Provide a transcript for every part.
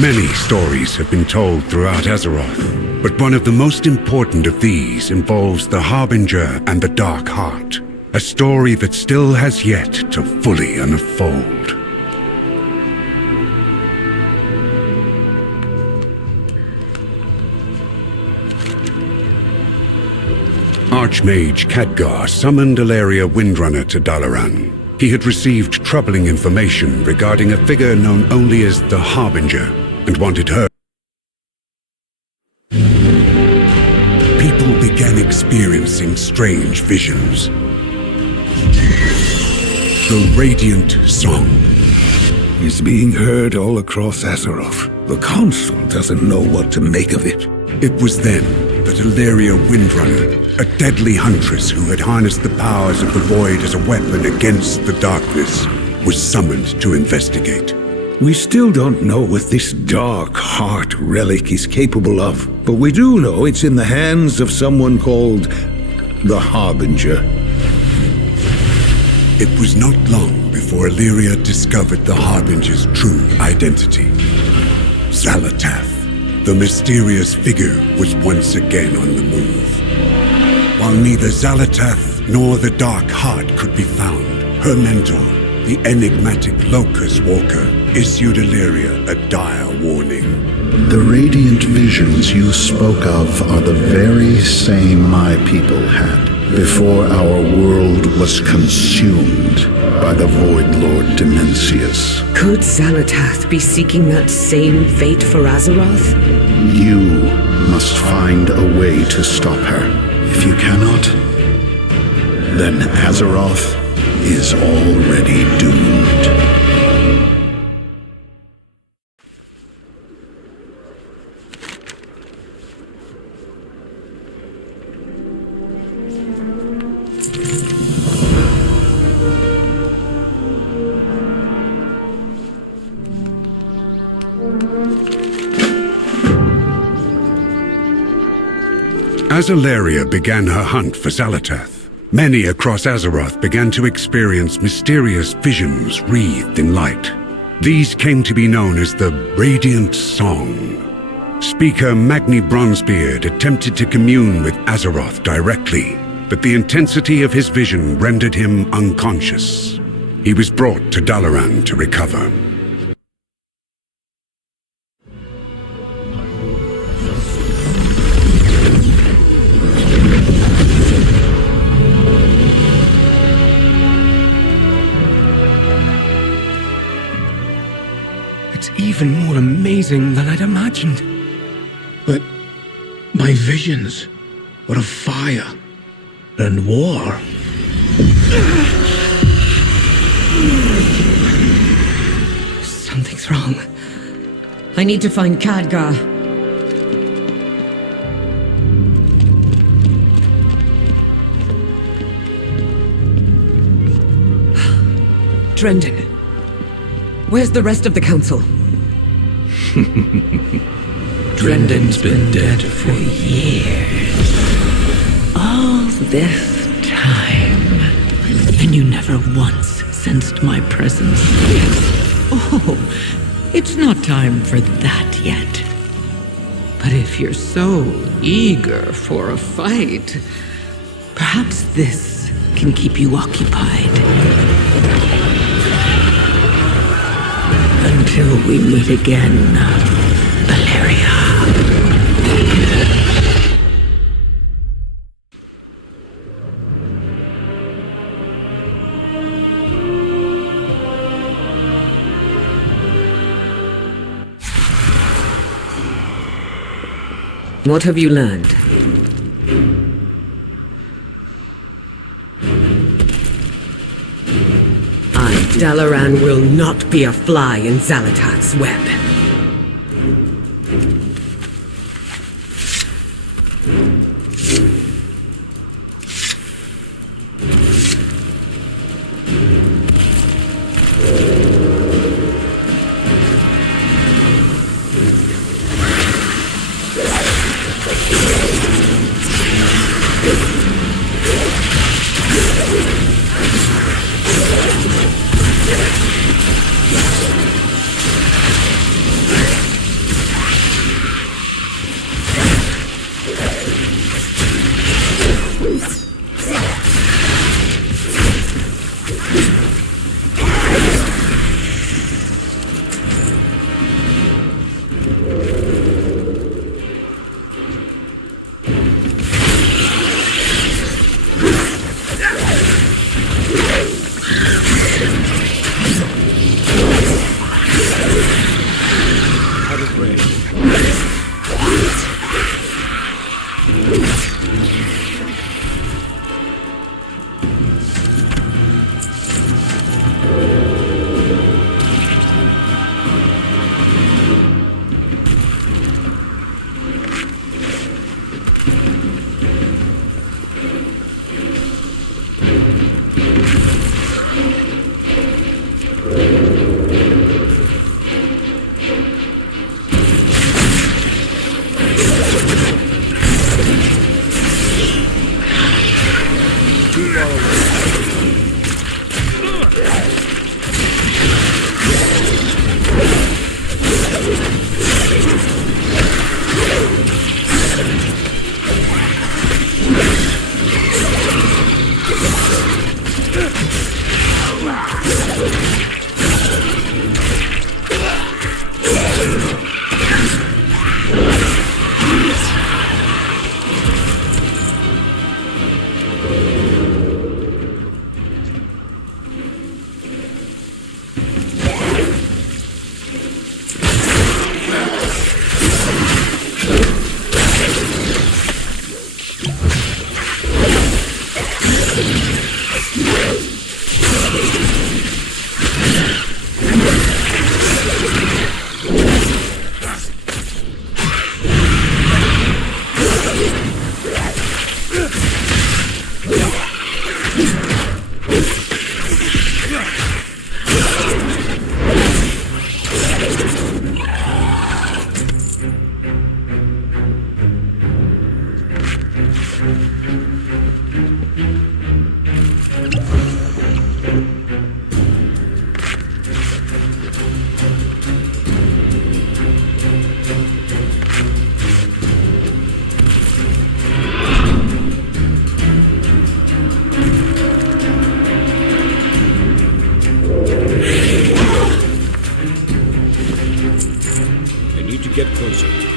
Many stories have been told throughout Azeroth, but one of the most important of these involves the Harbinger and the Dark Heart, a story that still has yet to fully unfold. Archmage Khadgar summoned Ilaria Windrunner to Dalaran. He had received troubling information regarding a figure known only as the Harbinger, and wanted her. People began experiencing strange visions. The Radiant Song is being heard all across Azeroth. The Council doesn't know what to make of it. It was then that Ilaria Windrunner, a deadly huntress who had harnessed the powers of the Void as a weapon against the darkness, was summoned to investigate. We still don't know what this Dark Heart relic is capable of, but we do know it's in the hands of someone called the Harbinger. It was not long before Illyria discovered the Harbinger's true identity. Xal'atath, the mysterious figure, was once again on the move. While neither Xal'atath nor the Dark Heart could be found, her mentor, the enigmatic Locust Walker, issued Illyria a dire warning. The radiant visions you spoke of are the very same my people had before our world was consumed by the Void Lord Dimensius. Could Xal'atath be seeking that same fate for Azeroth? You must find a way to stop her. If you cannot, then Azeroth is already doomed. As Illyria began her hunt for Xal'atath, many across Azeroth began to experience mysterious visions wreathed in light. These came to be known as the Radiant Song. Speaker Magni Bronzebeard attempted to commune with Azeroth directly, but the intensity of his vision rendered him unconscious. He was brought to Dalaran to recover. Even more amazing than I'd imagined. But my visions were of fire and war. Something's wrong. I need to find Khadgar. Drendon, where's the rest of the council? Drendon's been dead for years. All this time, and you never once sensed my presence. Oh, it's not time for that yet. But if you're so eager for a fight, perhaps this can keep you occupied. Until we meet again, Valeria. What have you learned? Dalaran will not be a fly in Xal'atath's web. far get closer.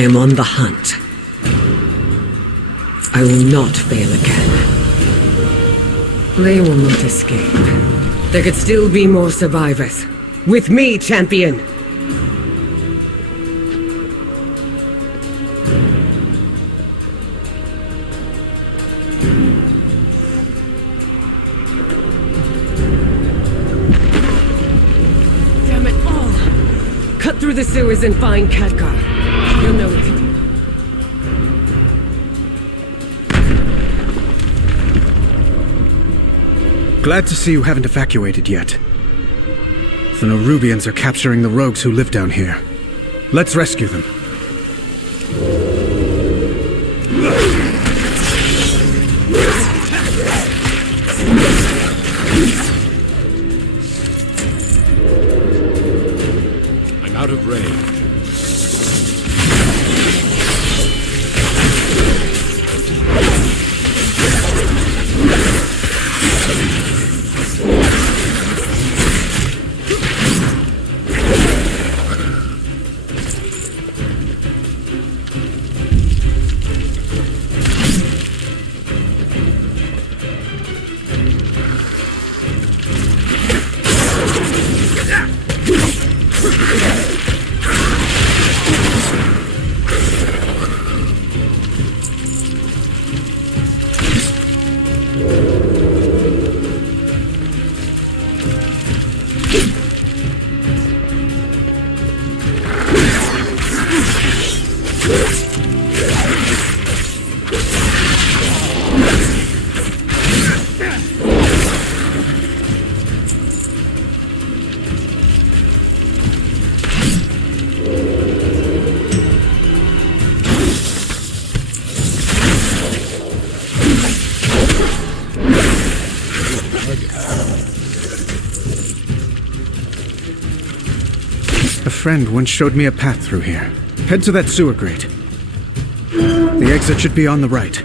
I am on the hunt. I will not fail again. They will not escape. There could still be more survivors. With me, champion! Damn it all! Cut through the sewers and find Khadgar. You'll know what to do. Glad to see you haven't evacuated yet. The Nerubians are capturing the rogues who live down here. Let's rescue them. Out of range. A friend once showed me a path through here. Head to that sewer grate. The exit should be on the right.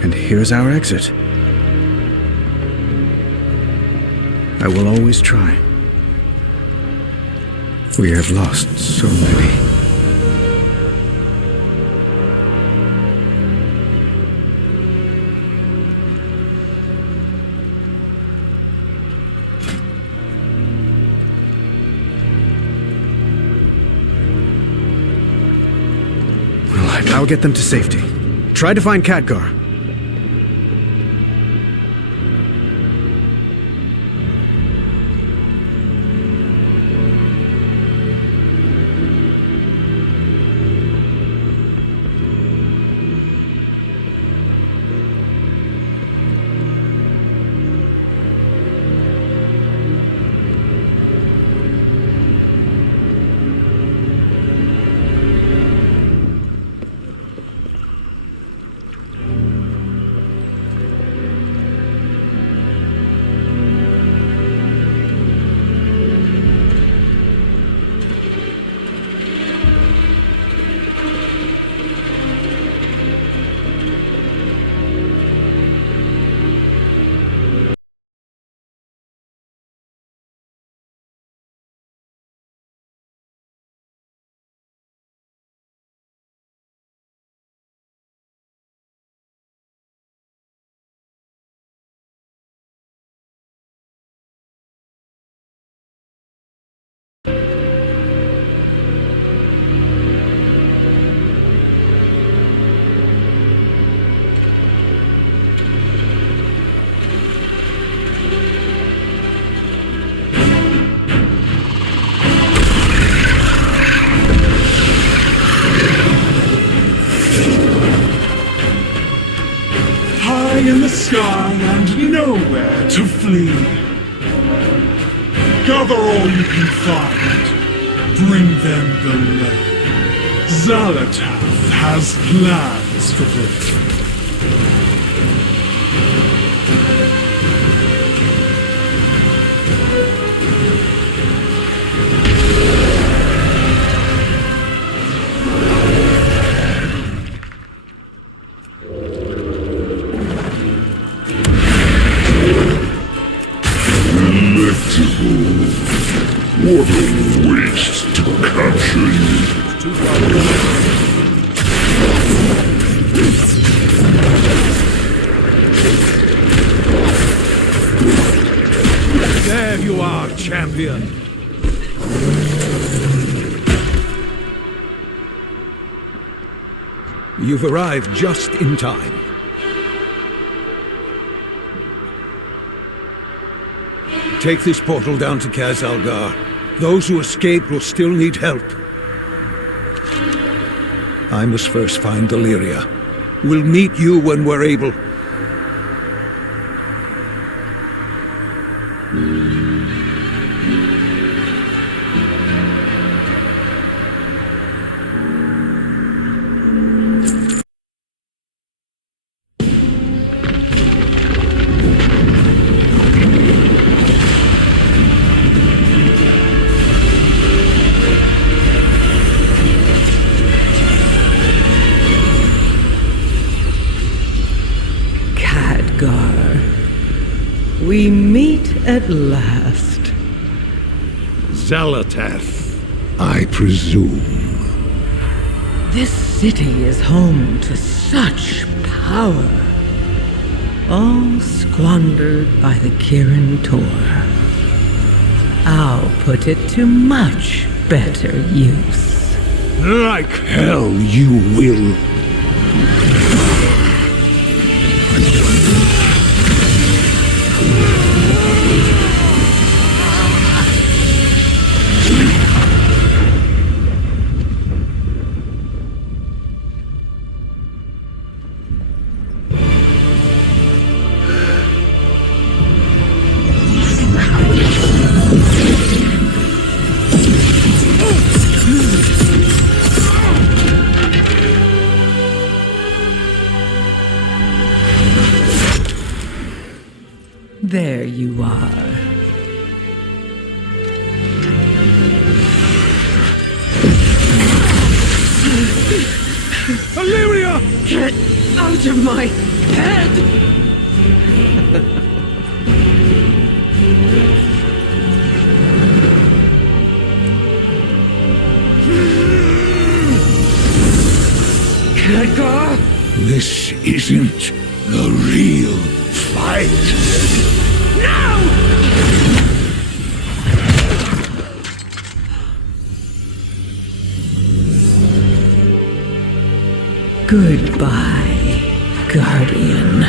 And here's our exit. I will always try. We have lost so many. I'll get them to safety. Try to find Khadgar. in the sky and nowhere to flee. Gather all you can find. Bring them below. Xalatath has plans for them. What a waste to capture you. There you are, champion. You've arrived just in time. Take this portal down to Kaz-Algar. Those who escape will still need help. I must first find Deliria. We'll meet you when we're able. We meet at last. Xalatath, I presume. This city is home to such power. All squandered by the Kirin Tor. I'll put it to much better use. Like hell you will. There you are. Deliria! Get out of my head! Khadgar! This isn't the real fight. Goodbye, Guardian.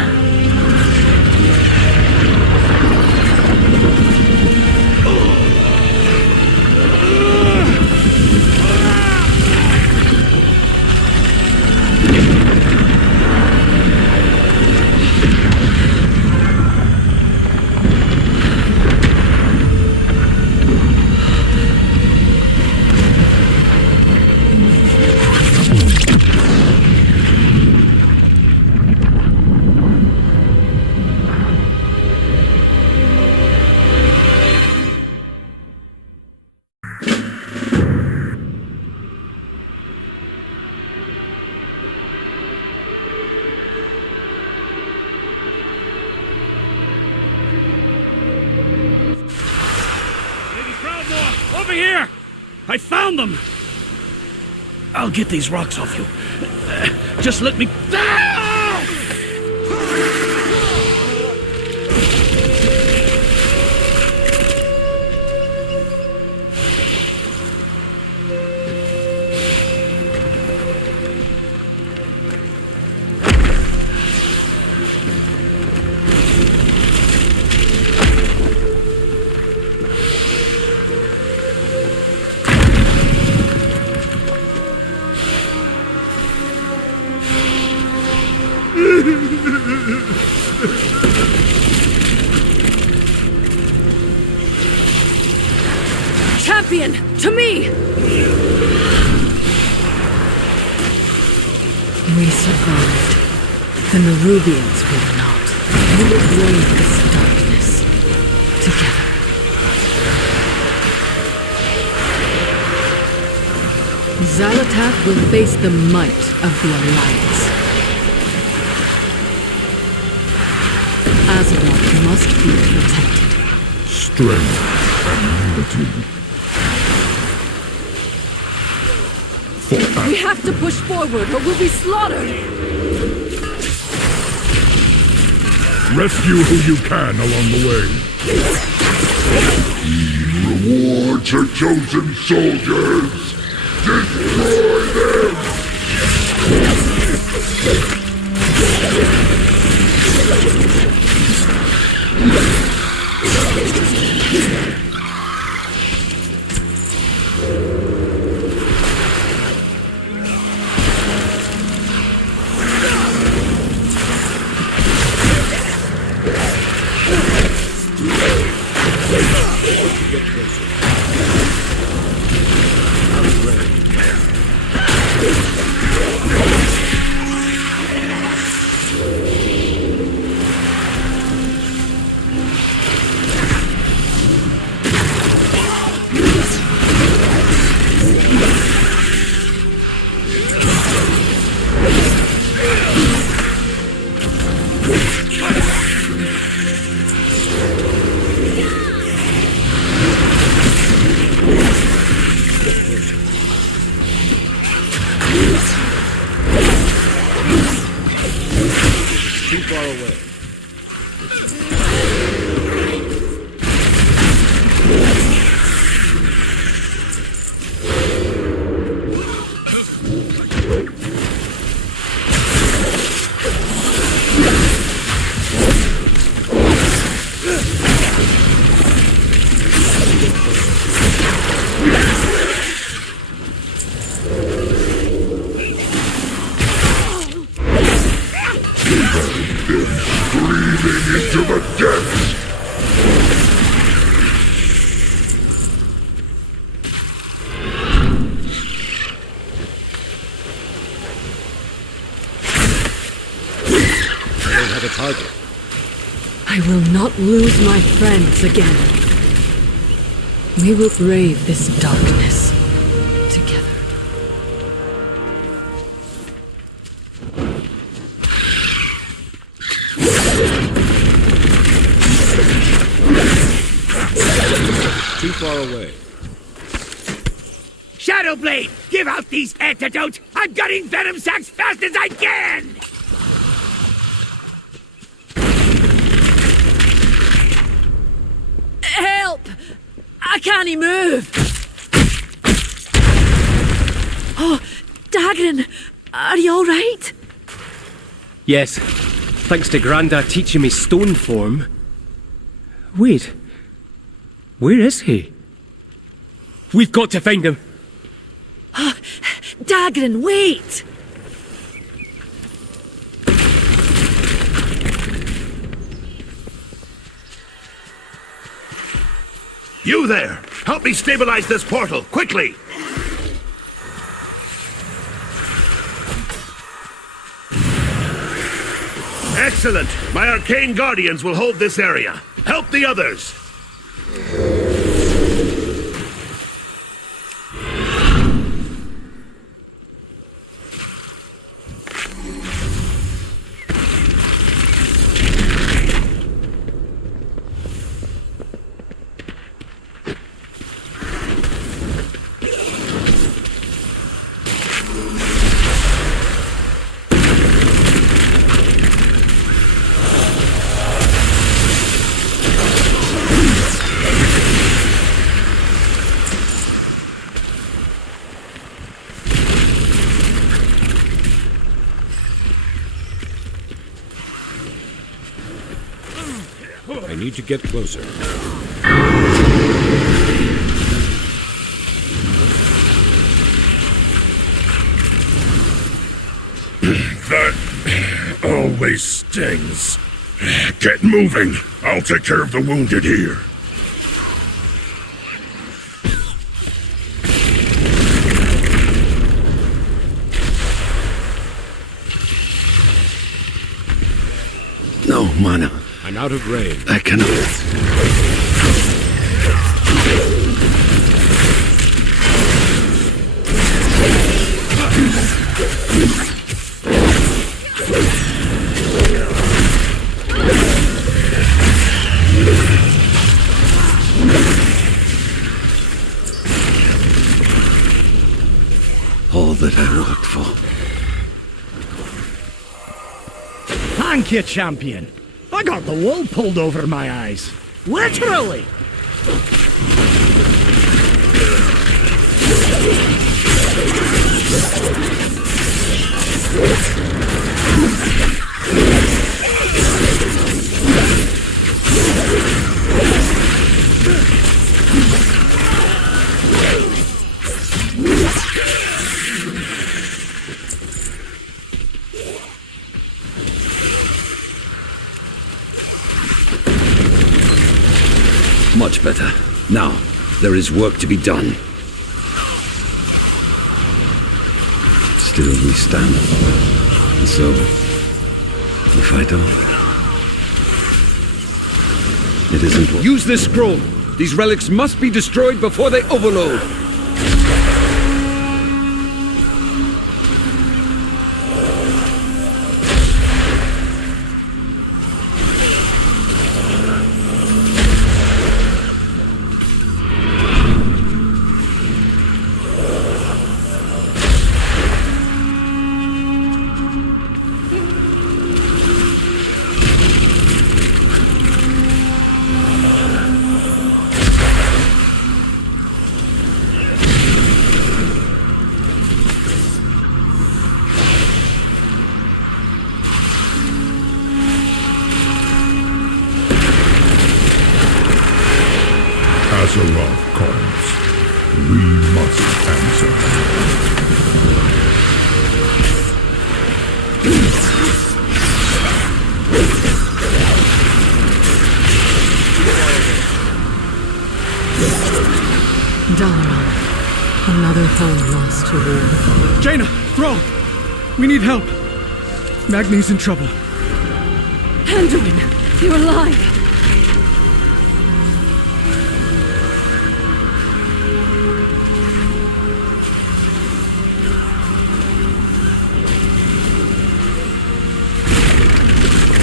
Over here! I found them! I'll get these rocks off you. Just let me... We survived. The Nerubians will not. We will brave this darkness together. Xalatath will face the might of the Alliance. Azeroth must be protected. Strength and unity. We have to push forward or we'll be slaughtered! Rescue who you can along the way. Reward your chosen soldiers. Destroy them! Into the depths! I don't have a target. I will not lose my friends again. We will brave this darkness together. Too far away. Shadowblade! Give out these antidotes! I'm gutting venom sacs fast as I can! Help! I can't move! Oh, Dagran, are you alright? Yes, thanks to Granda teaching me stone form. Wait, where is he? We've got to find him! Oh, Dagran, wait! You there! Help me stabilize this portal, quickly! Excellent! My arcane guardians will hold this area. Help the others! I need to get closer. That always stings. Get moving. I'll take care of the wounded here. mana. I'm out of range. I cannot. All that I worked for. Thank you, champion. I got the wool pulled over my eyes. Literally! Much better. Now, there is work to be done. Still we stand. And so, if I don't, it isn't what... Use this scroll! These relics must be destroyed before they overload! Azeroth calls. We must answer. Dalaran. Another home lost to war. Jaina! Thrall! We need help! Magni's in trouble. Anduin! You're alive!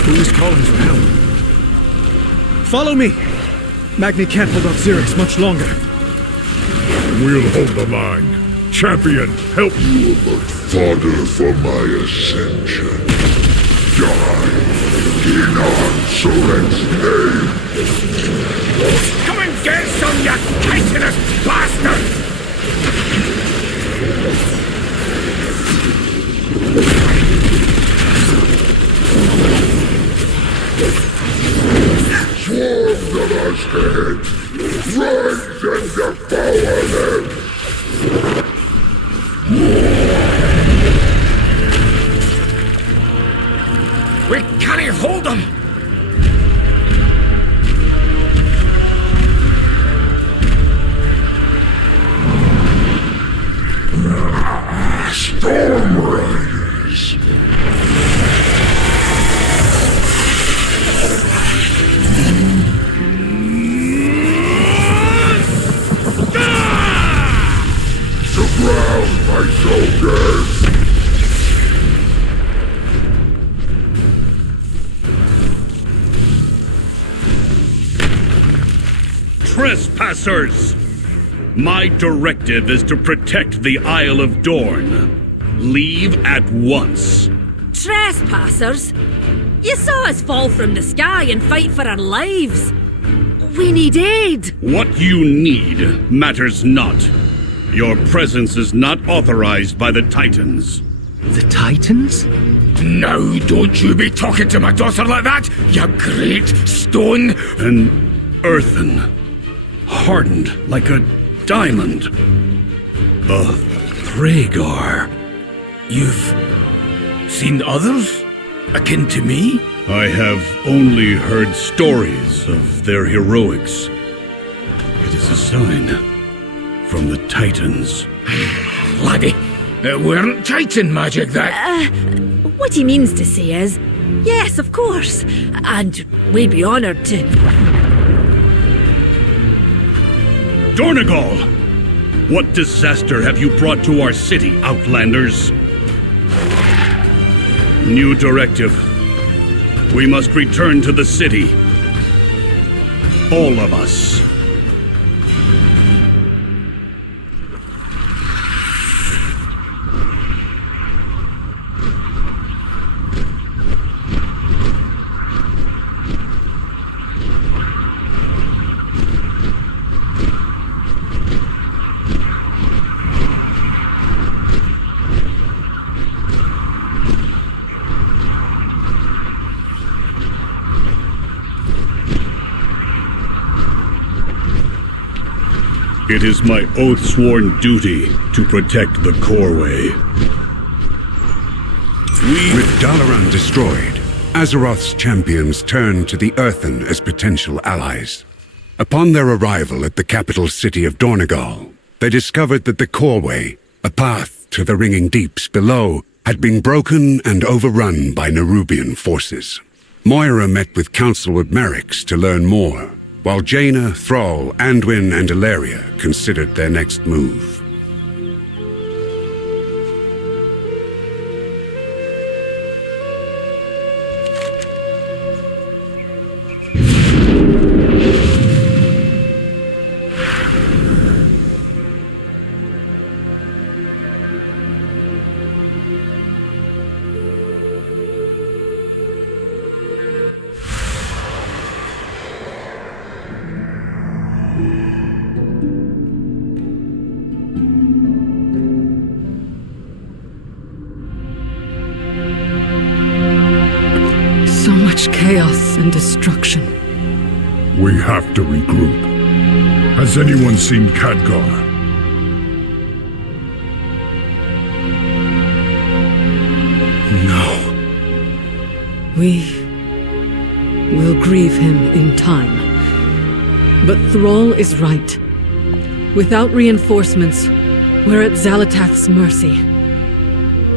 Who's calling for help? Follow me! Magni can't hold off Xerix much longer. We'll hold the line. Champion, help! You are but fodder for my ascension. Die in Arnsoren's name! Come and get some, you chitinous bastard! Swarms of us ahead! Rise and devour them! We can't hold them! Storm Riders! To ground, my soldiers! Trespassers! My directive is to protect the Isle of Dorne. Leave at once. Trespassers? You saw us fall from the sky and fight for our lives. We need aid. What you need matters not. Your presence is not authorized by the Titans. The Titans? Now don't you be talking to my daughter like that, you great stone! An earthen, hardened like a diamond. A Thragar. You've seen others? Akin to me? I have only heard stories of their heroics. It is a sign from the Titans. Laddie, it weren't Titan magic that... What he means to say is, Yes, of course. And we'd be honored to... Dornegal! What disaster have you brought to our city, Outlanders? New directive. We must return to the city. All of us. It is my oath-sworn duty to protect the Coreway. With Dalaran destroyed, Azeroth's champions turned to the Earthen as potential allies. Upon their arrival at the capital city of Dornegal, they discovered that the Coreway, a path to the ringing deeps below, had been broken and overrun by Nerubian forces. Moira met with Councilwood Merrix to learn more, while Jaina, Thrall, Anduin, and Ilaria considered their next move. Chaos and destruction. We have to regroup. Has anyone seen Khadgar? No. We will grieve him in time. But Thrall is right. Without reinforcements, we're at Xalatath's mercy.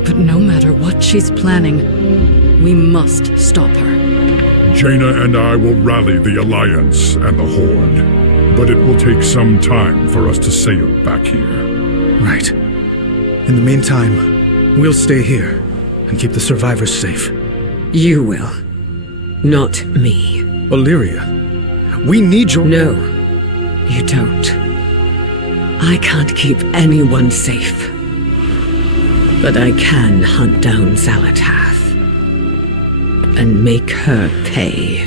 But no matter what she's planning, we must stop her. Jaina and I will rally the Alliance and the Horde, but it will take some time for us to sail back here. Right. In the meantime, we'll stay here and keep the survivors safe. You will. Not me. Illyria, we need your... No, you don't. I can't keep anyone safe. But I can hunt down Xalatath. And make her pay.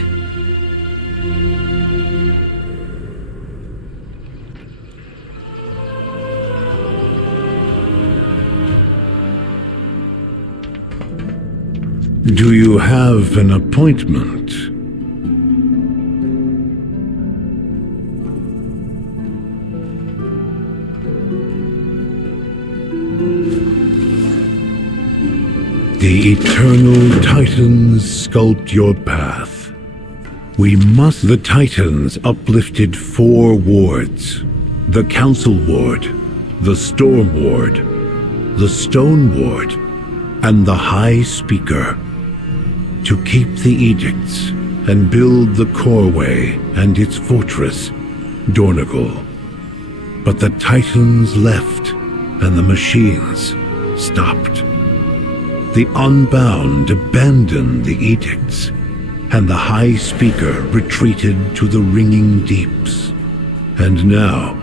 Do you have an appointment? The eternal Titans sculpt your path. We must... The Titans uplifted 4 wards. The Council Ward, the Storm Ward, the Stone Ward, and the High Speaker. To keep the edicts and build the Coreway and its fortress, Dornegal. But the Titans left, and the machines stopped. The Unbound abandoned the edicts, and the High Speaker retreated to the ringing deeps. And now,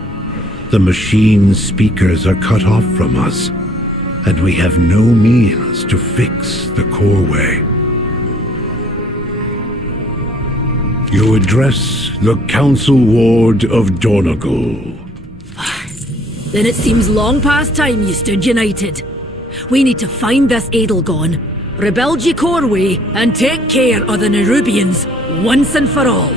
the machine speakers are cut off from us, and we have no means to fix the Coreway. You address the Council Ward of Dornegal. Then it seems long past time you stood united. We need to find this Edelgone, rebuild ye Coreway, and take care of the Nerubians once and for all.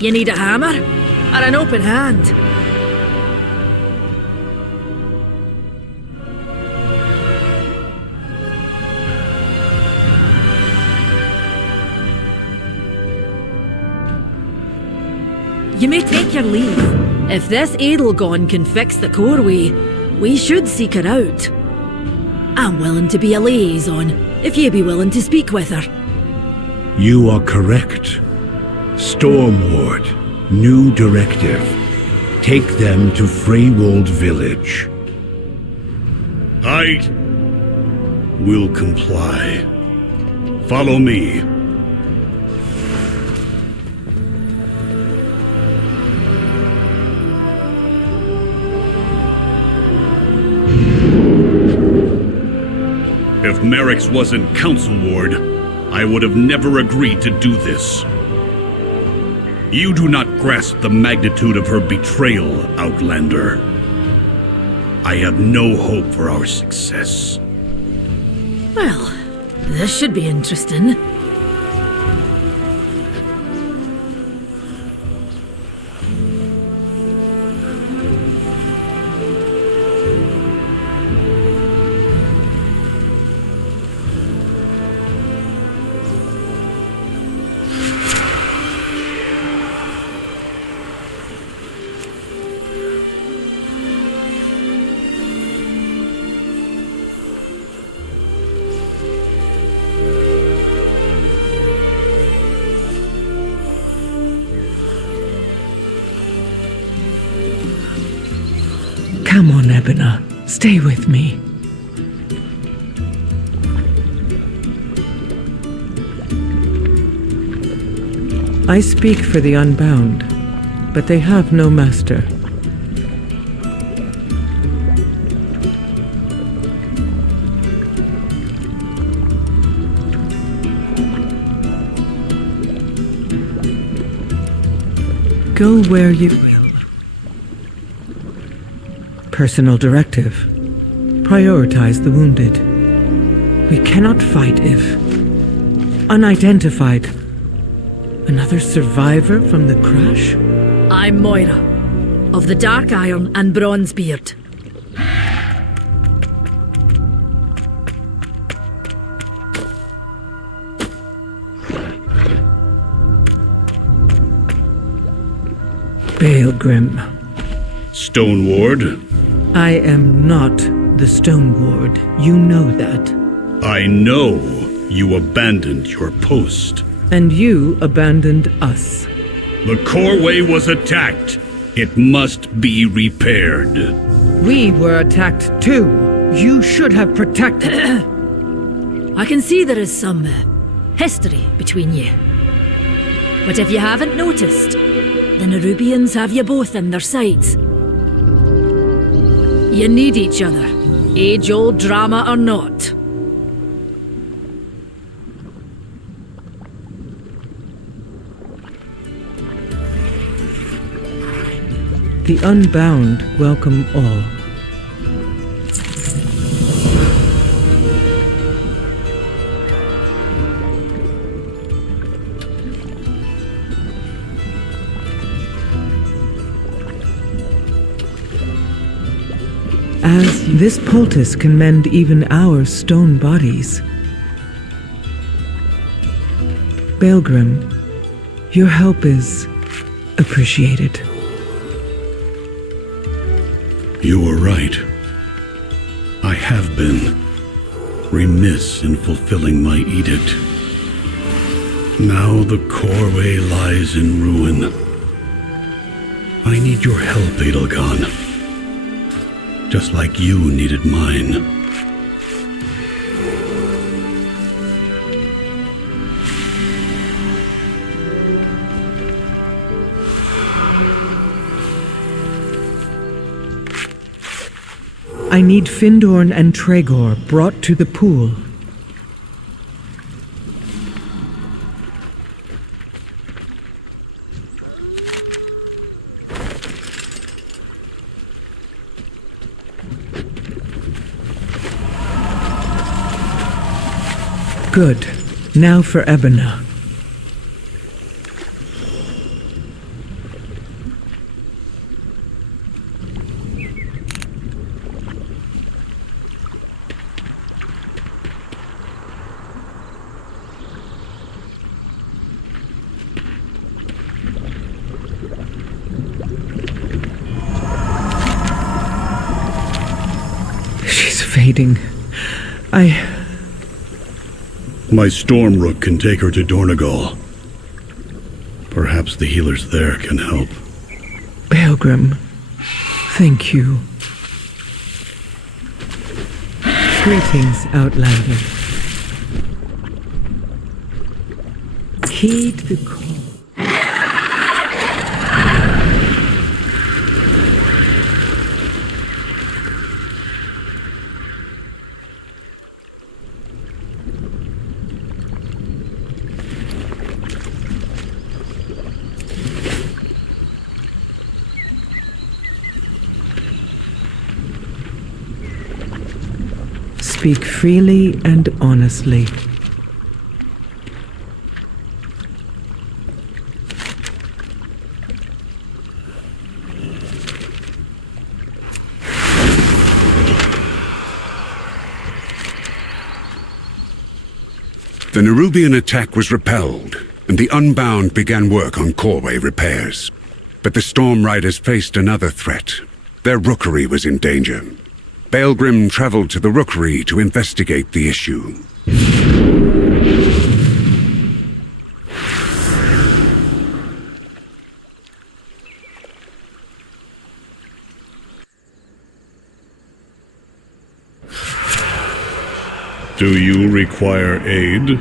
You need a hammer? Or an open hand? You may take your leave. If this Edelgone can fix the Coreway, we should seek her out. I'm willing to be a liaison, if ye be willing to speak with her. You are correct. Stormward, new directive. Take them to Freywold Village. I will comply. Follow me. If Merrick's wasn't Council Ward, I would have never agreed to do this. You do not grasp the magnitude of her betrayal, Outlander. I have no hope for our success. Well, this should be interesting. Come on, Ebona. Stay with me. I speak for the Unbound, but they have no master. Go where you will. Personal directive. Prioritize the wounded. We cannot fight if... unidentified. Another survivor from the crash? I'm Moira, of the Dark Iron and Bronzebeard. Baelgrim. Stoneward? I am not the Stoneward. You know that. I know you abandoned your post. And you abandoned us. The Coreway was attacked. It must be repaired. We were attacked too. You should have protected... I can see there is some history between you. But if you haven't noticed, the Nerubians have you both in their sights. You need each other, age-old drama or not. The Unbound welcome all. As this poultice can mend even our stone bodies. Baelgrim, your help is appreciated. You were right. I have been remiss in fulfilling my edict. Now the Coreway lies in ruin. I need your help, Edelgon. Just like you needed mine. I need Findorn and Tregor brought to the pool. Good. Now for Ebona. She's fading. My Stormrook can take her to Dornegal. Perhaps the healers there can help. Pilgrim, thank you. Greetings, Outlander. Heed the call. Speak freely and honestly. The Nerubian attack was repelled, and the Unbound began work on Corway repairs. But the Storm Riders faced another threat. Their rookery was in danger. Baelgrim traveled to the rookery to investigate the issue. Do you require aid?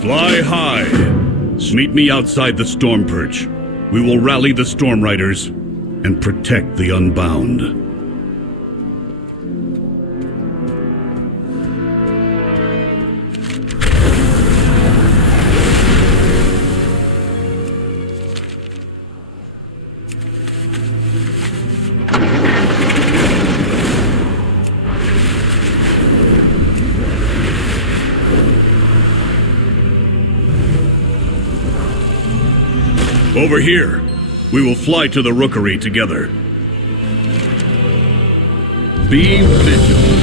Fly high! Meet me outside the Storm Perch. We will rally the Storm Riders and protect the Unbound. Over here. We will fly to the rookery together. Be vigilant.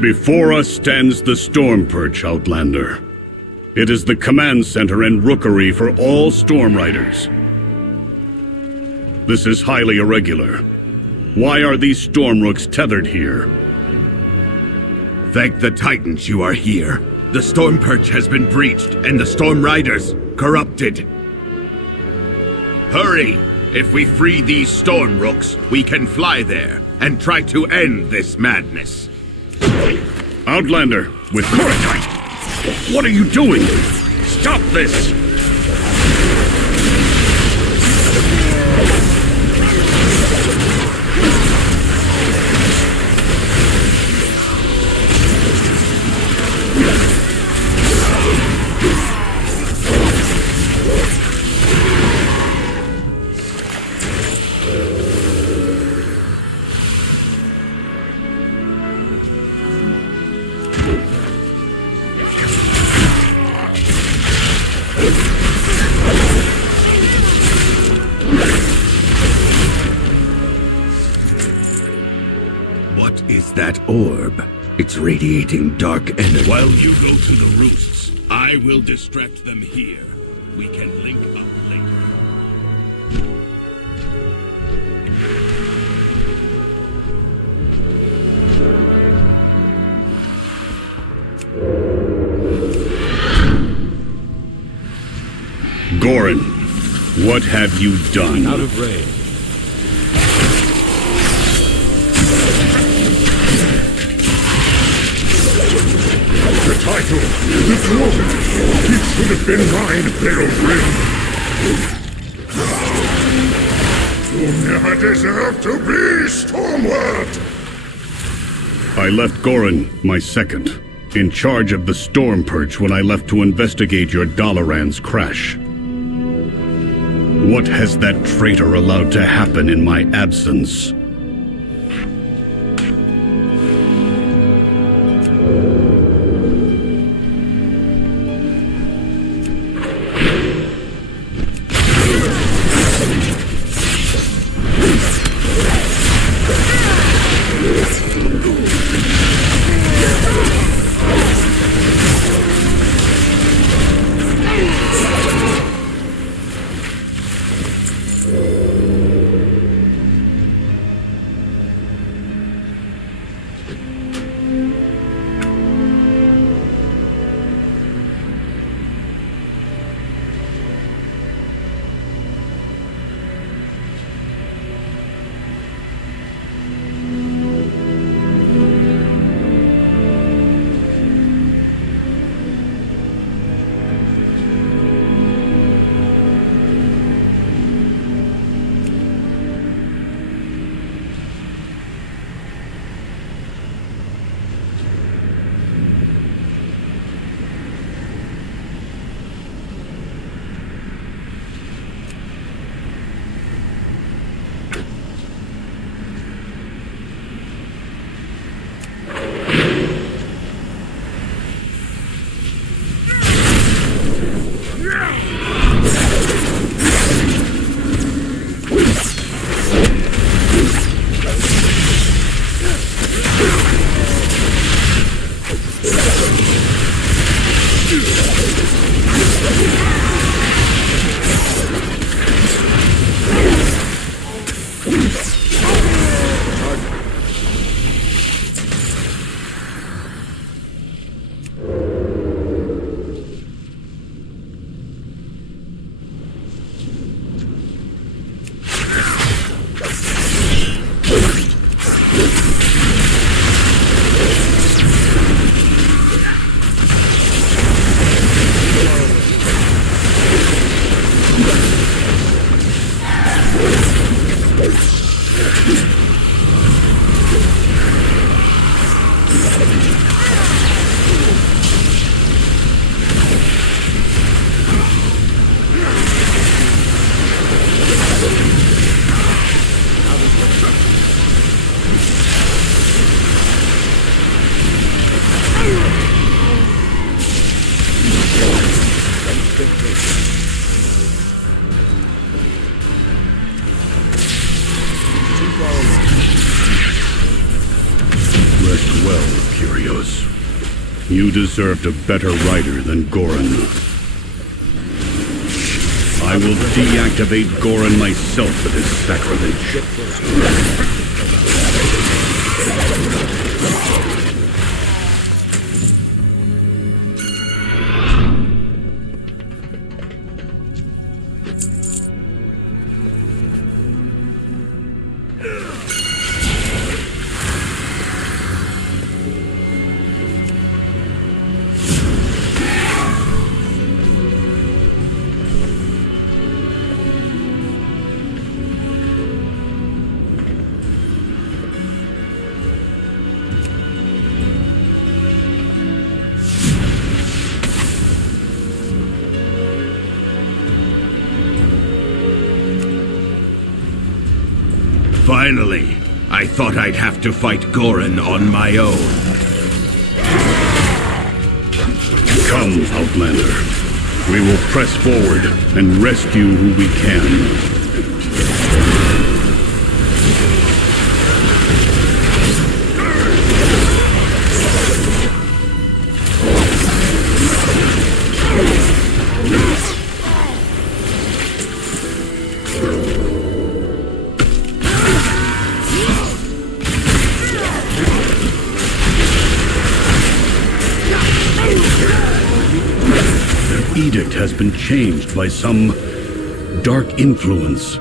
Before us stands the Storm Perch, Outlander. It is the command center and rookery for all Storm Riders. This is highly irregular. Why are these Storm Rooks tethered here? Thank the Titans you are here. The Storm Perch has been breached, and the Storm Riders corrupted. Hurry! If we free these Storm Rooks, we can fly there and try to end this madness. Outlander, with courage! What are you doing? Stop this! What is that orb? It's radiating dark energy. While you go to the roosts, I will distract them here. We can link up later. Goran, what have you done? Out of range. The title, the throne, it should have been mine, Pilgrim. You never deserved to be Stormward. I left Goran, my second. in charge of the Storm Perch when I left to investigate your Dalaran's crash. What has that traitor allowed to happen in my absence? Rest well, Curios. You deserved a better rider than Goran. I will deactivate Goran myself for this sacrilege. Finally, I thought I'd have to fight Goran on my own. Come, Outlander. We will press forward and rescue who we can. Edict has been changed by some dark influence.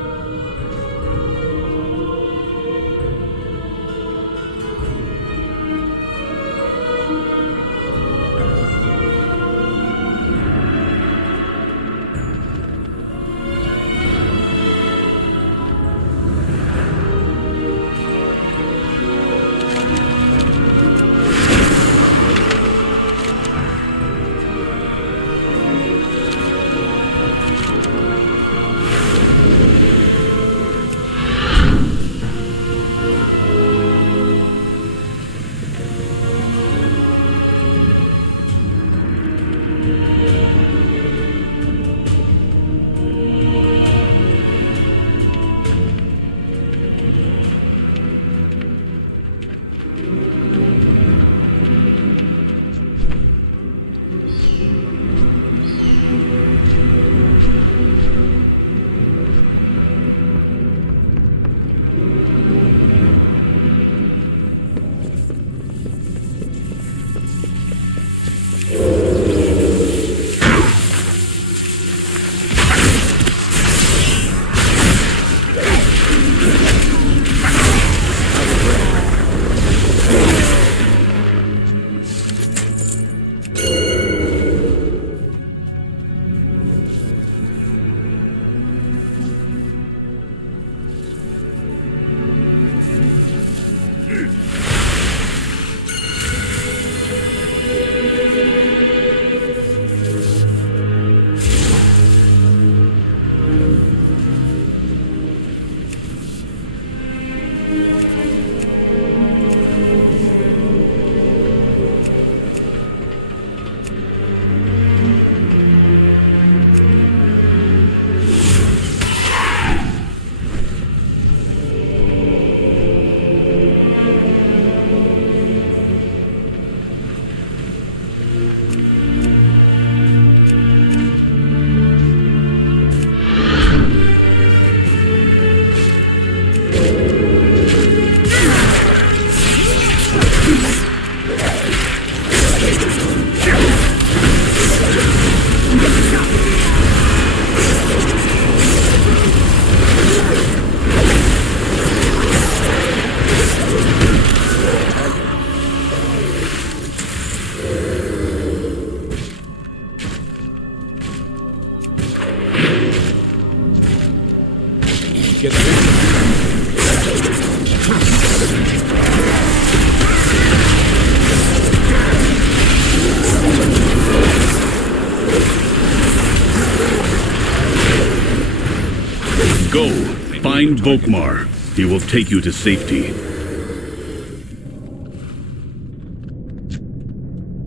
Go, find Volkmar. He will take you to safety.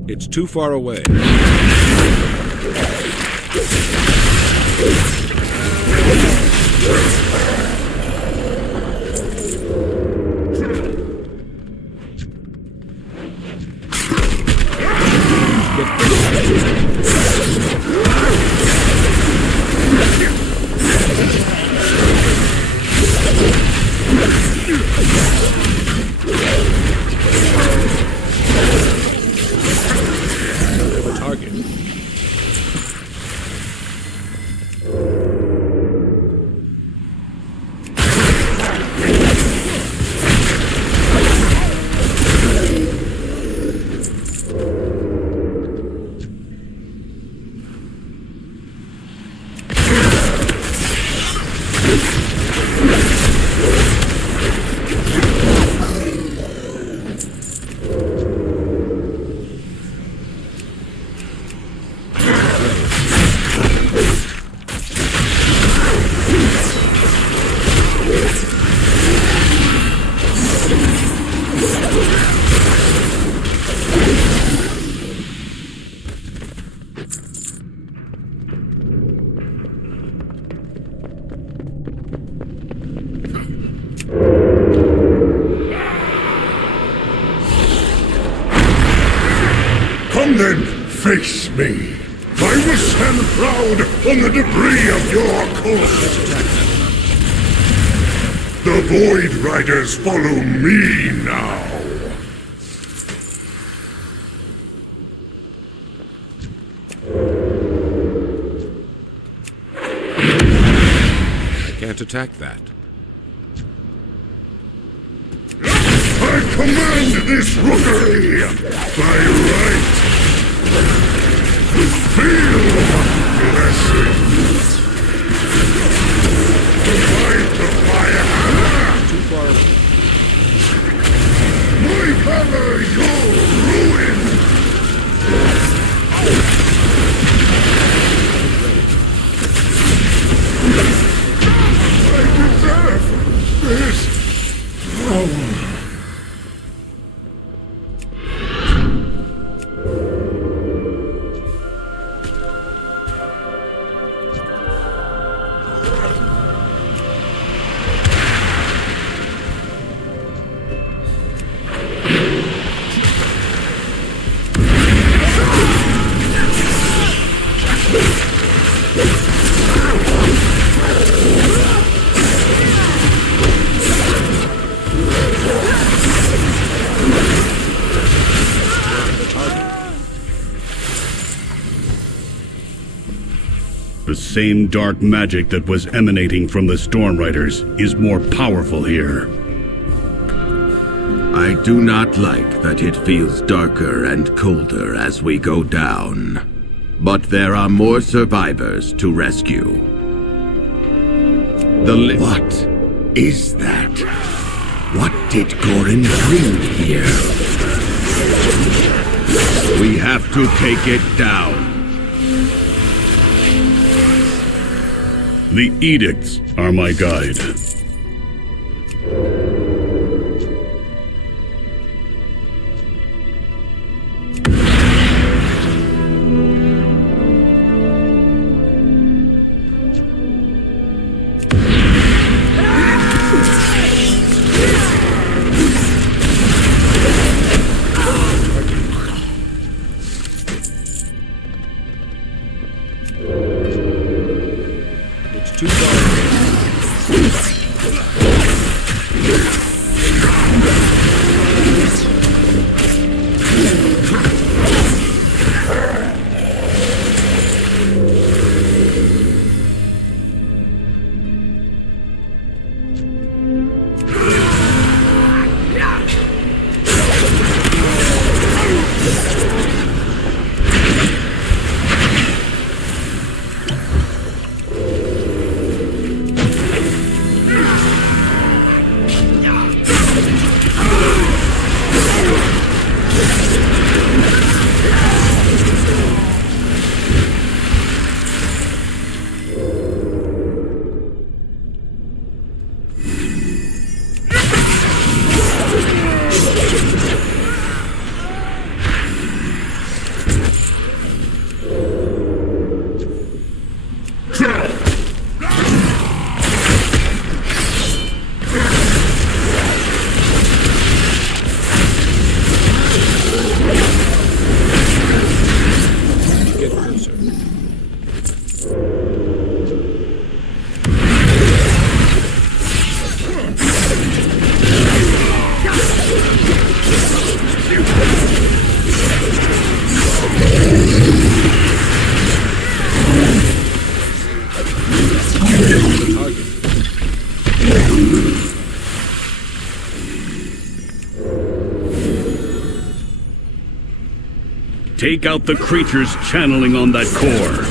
It's too far away. Come then, face me. I will stand proud on the debris of your course. The Void Riders follow me now. I can't attack that. I command this rookery by right. Feel blessings. Light of my hand. Too far away. My hammer, your ruin. I deserve this. Oh. The same dark magic that was emanating from the Storm Riders is more powerful here. I do not like that it feels darker and colder as we go down. But there are more survivors to rescue. What is that? What did Gorin bring here? We have to take it down. The edicts are my guide. Too far. Take out the creatures channeling on that core.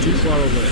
Too far away.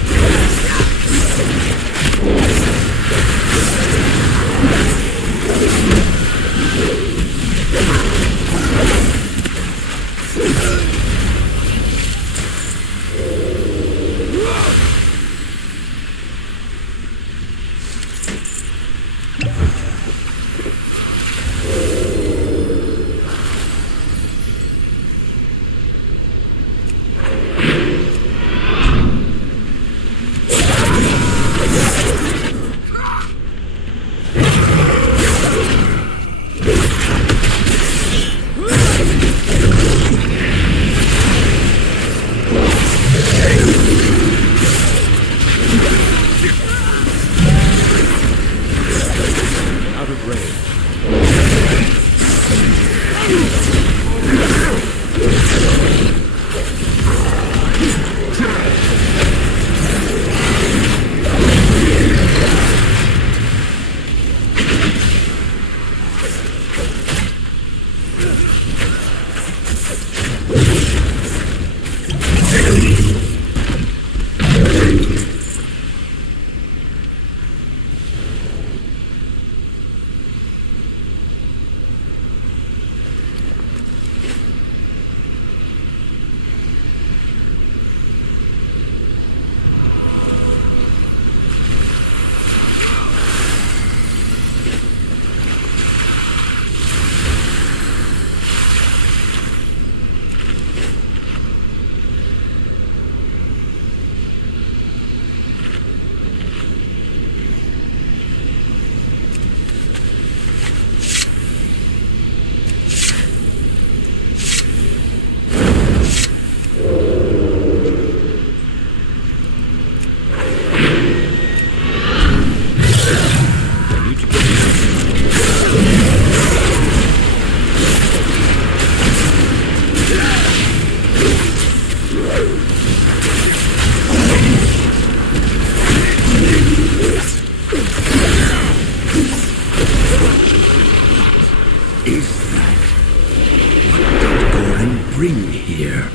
bring here?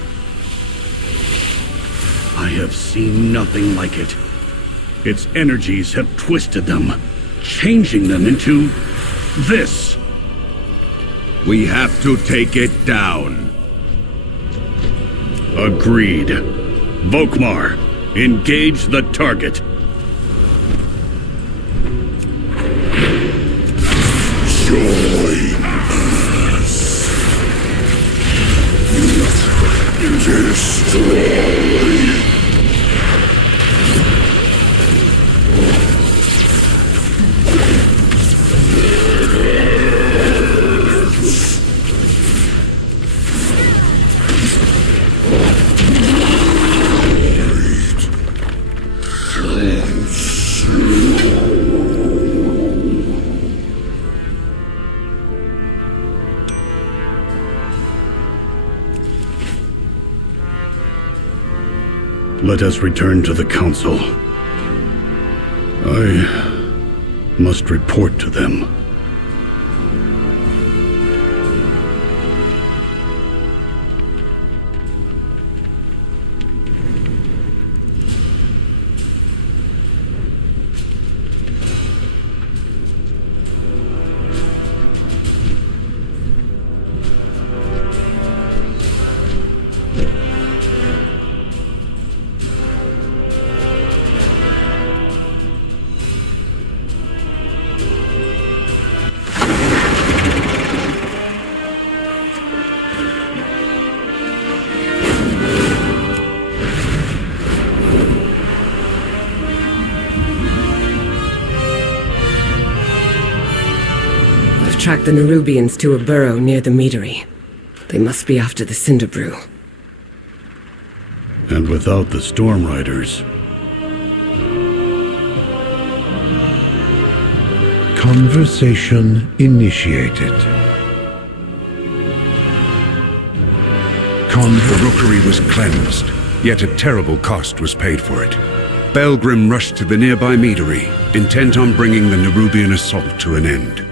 I have seen nothing like it. Its energies have twisted them, changing them into this. We have to take it down. Agreed. Volkmar, engage the target. Let us return to the council. I must report to them. Track the Nerubians to a burrow near the meadery. They must be after the Cinder Brew. And without the Storm Riders... Conversation initiated. The rookery was cleansed, yet a terrible cost was paid for it. Belgrim rushed to the nearby meadery, intent on bringing the Nerubian assault to an end.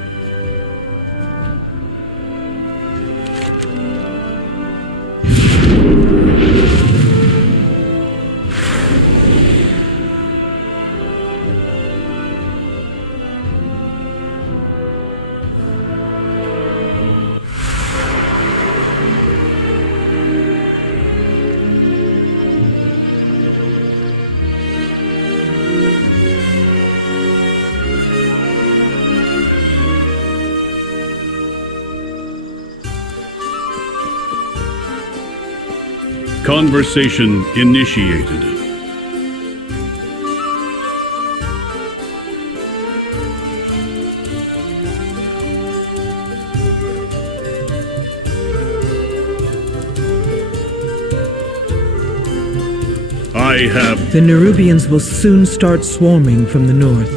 Conversation initiated. I have... The Nerubians will soon start swarming from the north.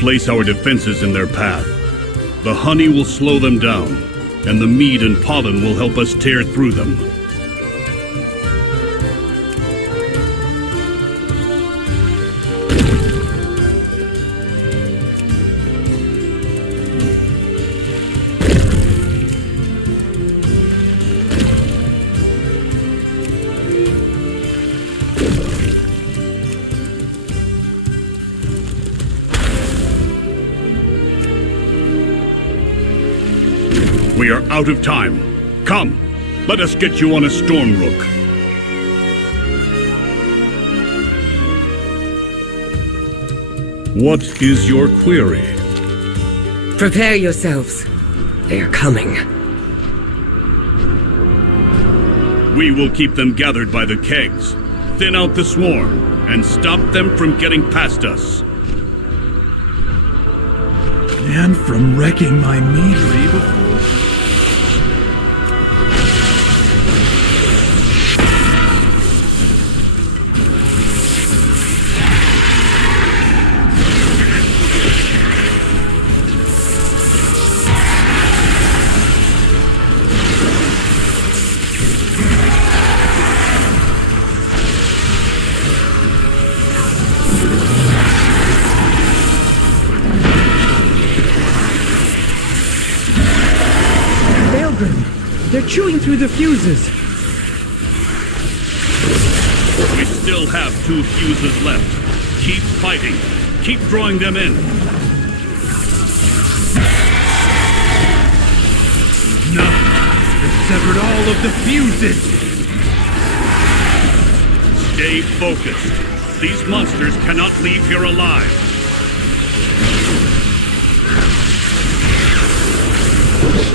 Place our defenses in their path. The honey will slow them down, and the mead and pollen will help us tear through them. We are out of time. Come, let us get you on a storm rook. What is your query? Prepare yourselves. They are coming. We will keep them gathered by the kegs, thin out the swarm, and stop them from getting past us. And from wrecking my meadery before... Baelgrim! They're chewing through the fuses! We still have 2 fuses left. Keep fighting. Keep drawing them in. No! They've severed all of the fuses! Stay focused. These monsters cannot leave here alive.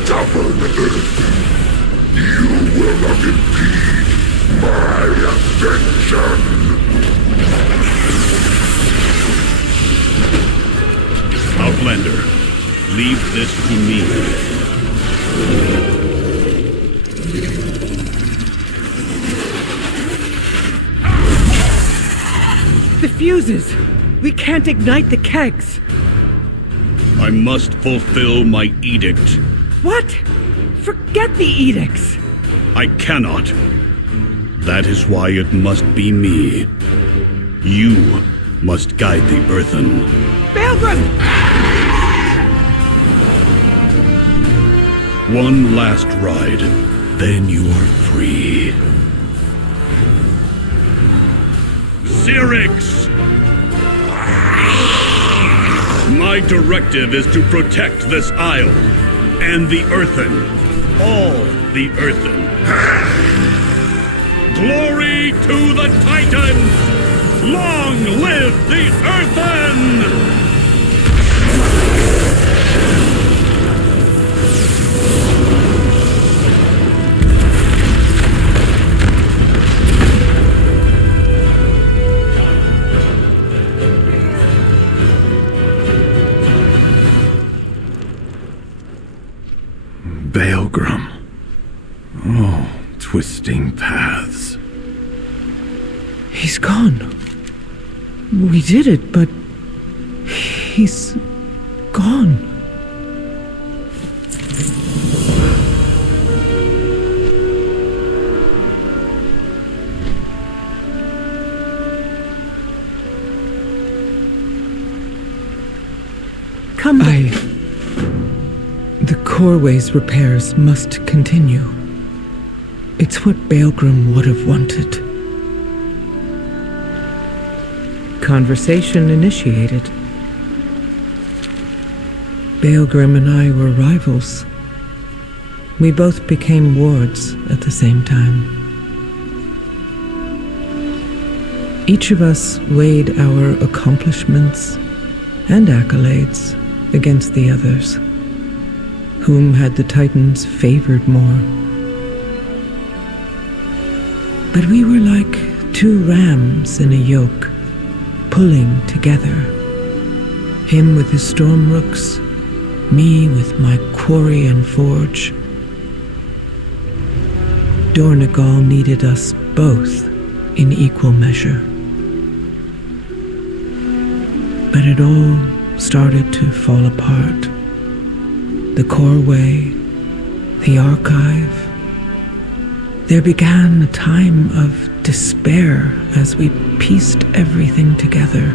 Stubborn earth, you will not impede my ascension! Outlander, leave this to me. The fuses! We can't ignite the kegs! I must fulfill my edict. What? Forget the edicts! I cannot. That is why it must be me. You must guide the Earthen. Baelgrim! One last ride, then you are free. Syrinx! My directive is to protect this isle, and the Earthen. All the Earthen. Glory to the Titans! Long live the Earthen! Baelgrim. Oh, twisting paths. He's gone. We did it, but he's gone. Come back. The Coreway's repairs must continue. It's what Baelgrim would have wanted. Conversation initiated. Baelgrim and I were rivals. We both became wards at the same time. Each of us weighed our accomplishments and accolades against the others. Whom had the Titans favored more? But we were like 2 rams in a yoke, pulling together. Him with his storm rooks, me with my quarry and forge. Dornegal needed us both in equal measure. But it all started to fall apart. The Coreway, the Archive. There began a time of despair as we pieced everything together.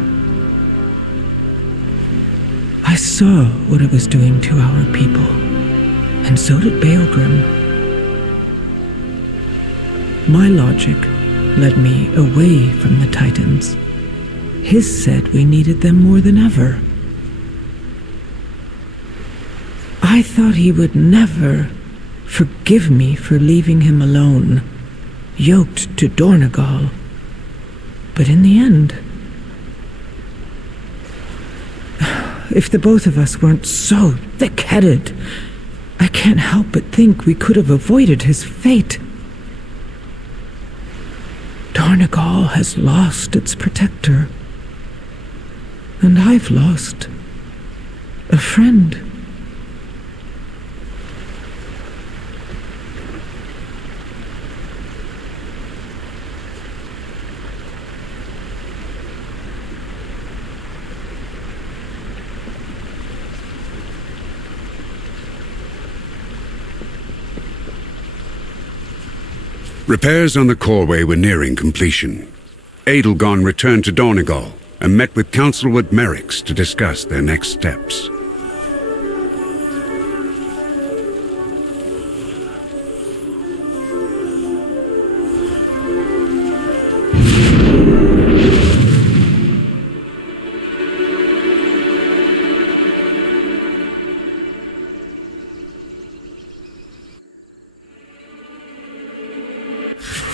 I saw what it was doing to our people, and so did Baelgrim. My logic led me away from the Titans. His said we needed them more than ever. I thought he would never forgive me for leaving him alone, yoked to Dornegal. But in the end, if the both of us weren't so thick-headed, I can't help but think we could have avoided his fate. Dornegal has lost its protector, and I've lost a friend. Repairs on the Coreway were nearing completion. Edelgon returned to Dornegal and met with Councilwood Merricks to discuss their next steps.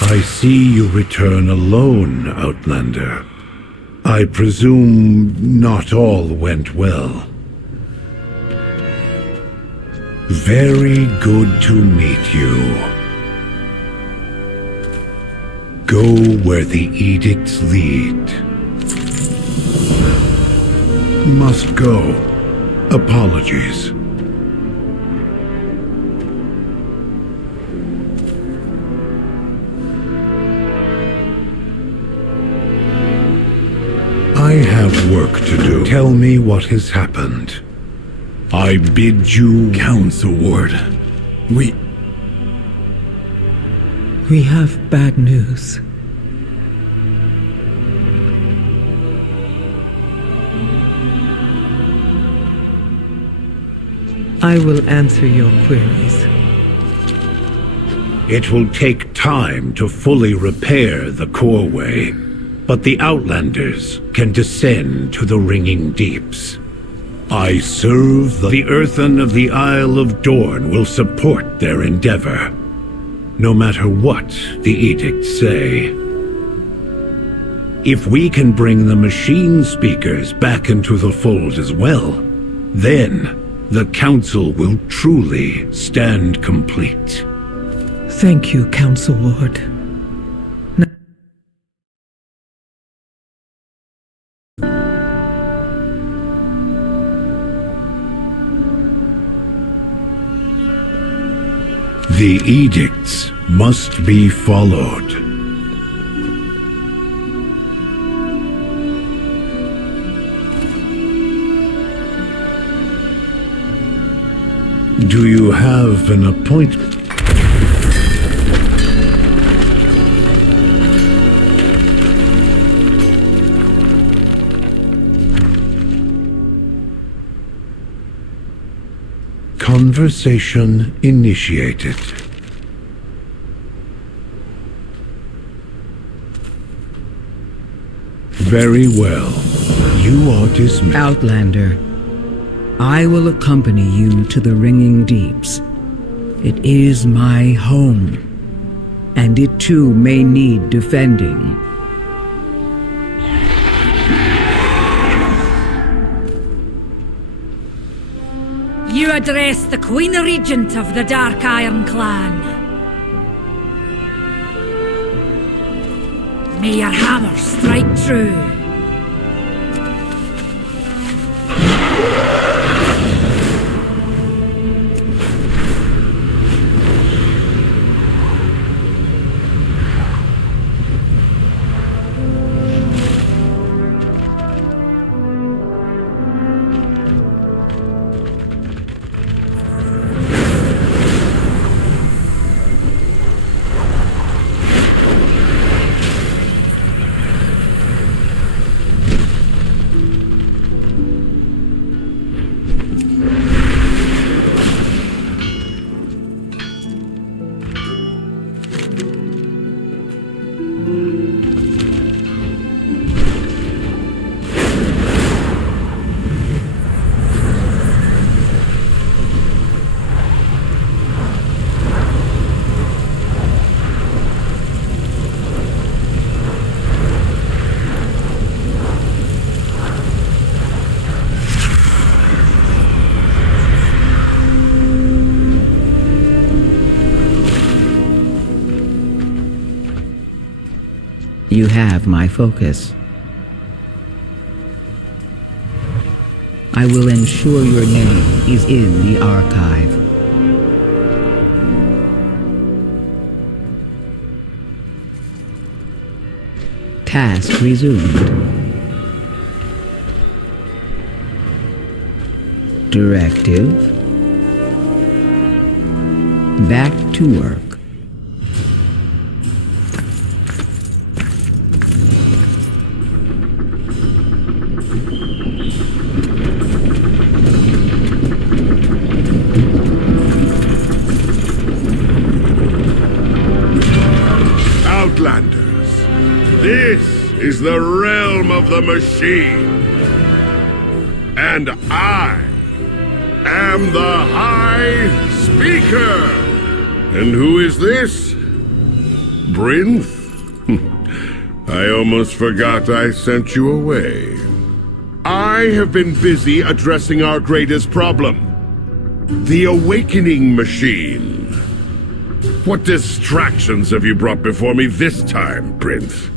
I see you return alone, Outlander. I presume not all went well. Very good to meet you. Go where the edicts lead. Must go. Apologies. I have work to do. Tell me what has happened. I bid you... Council Ward. We have bad news. I will answer your queries. It will take time to fully repair the Coreway, but the Outlanders can descend to the Ringing Deeps. I serve the Earthen of the Isle of Dorn will support their endeavor, no matter what the edicts say. If we can bring the machine speakers back into the fold as well, then the Council will truly stand complete. Thank you, Council Ward. The edicts must be followed. Do you have an appointment? Conversation initiated. Very well. You are dismissed. Outlander, I will accompany you to the Ringing Deeps. It is my home, and it too may need defending. You address the Queen Regent of the Dark Iron Clan. May your hammer strike true. You have my focus. I will ensure your name is in the archive. Task resumed. Directive. Back to work. Outlanders, this is the realm of the machine. And I am the High Speaker. And who is this? Prince? I almost forgot I sent you away. I have been busy addressing our greatest problem. The Awakening Machine. What distractions have you brought before me this time, Prince?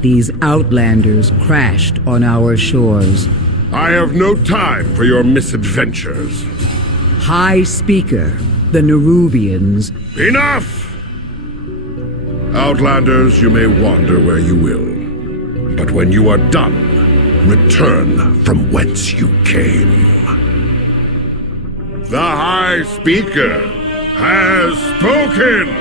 These outlanders crashed on our shores. I have no time for your misadventures. High Speaker, the Nerubians. Enough! Outlanders, you may wander where you will. But when you are done, return from whence you came. The High Speaker has spoken!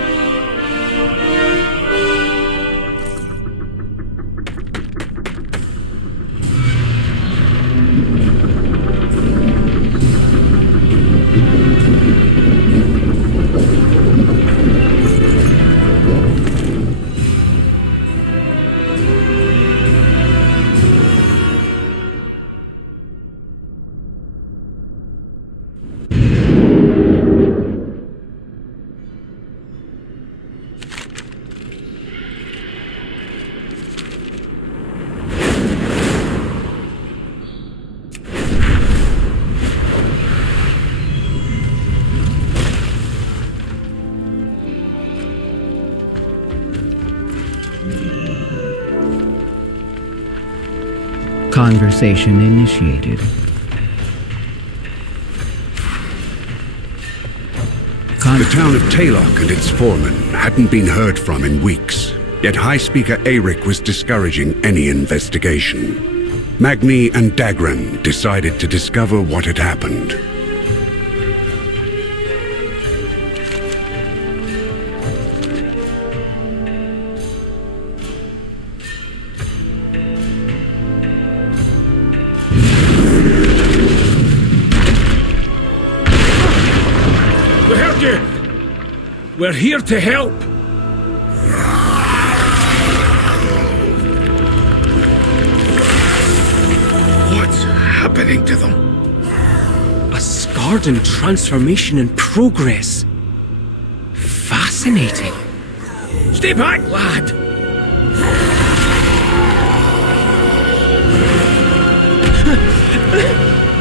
Conversation initiated. The town of Taylock and its foreman hadn't been heard from in weeks, yet High Speaker Eric was discouraging any investigation. Magni and Dagran decided to discover what had happened. We're here to help! What's happening to them? A Skardan transformation in progress. Fascinating. Stay back, lad!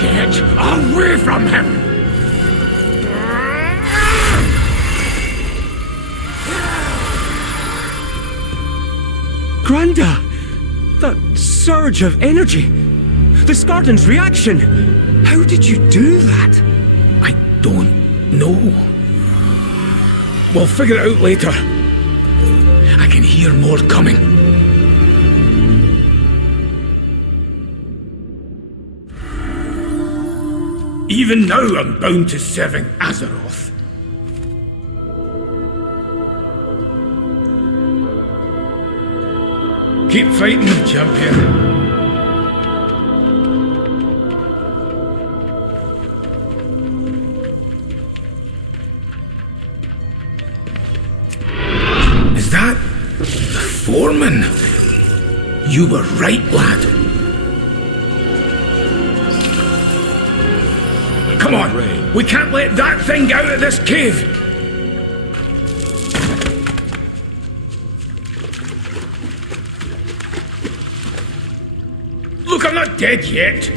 Get away from him! Granda! That surge of energy! The Skardan's reaction! How did you do that? I don't know. We'll figure it out later. I can hear more coming. Even now I'm bound to serving Azeroth. Keep fighting, champion. Is that the foreman? You were right, lad. Come on, we can't let that thing out of this cave. Look, I'm not dead yet.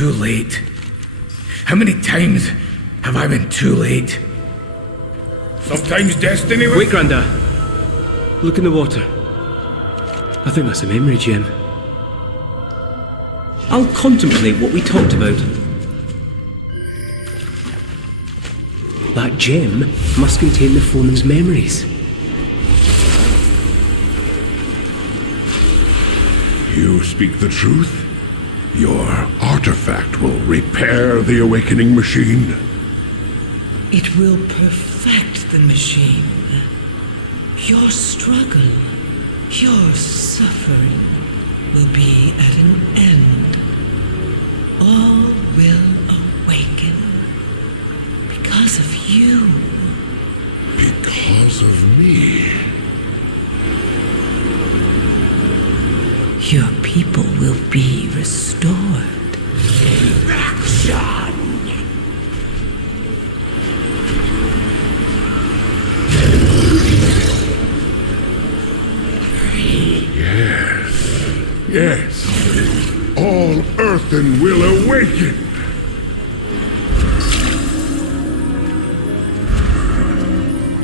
too late. How many times have I been too late? Sometimes destiny will... Wait, Granda. Look in the water. I think that's a memory gem. I'll contemplate what we talked about. That gem must contain the foeman's memories. You speak the truth? Your artifact will repair the awakening machine. It will perfect the machine. Your struggle, your suffering will be at an end. All will awaken because of you. Because of me? Your people will be restored. Action! Yes. All earthen will awaken.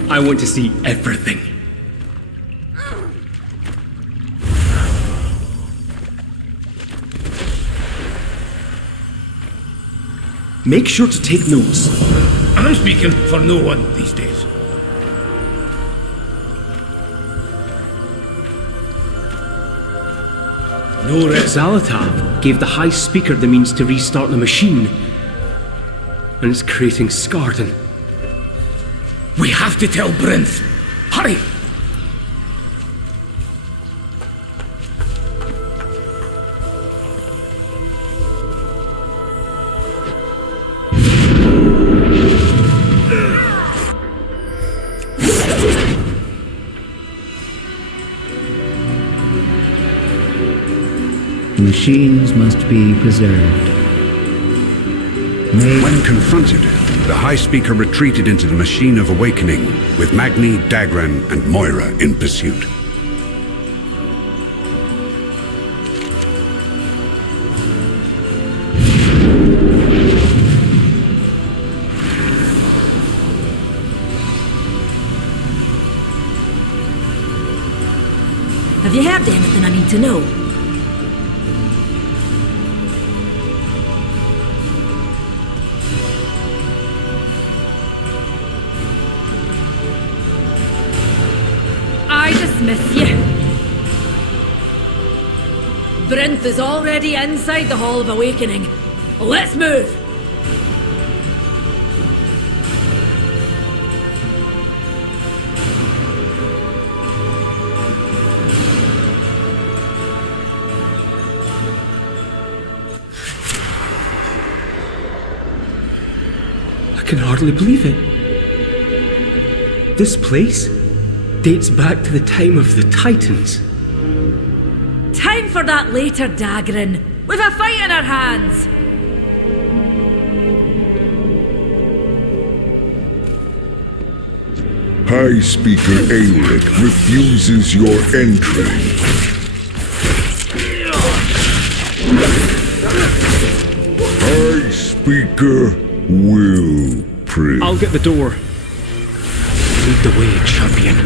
I want to see everything. Make sure to take notes. I'm speaking for no one these days. No rest. Zalata gave the High Speaker the means to restart the machine. And it's creating Skarden. We have to tell Brinth. Hurry! Machines must be preserved. When confronted, the High Speaker retreated into the Machine of Awakening, with Magni, Dagran, and Moira in pursuit. Have you heard anything I need to know? Dismiss you. Brinth is already inside the Hall of Awakening. Let's move! I can hardly believe it. This place dates back to the time of the Titans. Time for that later, Dagran. We've a fight in our hands. High Speaker Aelric refuses your entry. High Speaker will pray. I'll get the door. Lead the way, champion.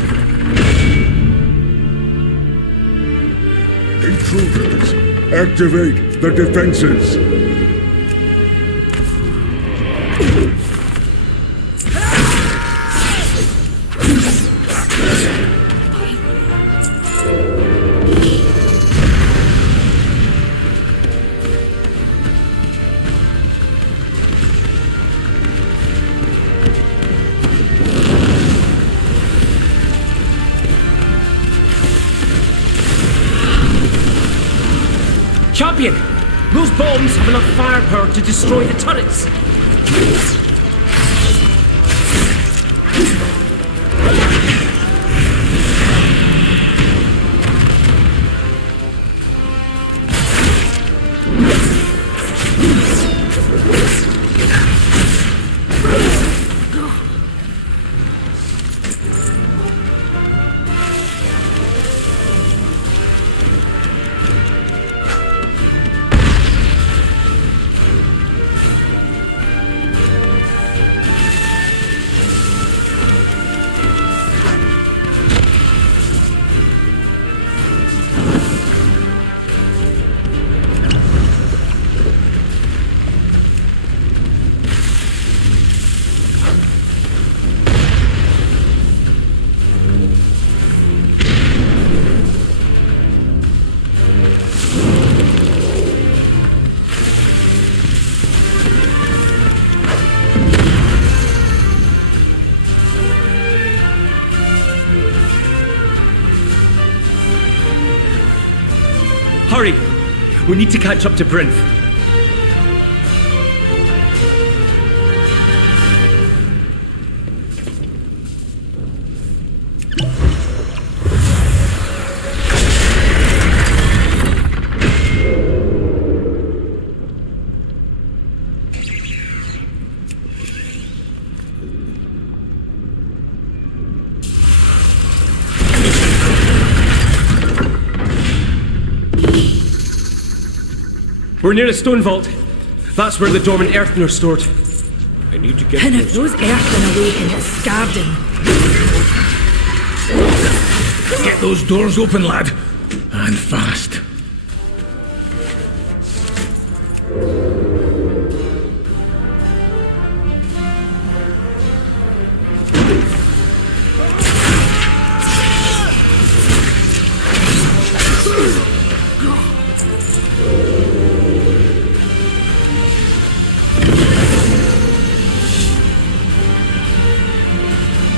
Intruders, activate the defenses. Champion! Those bombs have enough firepower to destroy the turrets! Hurry! We need to catch up to Brinth. We're near the stone vault. That's where the dormant earthen are stored. I need to get And if those earthen awaken at Scarden... Get those doors open, lad. And fast.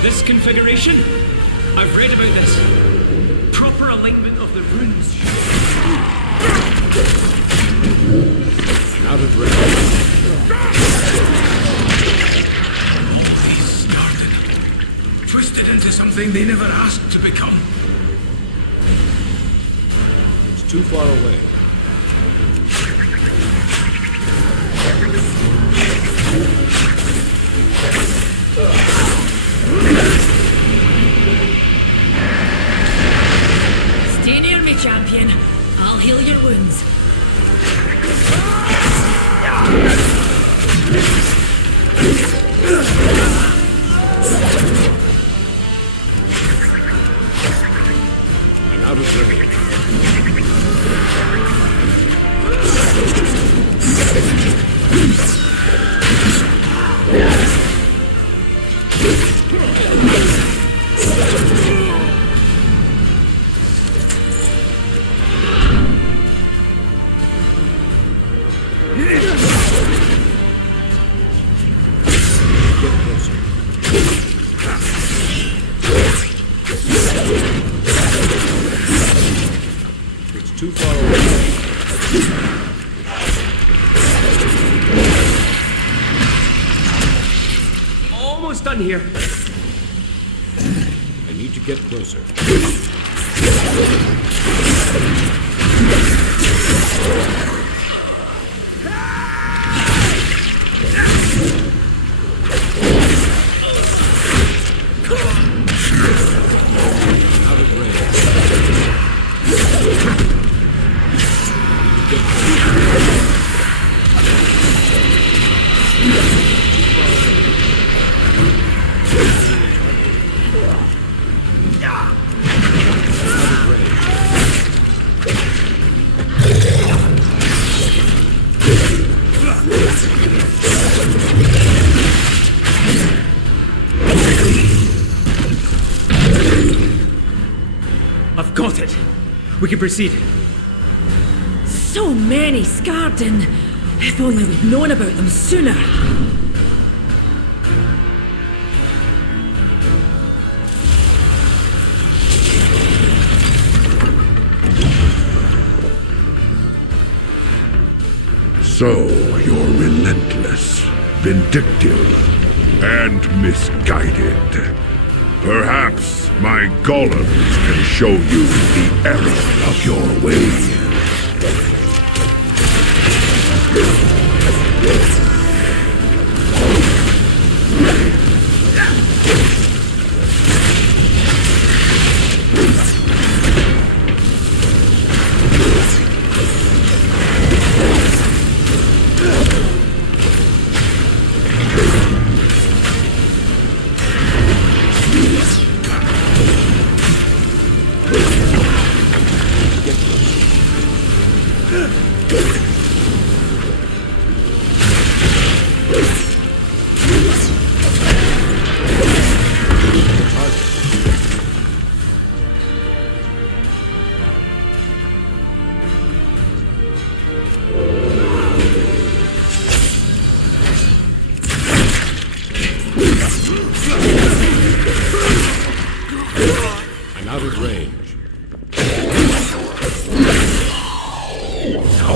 This configuration? I've read about this. Proper alignment of the runes. Out of range. They started. Twisted into something they never asked to become. It's too far away. Stay near me, champion. I'll heal your wounds. I'm out of range. Too far away. Almost done here. I need to get closer. Out of range. I've got it. We can proceed. So many Scarden. If only we'd known about them sooner. So you're relentless, vindictive, and misguided. Perhaps my golems can show you the error of your ways.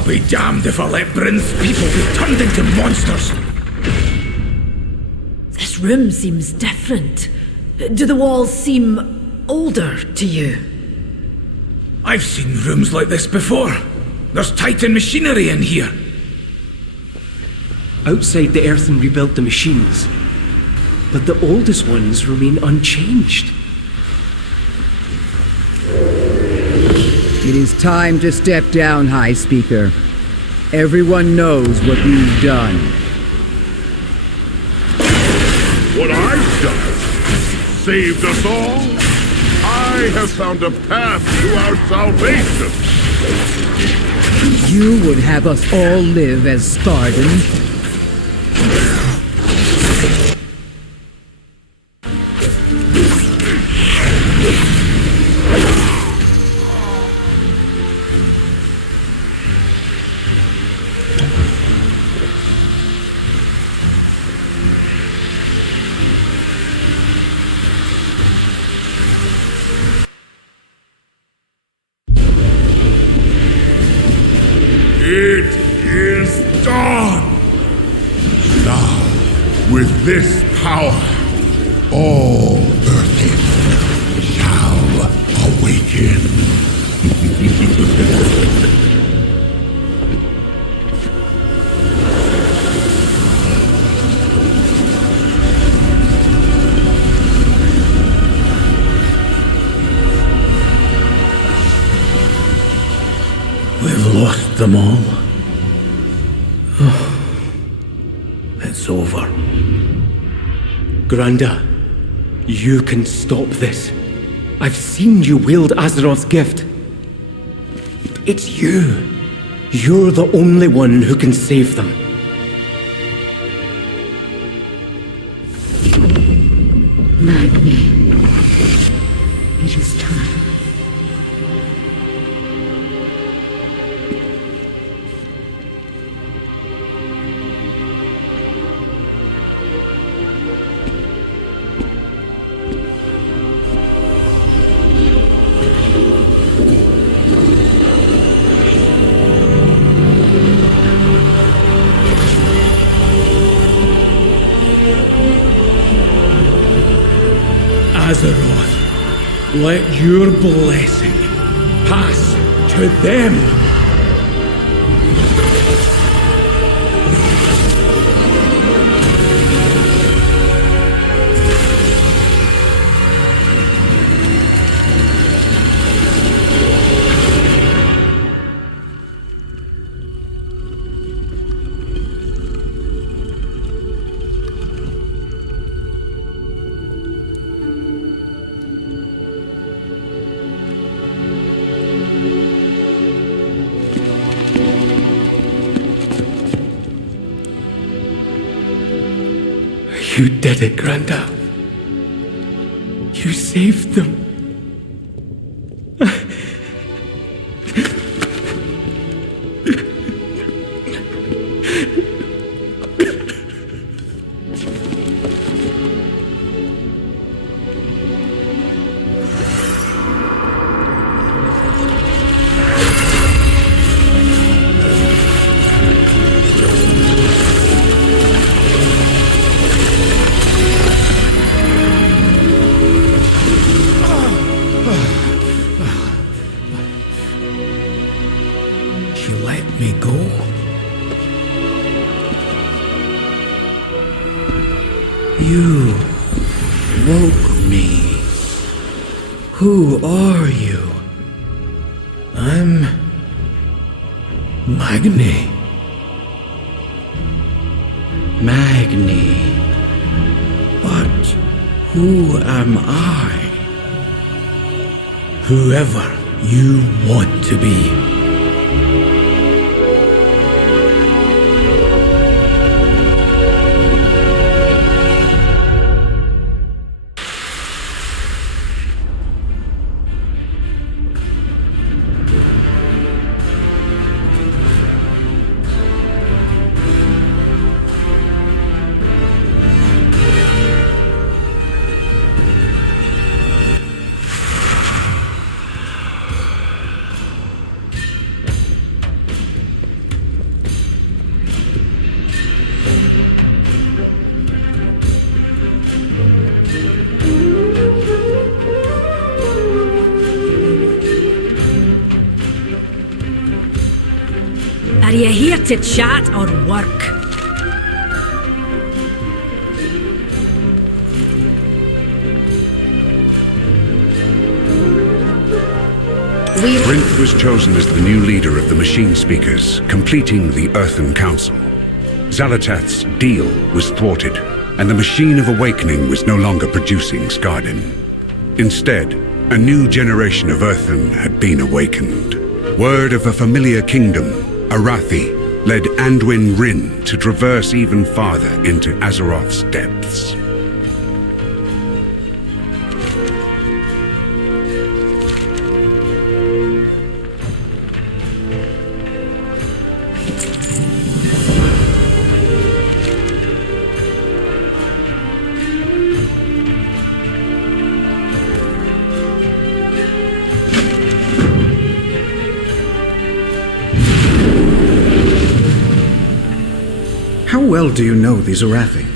I'll be damned if I let Bryn's people be turned into monsters! This room seems different. Do the walls seem older to you? I've seen rooms like this before. There's Titan machinery in here. Outside the earthen rebuilt the machines, but the oldest ones remain unchanged. It is time to step down, High Speaker. Everyone knows what you've done. What I've done saved us all. I have found a path to our salvation. You would have us all live as Spartan. It is done! Now, with this power, all Earthen shall awaken. We've lost them all. It's over. Granda, you can stop this. I've seen you wield Azeroth's gift. It's you. You're the only one who can save them. Magni, it is time. Azeroth, let your blessing pass to them. You did it, Granda. You saved them. She let me go. You woke me. Who are you? I'm Magni. Magni. But who am I? Whoever you want to be. you here to chat or work? Rinth was chosen as the new leader of the Machine Speakers, completing the Earthen Council. Xalatath's deal was thwarted, and the Machine of Awakening was no longer producing Skardin. Instead, a new generation of Earthen had been awakened. Word of a familiar kingdom, Arathi, led Anduin Rin to traverse even farther into Azeroth's depths. How well do you know these Arathi?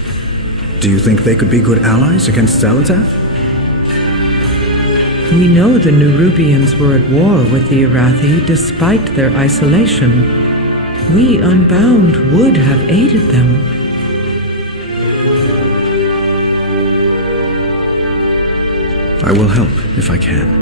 Do you think they could be good allies against Xalatath? We know the Nerubians were at war with the Arathi despite their isolation. We, Unbound, would have aided them. I will help if I can.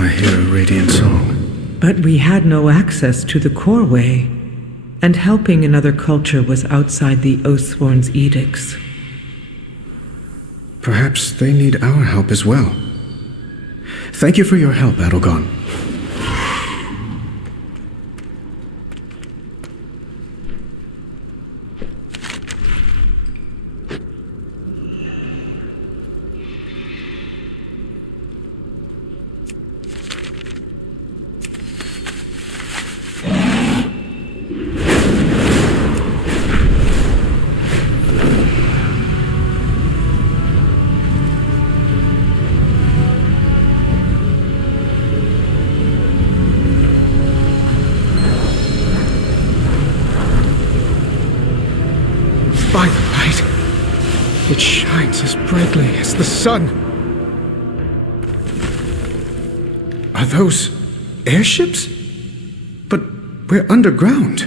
I hear a radiant song. But we had no access to the Coreway, and helping another culture was outside the Oathsworn's edicts. Perhaps they need our help as well. Thank you for your help, Adelgon. By the light, it shines as brightly as the sun. Are those airships? But we're underground.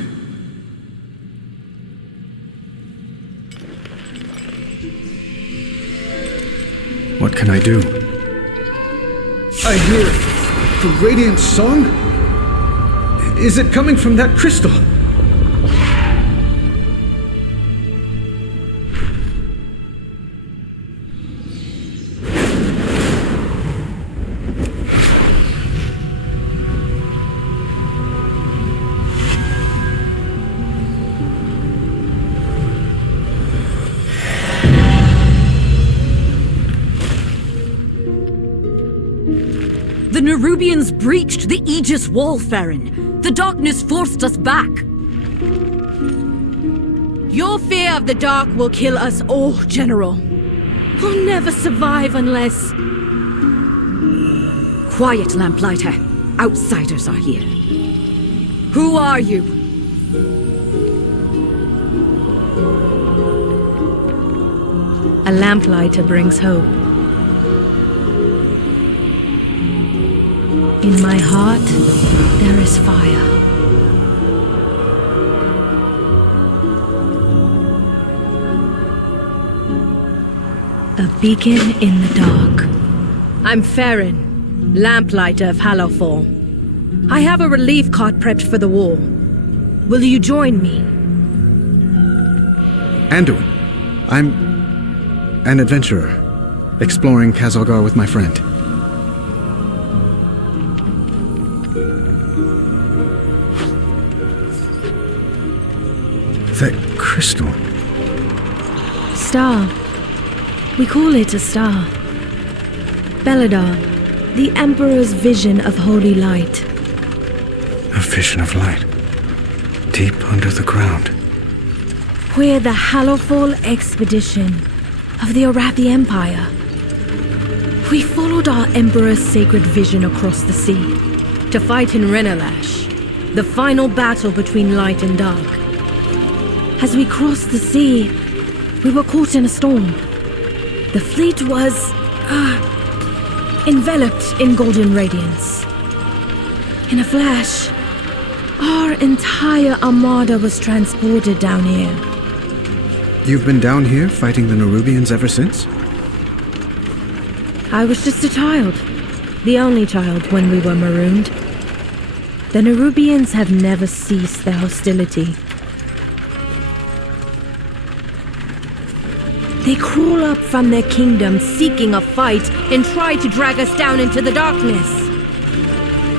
What can I do? I hear the radiant song? Is it coming from that crystal? The Nerubians breached the Aegis Wall, Farron. The darkness forced us back. Your fear of the dark will kill us all, General. We'll never survive unless... Quiet, Lamplighter. Outsiders are here. Who are you? A lamplighter brings hope. In my heart, there is fire. A beacon in the dark. I'm Farron, lamplighter of Hallowfall. I have a relief cart prepped for the war. Will you join me? Anduin. I'm an adventurer, exploring Khazalgar with my friend. That crystal. Star. We call it a star. Beladar, the Emperor's vision of holy light. A vision of light. Deep under the ground. We're the Hallowfall expedition of the Arathi Empire. We followed our Emperor's sacred vision across the sea to fight in Renalash, the final battle between light and dark. As we crossed the sea, we were caught in a storm. The fleet was, enveloped in golden radiance. In a flash, our entire armada was transported down here. You've been down here fighting the Nerubians ever since? I was just a child. The only child when we were marooned. The Nerubians have never ceased their hostility. They crawl up from their kingdom seeking a fight and try to drag us down into the darkness.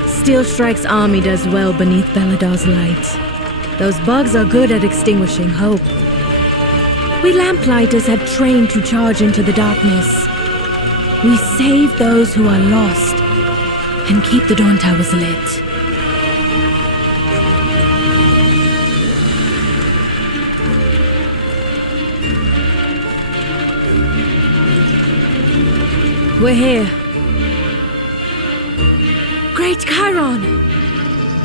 Steelstrike's army does well beneath Beladar's light. Those bugs are good at extinguishing hope. We lamplighters have trained to charge into the darkness. We save those who are lost and keep the Dawn Towers lit. We're here. Great Chiron!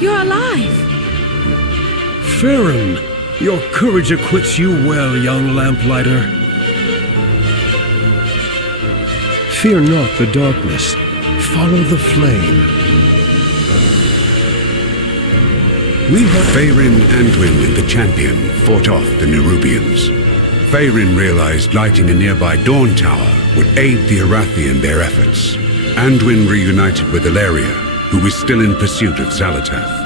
You're alive! Farron, your courage acquits you well, young lamplighter. Fear not the darkness. Follow the flame. We have Faeryn, Anduin, and the Champion fought off the Nerubians. Faeryn realized lighting a nearby Dawn Tower would aid the Arathi in their efforts. Anduin reunited with Ilaria, who was still in pursuit of Xal'atath.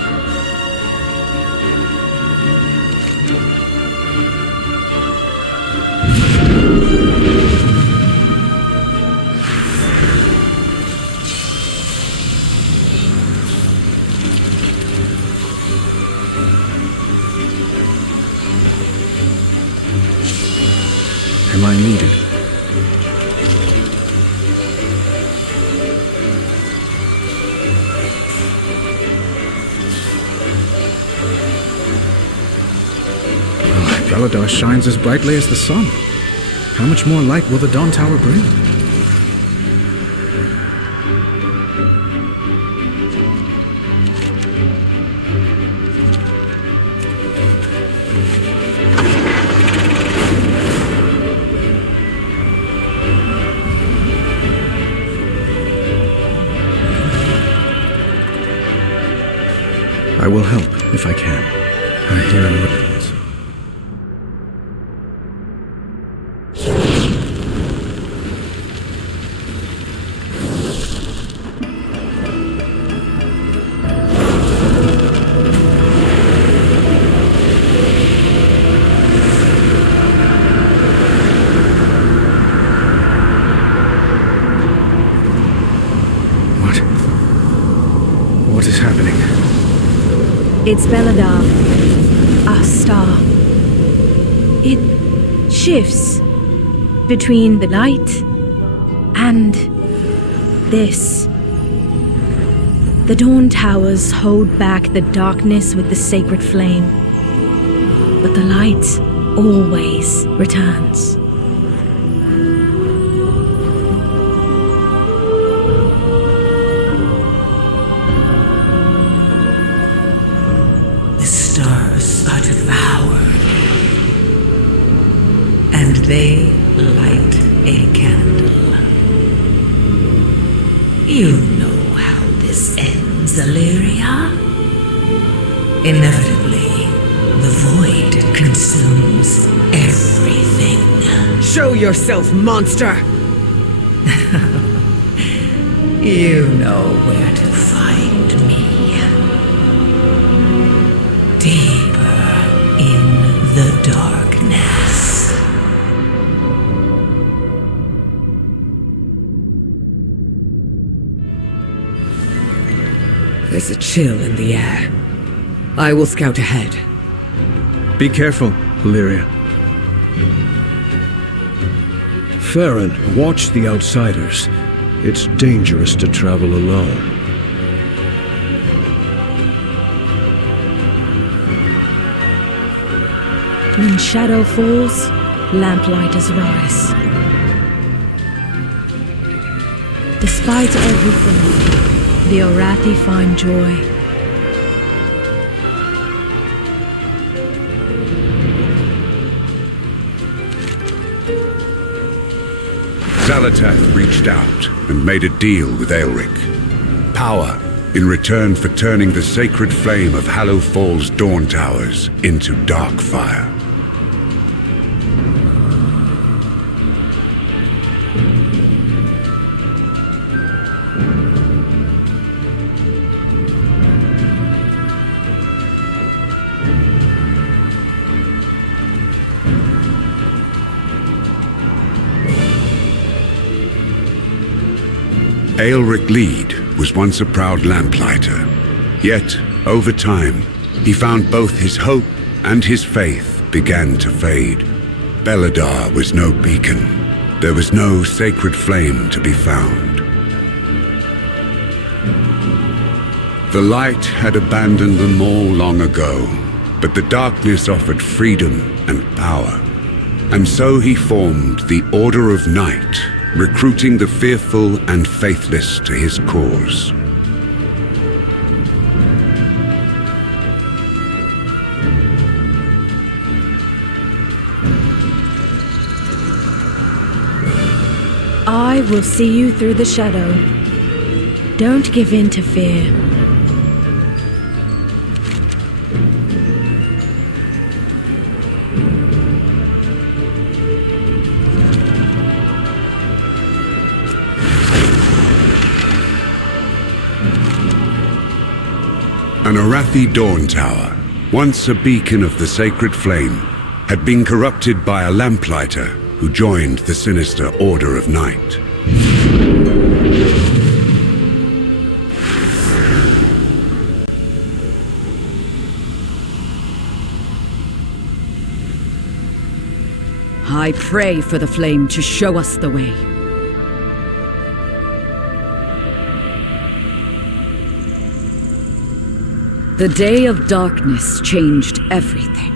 Am I needed? Beladar shines as brightly as the sun. How much more light will the Dawn Tower bring? I will help if I can. I hear a What is happening? It's Beladar, our star. It shifts between the light and this. The Dawn Towers hold back the darkness with the sacred flame, but the light always returns. They light a candle. You know how this ends, Illyria. Inevitably, the void consumes everything. Show yourself, monster! You know where to find me. Deeper in the darkness. There's a chill in the air. I will scout ahead. Be careful, Illyria. Farron, watch the outsiders. It's dangerous to travel alone. When shadow falls, lamplighters rise. Despite everything, the Arathi find joy. Xalatath reached out and made a deal with Aelric. Power in return for turning the sacred flame of Hallow Fall's Dawn Towers into dark fire. Aelric Lead was once a proud lamplighter. Yet, over time, he found both his hope and his faith began to fade. Beledar was no beacon. There was no sacred flame to be found. The light had abandoned them all long ago, but the darkness offered freedom and power. And so he formed the Order of Night, recruiting the fearful and faithless to his cause. I will see you through the shadow. Don't give in to fear. An Arathi Dawn Tower, once a beacon of the sacred flame, had been corrupted by a lamplighter who joined the sinister Order of Night. I pray for the flame to show us the way. The day of darkness changed everything.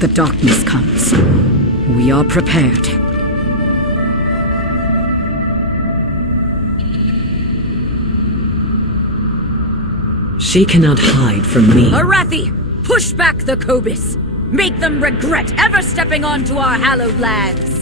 The darkness comes. We are prepared. She cannot hide from me. Arathi, push back the Kobus. Make them regret ever stepping onto our hallowed lands.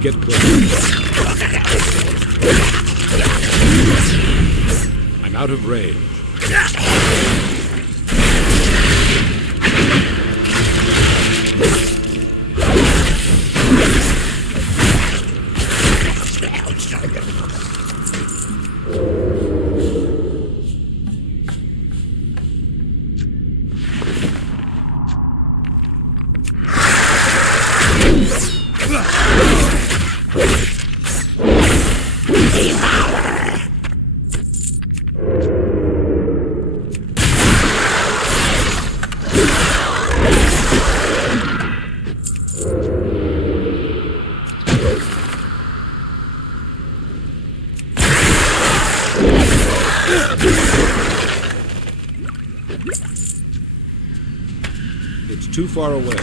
Get close. I'm out of range. too far away.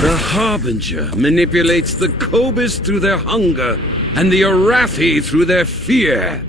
The Harbinger manipulates the Kobus through their hunger, and the Arathi through their fear.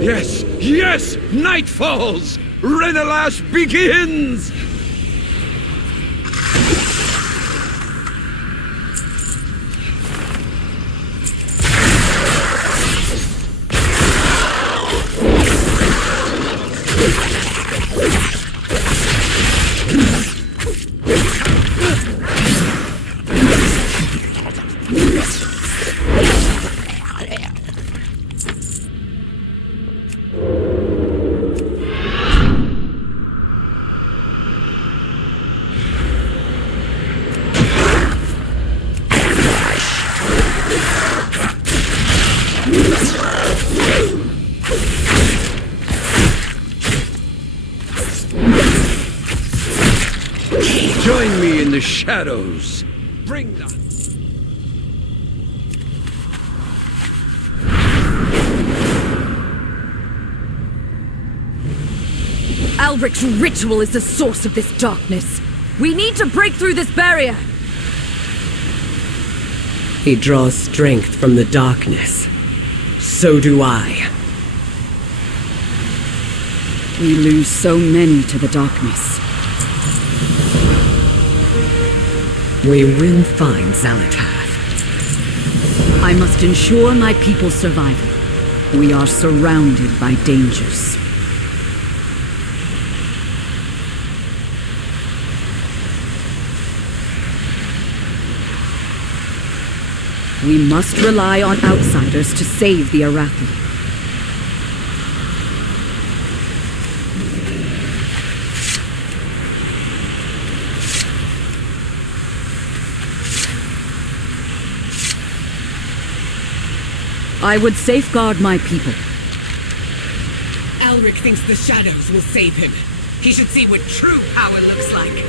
Yes! Yes! Night falls! Renalash begins! Join me in the shadows. Bring the... Albric's ritual is the source of this darkness. We need to break through this barrier. He draws strength from the darkness. So do I. We lose so many to the darkness. We will find Xalatath. I must ensure my people's survival. We are surrounded by dangers. We must rely on outsiders to save the Arathi. I would safeguard my people. Alric thinks the shadows will save him. He should see what true power looks like.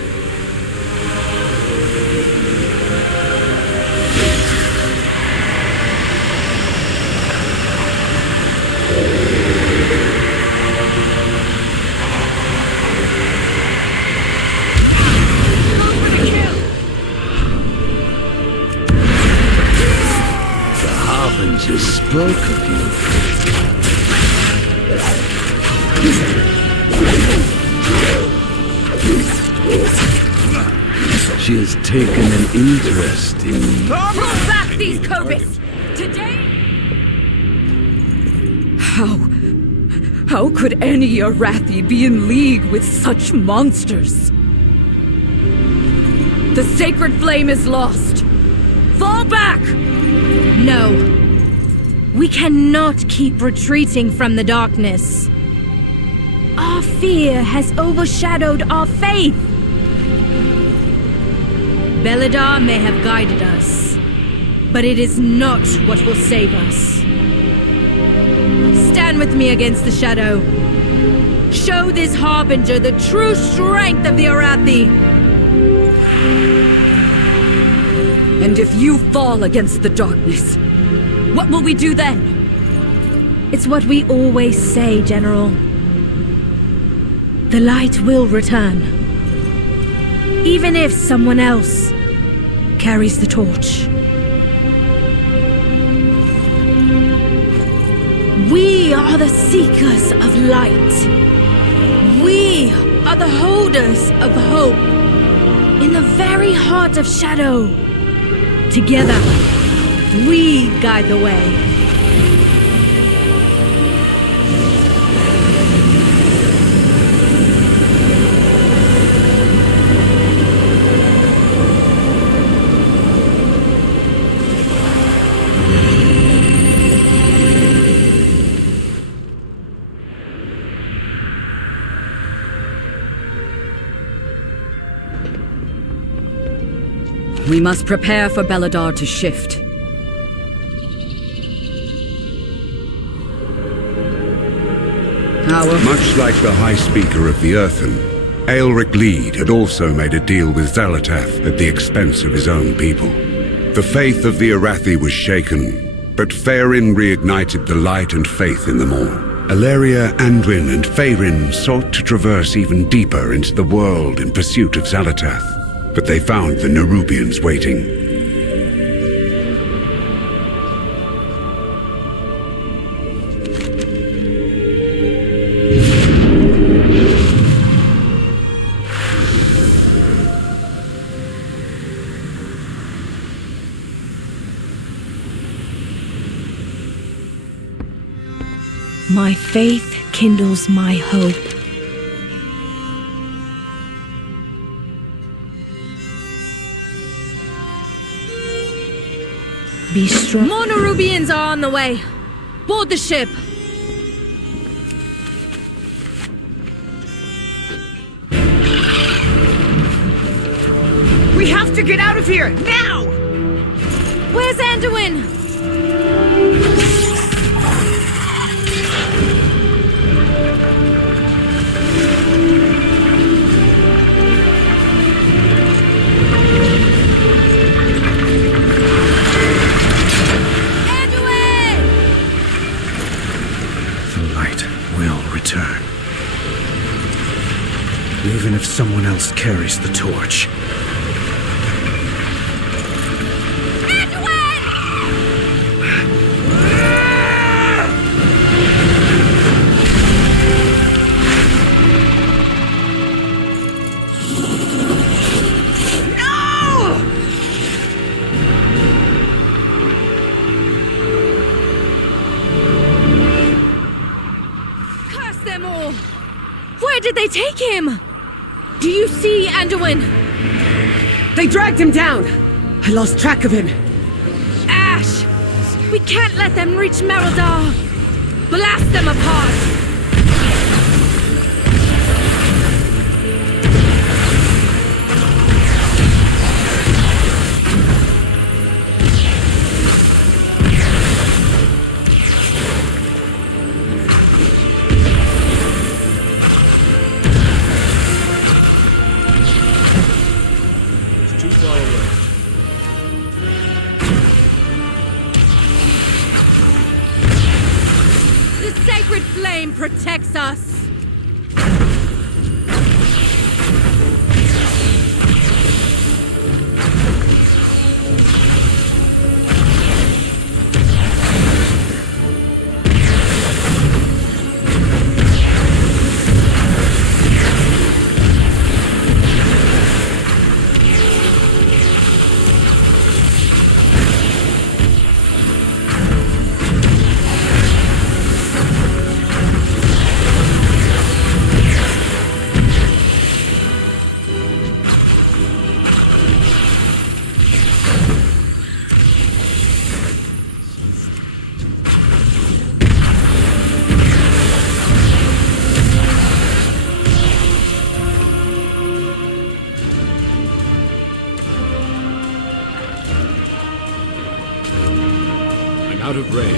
Harbinger spoke of you. She has taken an interest in me. Move back these Kobus! Today... How could any Arathi be in league with such monsters? The sacred flame is lost! Fall back! No. We cannot keep retreating from the darkness. Our fear has overshadowed our faith. Beledar may have guided us, but it is not what will save us. Stand with me against the shadow. Show this harbinger the true strength of the Arathi. And if you fall against the darkness, what will we do then? It's what we always say, General. The light will return. Even if someone else carries the torch. We are the seekers of light. We are the holders of hope. In the very heart of shadow. Together, we guide the way. We must prepare for Beledar to shift. Much like the High Speaker of the Earthen, Aelric Lead had also made a deal with Xal'atath at the expense of his own people. The faith of the Arathi was shaken, but Faeryn reignited the light and faith in them all. Alleria, Anduin, and Faeryn sought to traverse even deeper into the world in pursuit of Xal'atath. But they found the Nerubians waiting. My faith kindles my hope. Be strong. More Nerubians are on the way. Board the ship. We have to get out of here, now! Where's Anduin? Return. Even if someone else carries the torch. Where did they take him? Do you see Anduin? They dragged him down! I lost track of him. Ash! We can't let them reach Mereldar! Blast them apart! Flame protects us. I'm out of range.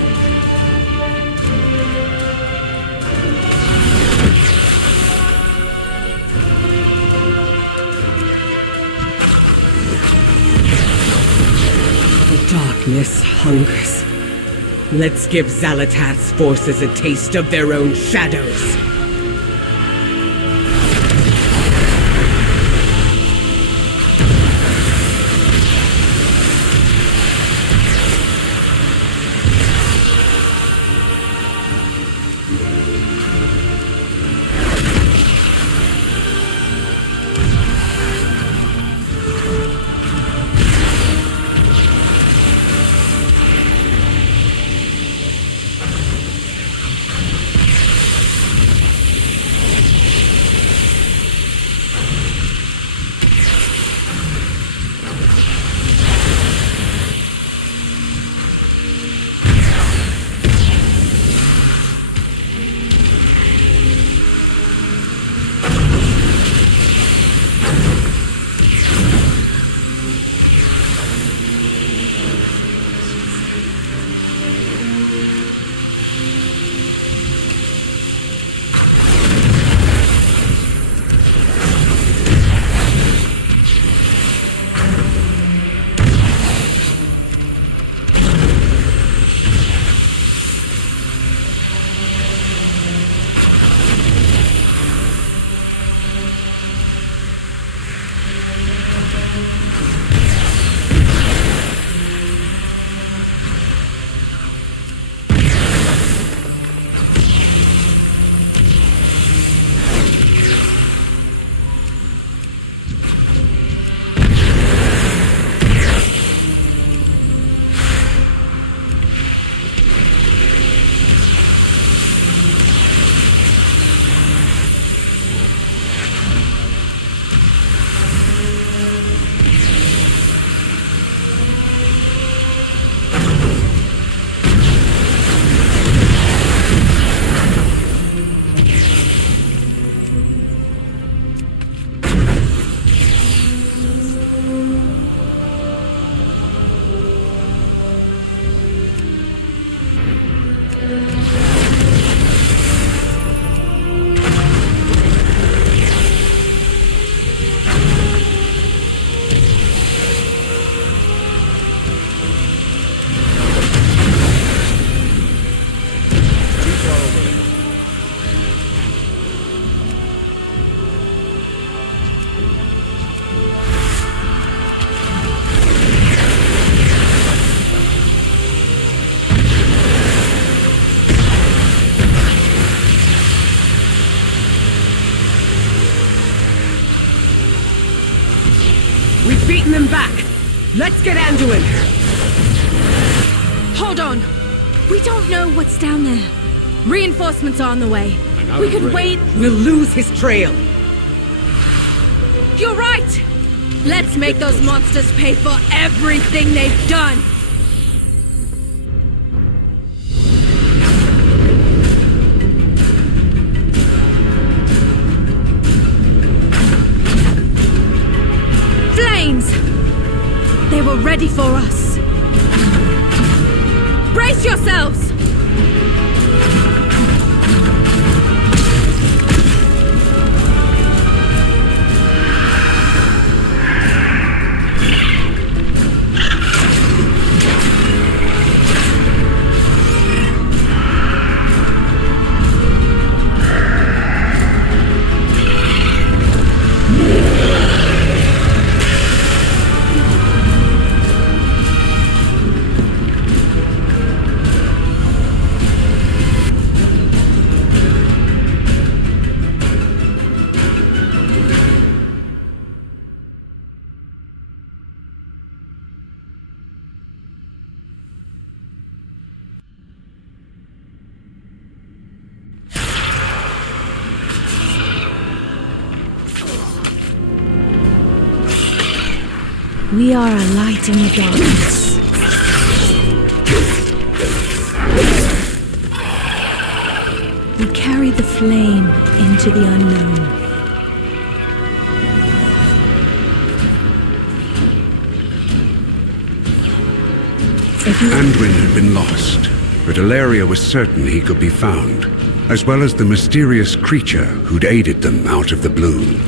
The darkness hungers. Let's give Xalatath's forces a taste of their own shadows. We've beaten them back. Let's get Anduin. Hold on. We don't know what's down there. Reinforcements are on the way. We could wait. We'll lose his trail. You're right. Let's make those monsters pay for everything they've done. They were ready for us. Brace yourselves! We are a light in the darkness. We carry the flame into the unknown. If Anduin had been lost, but Ilaria was certain he could be found, as well as the mysterious creature who'd aided them out of the blue.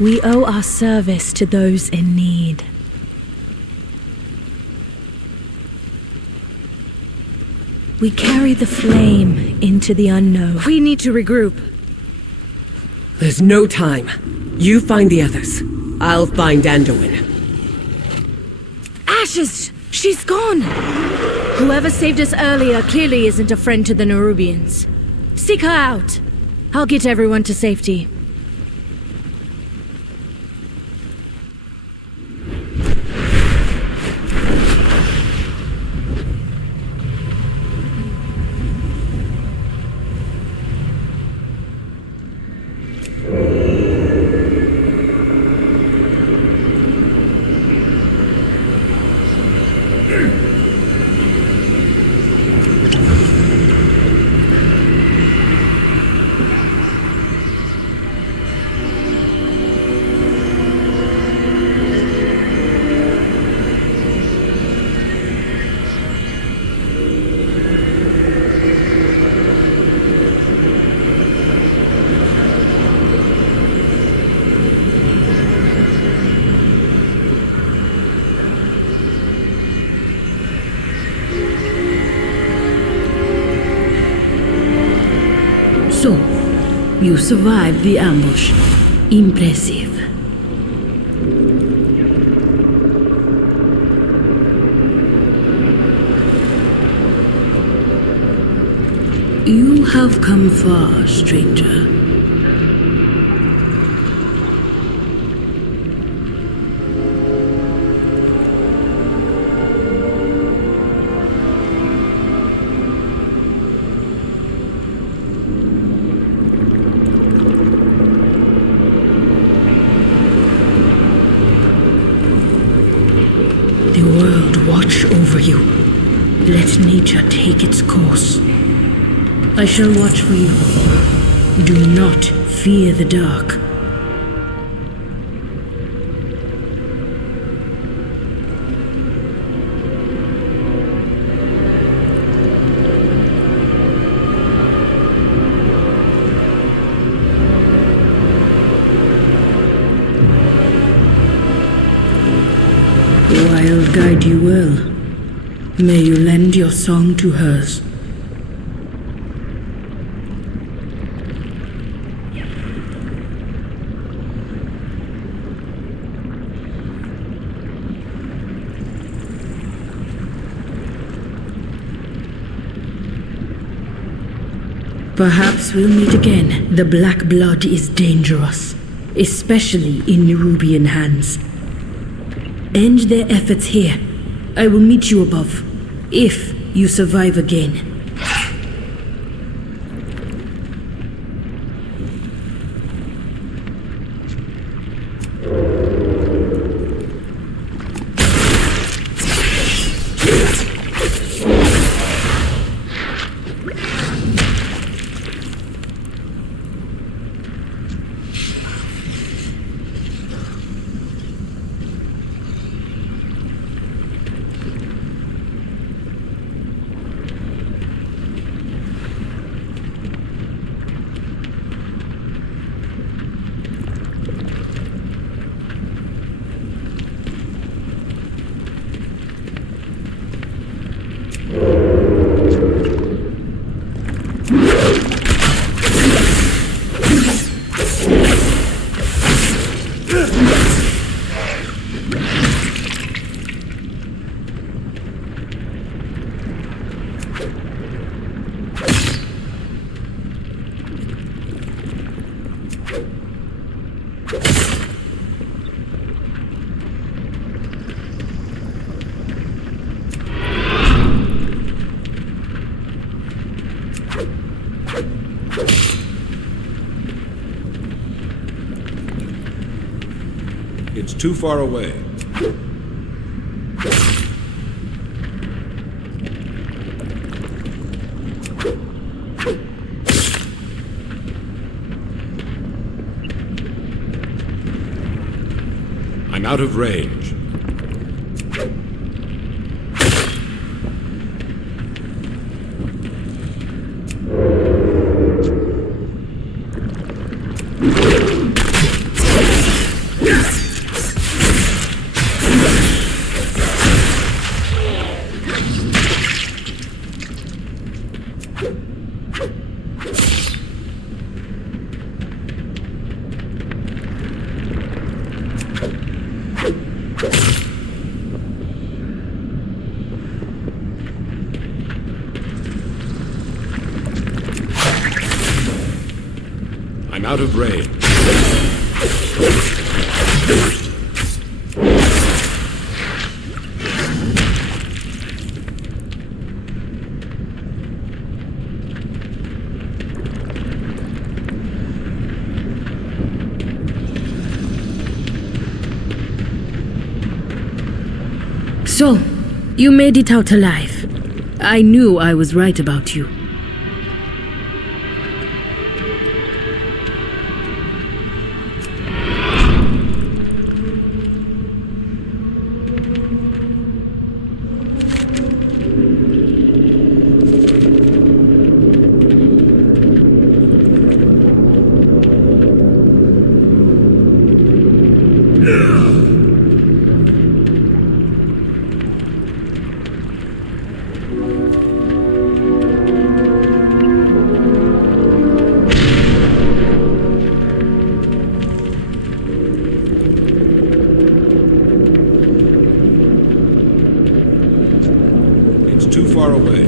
We owe our service to those in need. We carry the flame into the unknown. We need to regroup. There's no time. You find the others. I'll find Anduin. Ashes! She's gone! Whoever saved us earlier clearly isn't a friend to the Nerubians. Seek her out. I'll get everyone to safety. So, you survived the ambush. Impressive. You have come far, stranger. The world watch over you. Let nature take its course. I shall watch for you. Do not fear the dark. I'll guide you well. May you lend your song to hers. Perhaps we'll meet again. The black blood is dangerous, especially in Nerubian hands. End their efforts here. I will meet you above, if you survive again. It's too far away. I'm out of range. I'm out of range. So, you made it out alive. I knew I was right about you. Too far away.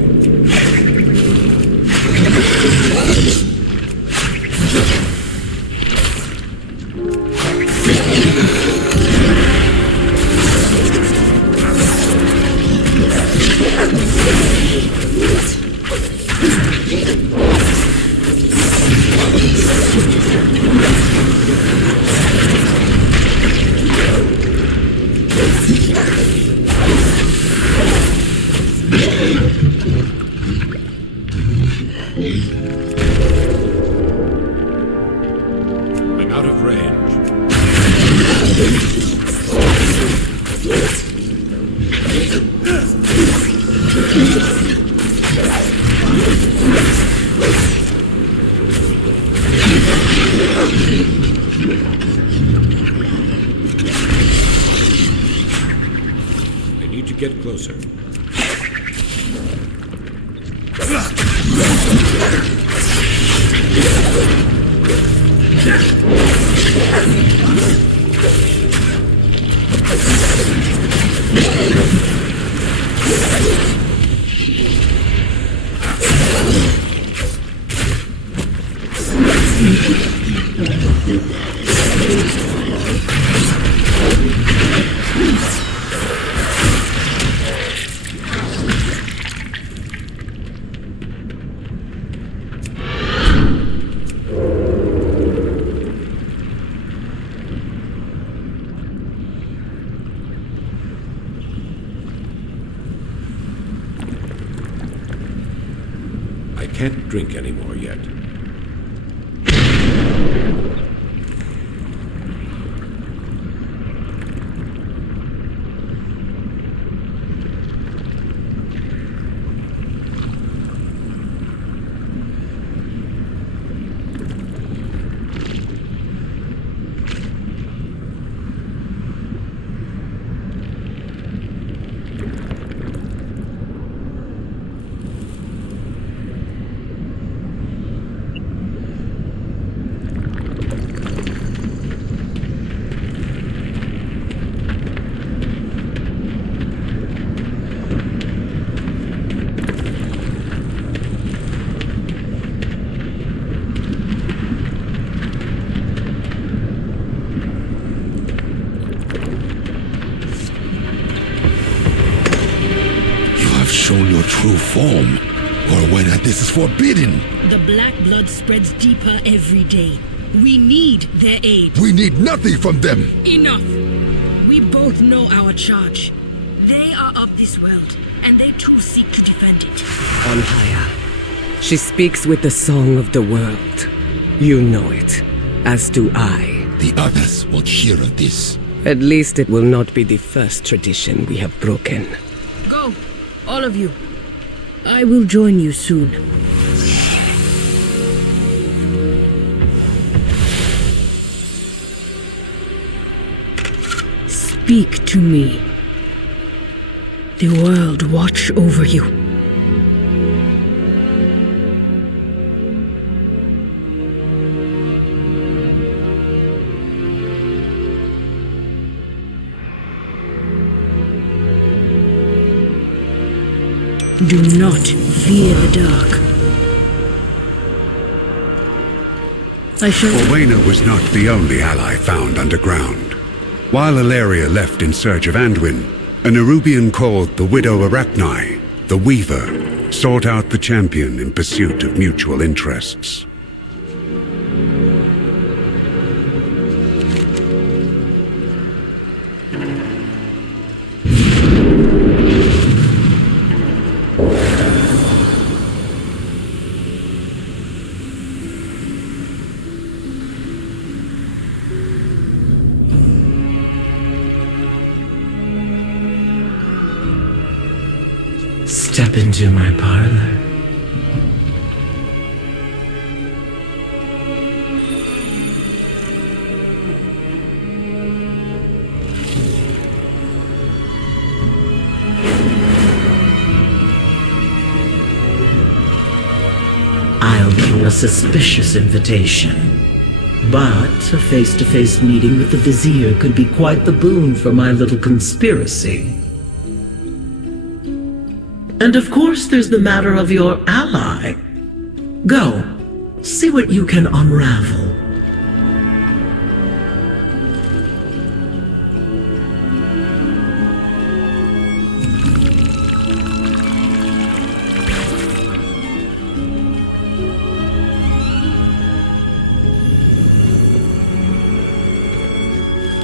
I'm out of range. I need to get closer. I can't drink anymore yet. Shown your true form, or whether this is forbidden. The black blood spreads deeper every day. We need their aid. We need nothing from them. Enough! We both know our charge. They are of this world, and they too seek to defend it. Onhaya. She speaks with the song of the world. You know it, as do I. The others won't hear of this. At least it will not be the first tradition we have broken. Go, all of you. I will join you soon. Speak to me. The world watch over you. Do not fear the dark. Orwena was not the only ally found underground. While Ilaria left in search of Anduin, a Nerubian called the Widow Arachni, the Weaver, sought out the champion in pursuit of mutual interests. Step into my parlor. I'll give you a suspicious invitation. But a face-to-face meeting with the Vizier could be quite the boon for my little conspiracy. And of course there's the matter of your ally. Go, see what you can unravel.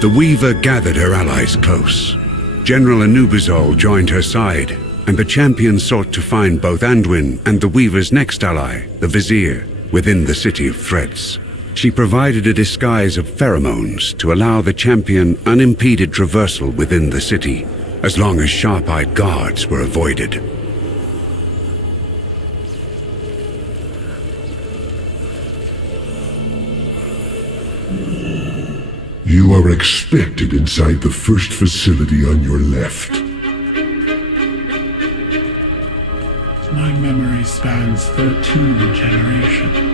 The Weaver gathered her allies close. General Anubizol joined her side, and the champion sought to find both Anduin and the Weaver's next ally, the Vizier, within the City of Threats. She provided a disguise of pheromones to allow the champion unimpeded traversal within the city, as long as sharp-eyed guards were avoided. You are expected inside the first facility on your left. My memory spans 13 generations.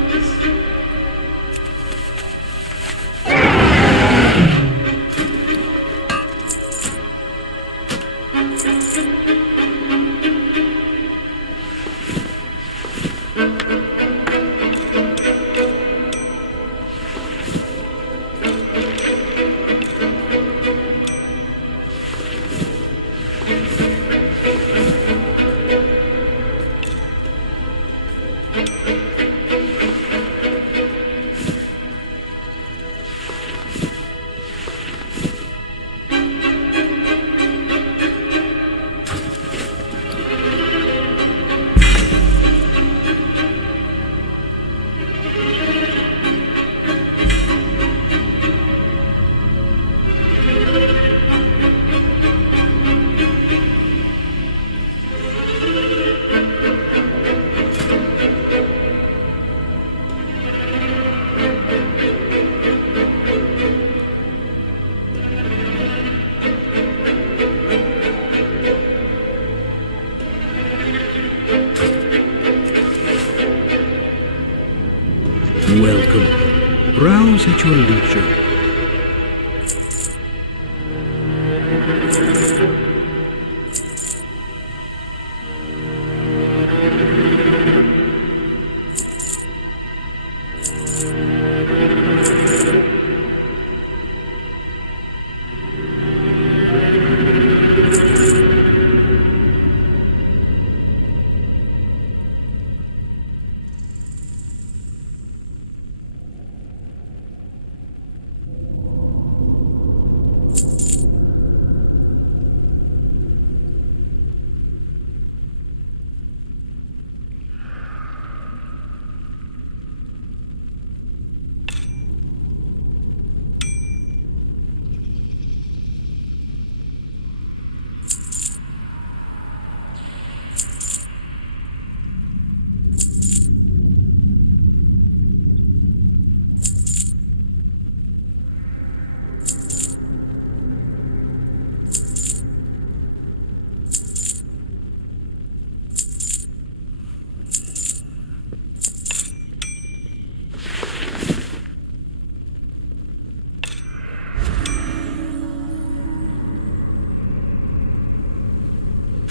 Welcome. Browse at your leisure.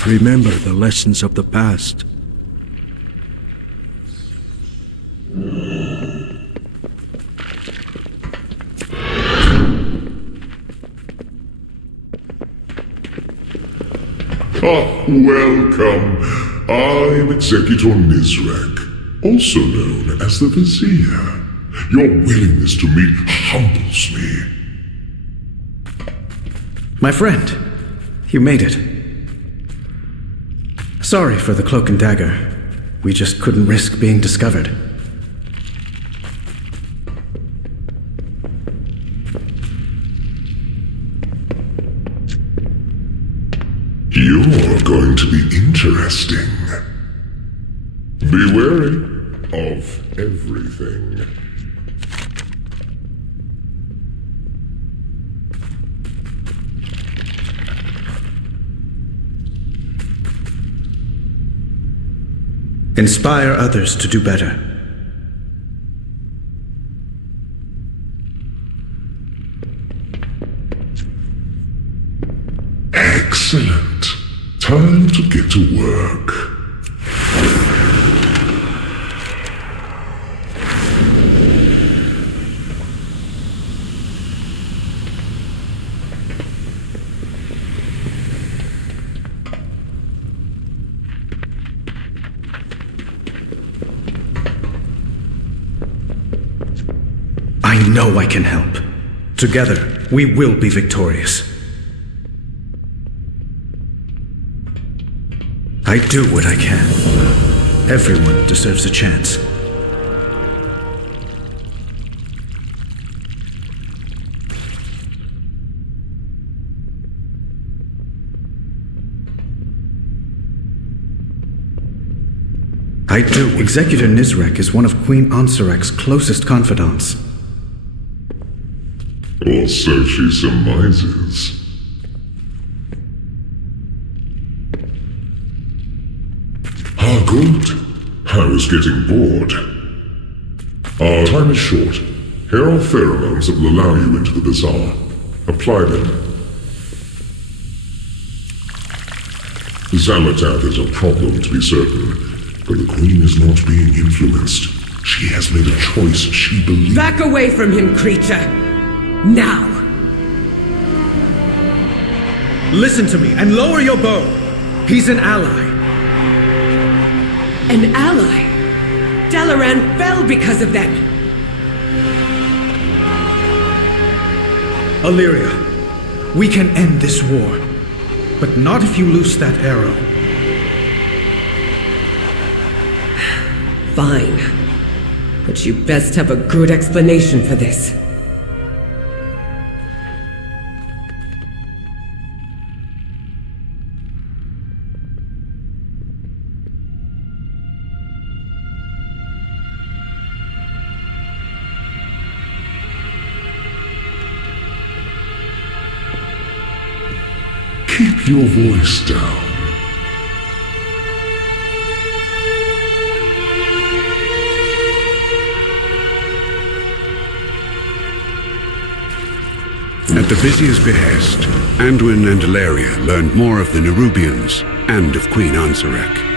Remember the lessons of the past. Welcome. I'm Executor Nizrek, also known as the Vizier. Your willingness to meet humbles me. My friend, you made it. Sorry for the cloak and dagger. We just couldn't risk being discovered. You're going to be interesting. Be wary of everything. Inspire others to do better. Excellent. Time to get to work. I know I can help. Together, we will be victorious. I do what I can. Everyone deserves a chance. I do. Executor Nizrek is one of Queen Ansarek's closest confidants. Or so she surmises. Good. I was getting bored. Our time is short. Here are pheromones that will allow you into the bazaar. Apply them. Xalatath is a problem, to be certain, but the Queen is not being influenced. She has made a choice she believes. Back away from him, creature! Now! Listen to me and lower your bow. He's an ally. An ally? Dalaran fell because of them! Illyria, we can end this war. But not if you loose that arrow. Fine. But you best have a good explanation for this. Keep your voice down. At the Vizier's behest, Anduin and Ilaria learned more of the Nerubians and of Queen Ansarek.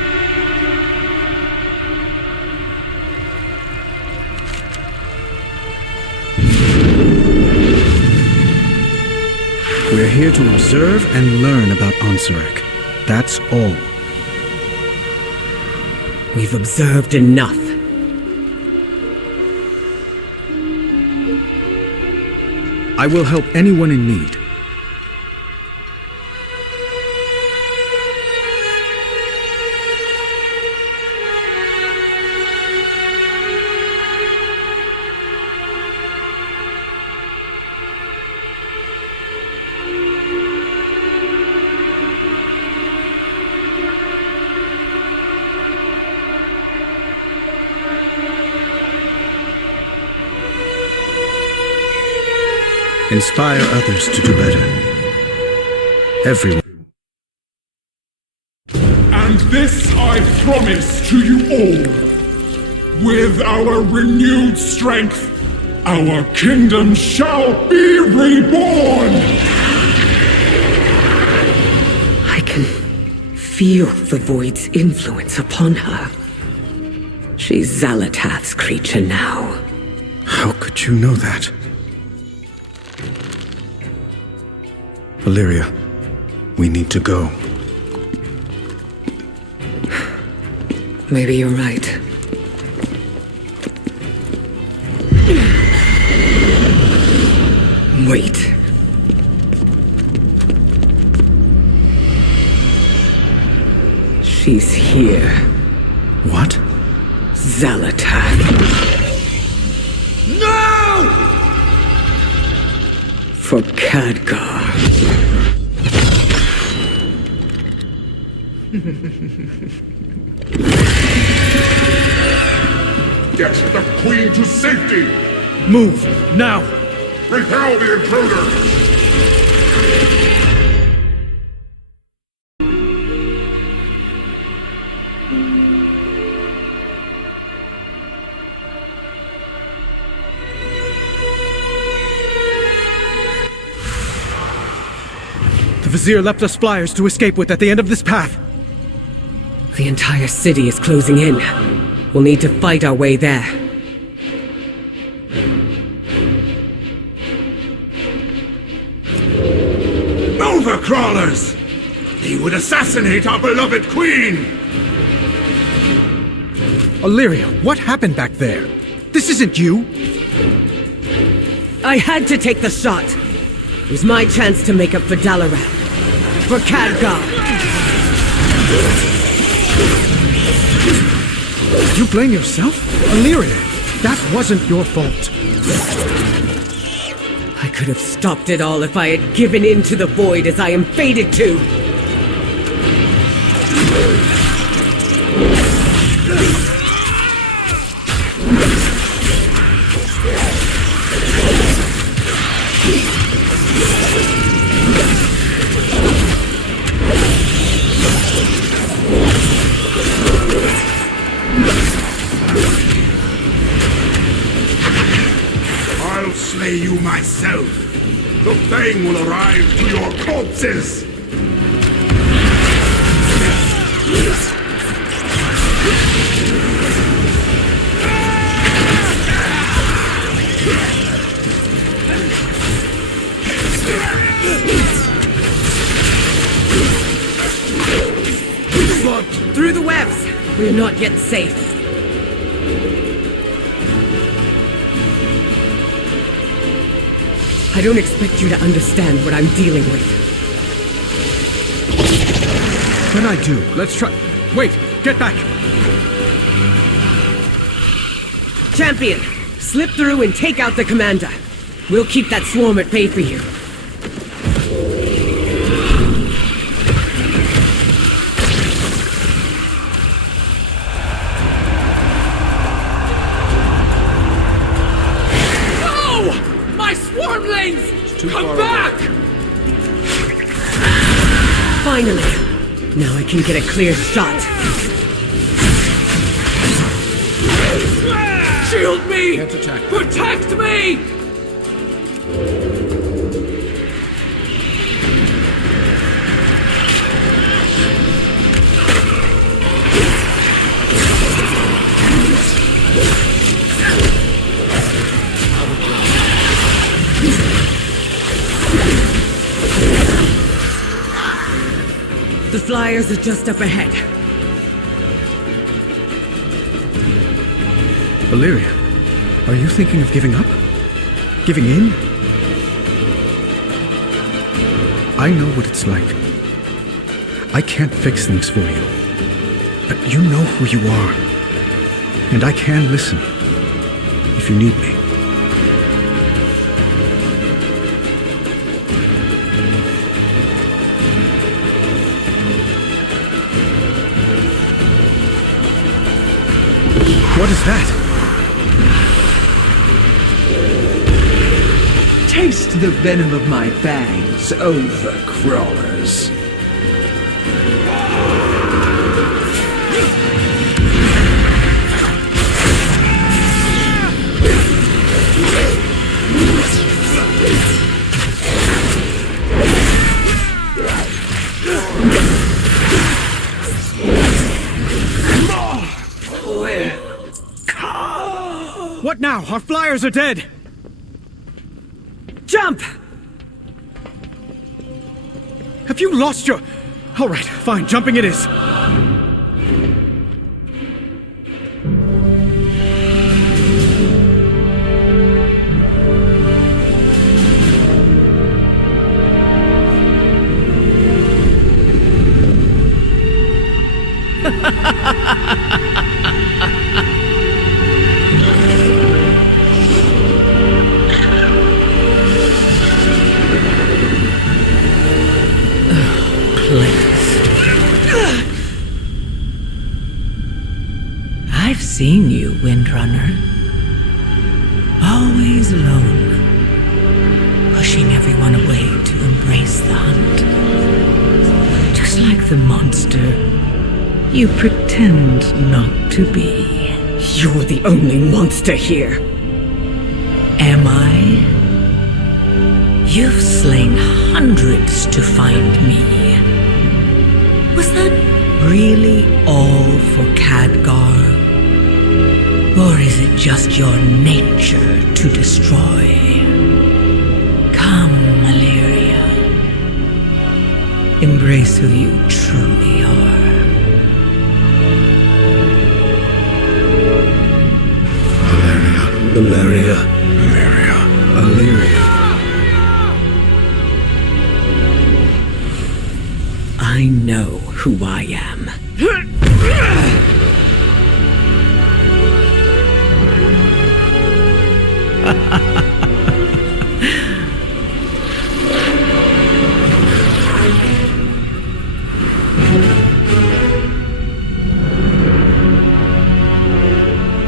We're here to observe and learn about Ansarek. That's all. We've observed enough. I will help anyone in need. Inspire others to do better. Everyone. And this I promise to you all. With our renewed strength, our kingdom shall be reborn! I can feel the Void's influence upon her. She's Xalatath's creature now. How could you know that? Valyria, we need to go. Maybe you're right. Wait. She's here. What? Xalatath. No! For Khadgar. Get the Queen to safety! Move, now! Repel the intruder! The Vizier left us flyers to escape with at the end of this path. The entire city is closing in. We'll need to fight our way there. Overcrawlers! They would assassinate our beloved queen! Illyria, what happened back there? This isn't you! I had to take the shot. It was my chance to make up for Dalaran. For Khadgar. You blame yourself? Illyria, that wasn't your fault. I could have stopped it all if I had given in to the Void as I am fated to. I'll slay you myself. The Fang will arrive to your corpses. Through the webs! We're not yet safe. I don't expect you to understand what I'm dealing with. Then I do. Let's try. Wait! Get back! Champion, slip through and take out the commander. We'll keep that swarm at bay for you. Come back! Finally! Now I can get a clear shot. Shield me! Can't attack. Protect me! The flyers are just up ahead. Illyria, are you thinking of giving up? Giving in? I know what it's like. I can't fix things for you. But you know who you are. And I can listen. If you need me. What is that? Taste the venom of my fangs, overcrawlers. What now? Our flyers are dead! Jump! Have you lost your... All right, fine, jumping it is. I've seen you, Windrunner. Always alone, pushing everyone away to embrace the hunt. Just like the monster you pretend not to be. You're the only monster here. Am I? You've slain hundreds to find me. Was that really all for Khadgar? Or is it just your nature to destroy? Come, Malaria. Embrace who you truly are. Malaria. Illyria. I know who I am.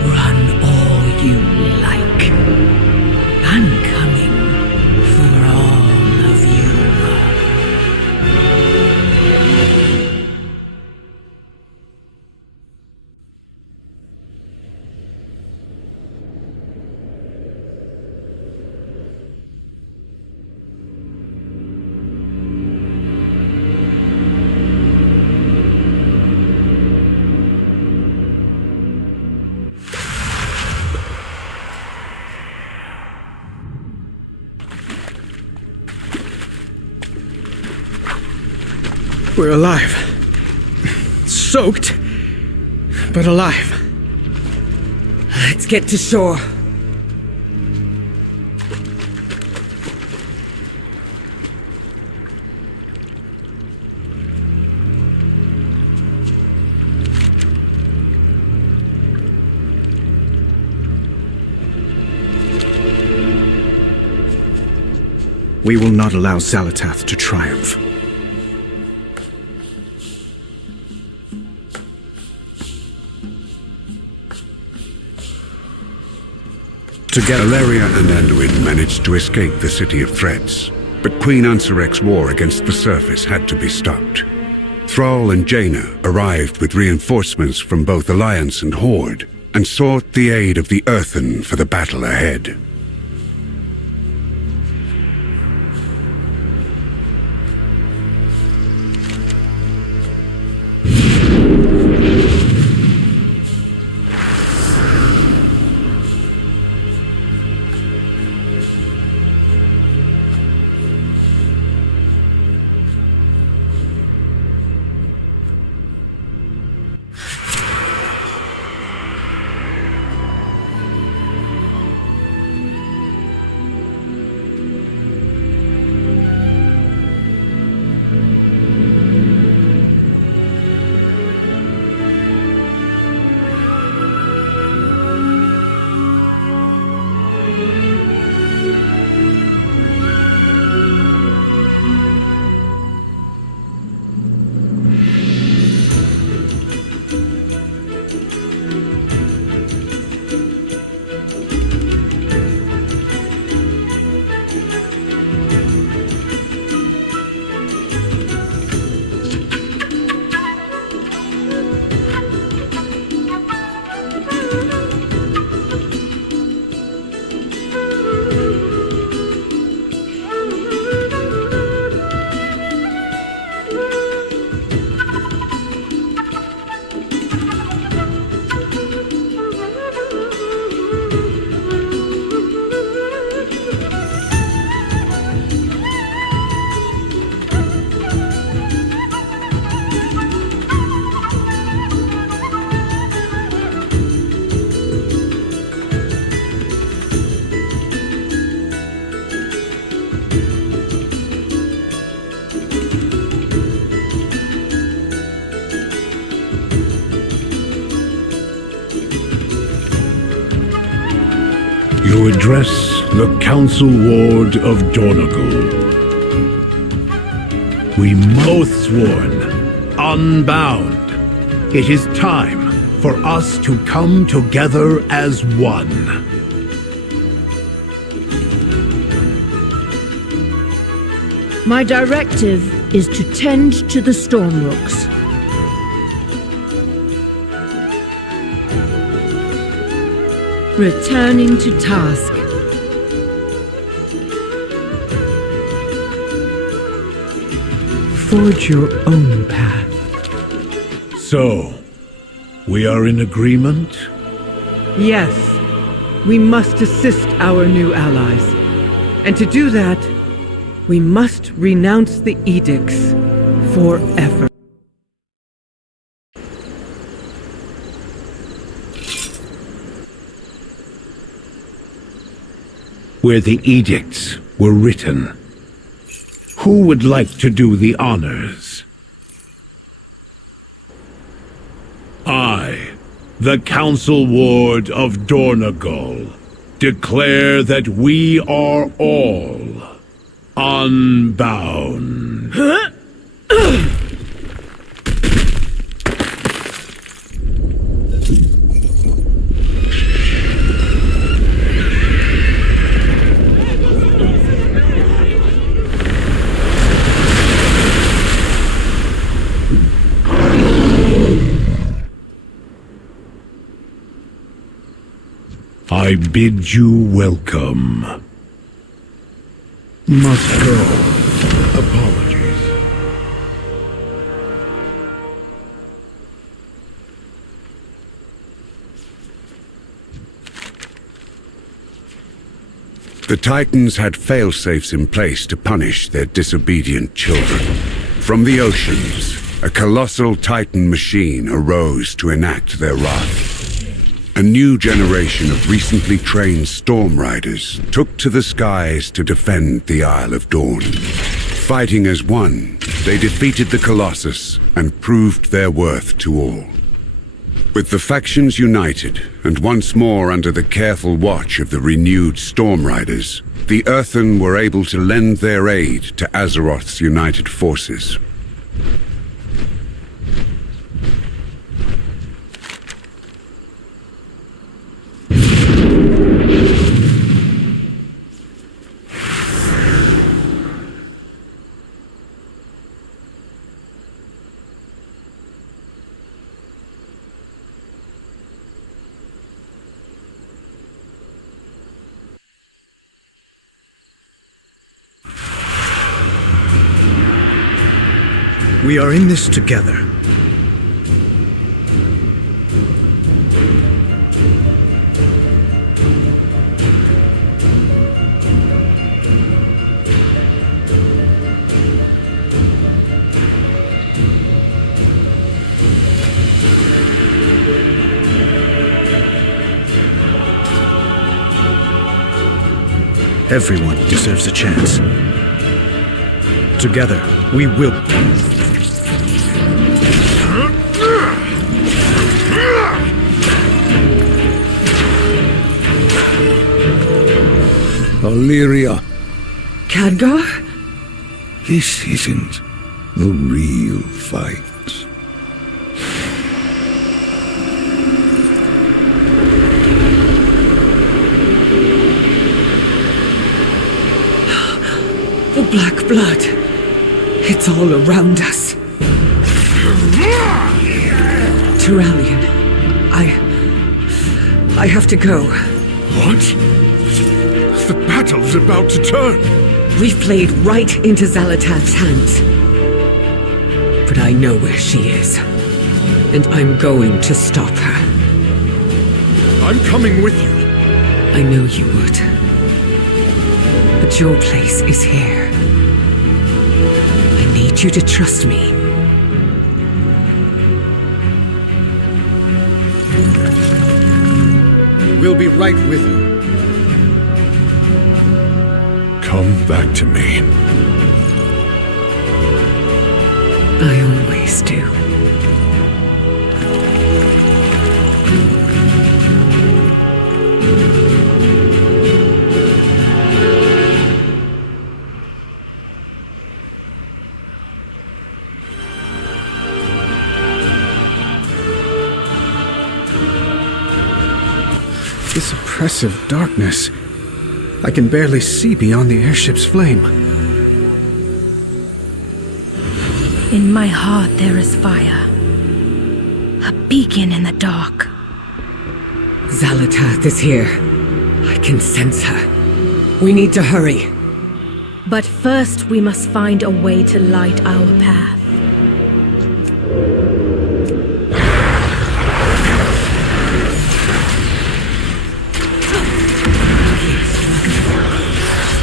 Run all you like. I'm coming for all of you. We're alive. Soaked, but alive. Let's get to shore. We will not allow Xalatath to triumph. Together, Valeria and Anduin managed to escape the City of Threats, but Queen Ansarek's war against the surface had to be stopped. Thrall and Jaina arrived with reinforcements from both Alliance and Horde, and sought the aid of the Earthen for the battle ahead. You address the Council Ward of Dornagal. We both sworn, unbound. It is time for us to come together as one. My directive is to tend to the Stormrooks. Returning to task. Forge your own path. So, we are in agreement? Yes, we must assist our new allies. And to do that, we must renounce the edicts forever. Where the edicts were written. Who would like to do the honors? I, the Council Ward of Dornagal, declare that we are all unbound. I bid you welcome. Must go. Apologies. The Titans had failsafes in place to punish their disobedient children. From the oceans, a colossal Titan machine arose to enact their wrath. A new generation of recently trained Storm Riders took to the skies to defend the Isle of Dawn. Fighting as one, they defeated the Colossus and proved their worth to all. With the factions united, and once more under the careful watch of the renewed Storm Riders, the Earthen were able to lend their aid to Azeroth's united forces. We are in this together. Everyone deserves a chance. Together, we will. Illyria. Khadgar? This isn't the real fight. The black blood. It's all around us. Turalian, I have to go. What? The battle's about to turn. We've played right into Zalatath's hands. But I know where she is. And I'm going to stop her. I'm coming with you. I know you would. But your place is here. I need you to trust me. We'll be right with you. Come back to me. I always do. This oppressive darkness. I can barely see beyond the airship's flame. In my heart there is fire. A beacon in the dark. Xalatath is here. I can sense her. We need to hurry. But first we must find a way to light our path.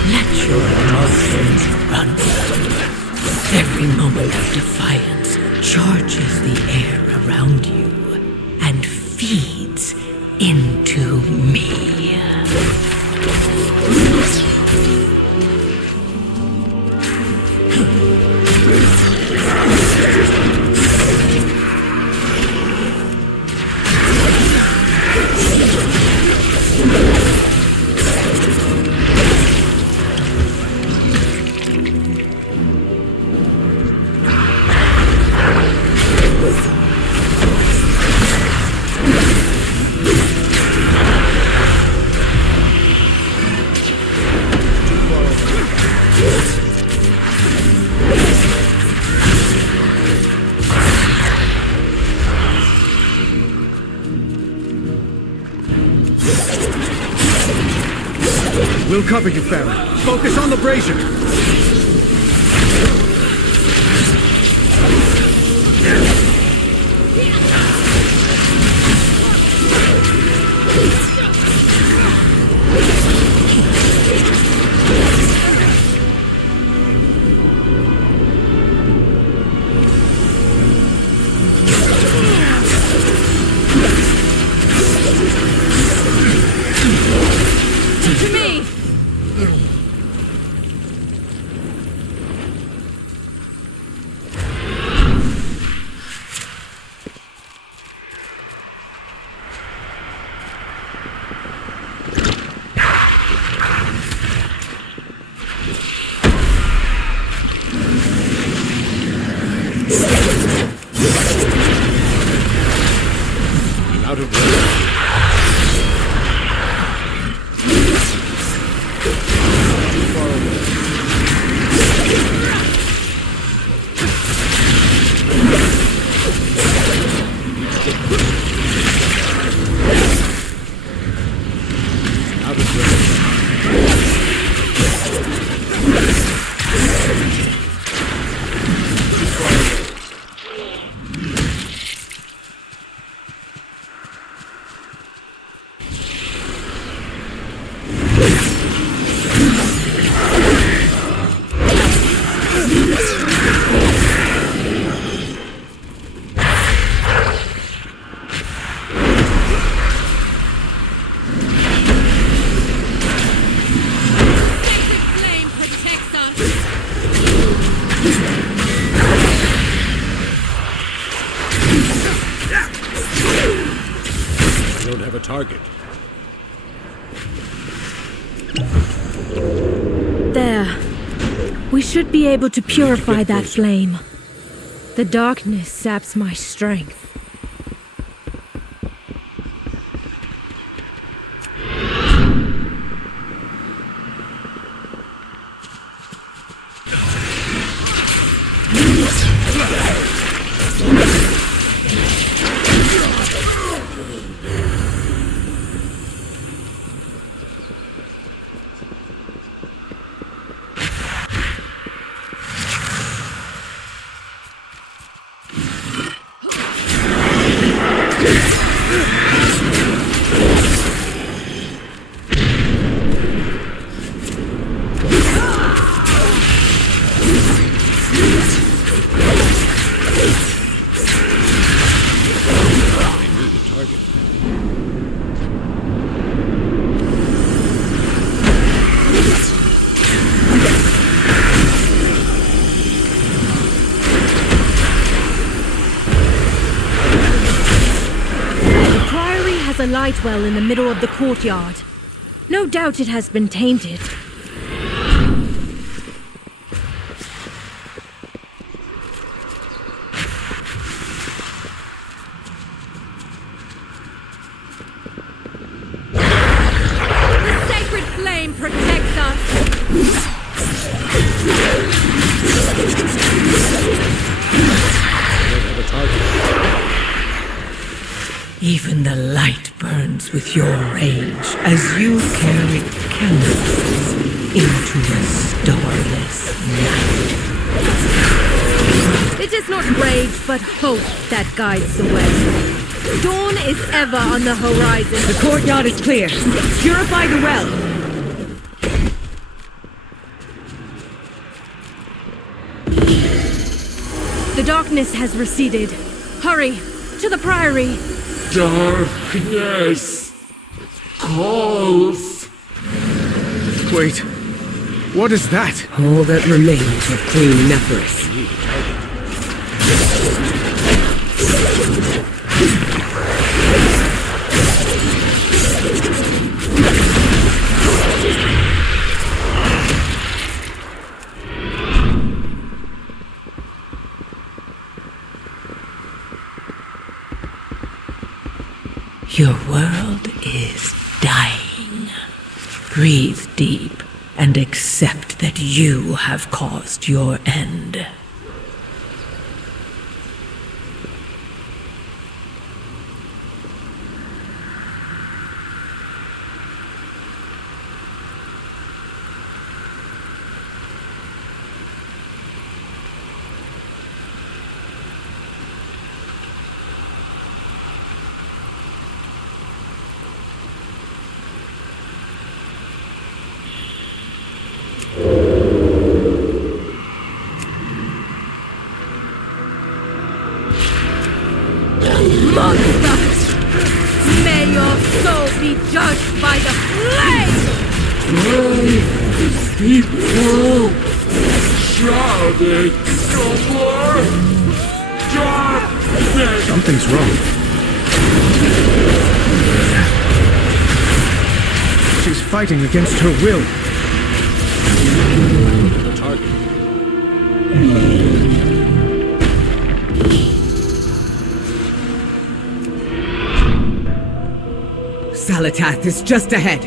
Let your nostrils run. Every moment of defiance charges the air around you and feeds into me. We'll cover you, Farron. Focus on the brazier. To me! Out of range. I don't have a target. There. We should be able to purify that flame. The darkness saps my strength. A light well in the middle of the courtyard. No doubt it has been tainted. protects us! Even the light burns with your rage as you carry candles into a starless night. It is not rage, but hope that guides the way. Dawn is ever on the horizon. The courtyard is clear. Purify the well. The darkness has receded. Hurry, to the priory. Darkness calls. Wait, what is that? All that remains of Queen Nephris. Your world is dying. Breathe deep and accept that you have caused your end. May your soul be judged by the flame! People shouted no more darkness! Something's wrong. She's fighting against her will. The target. Zalatath is just ahead.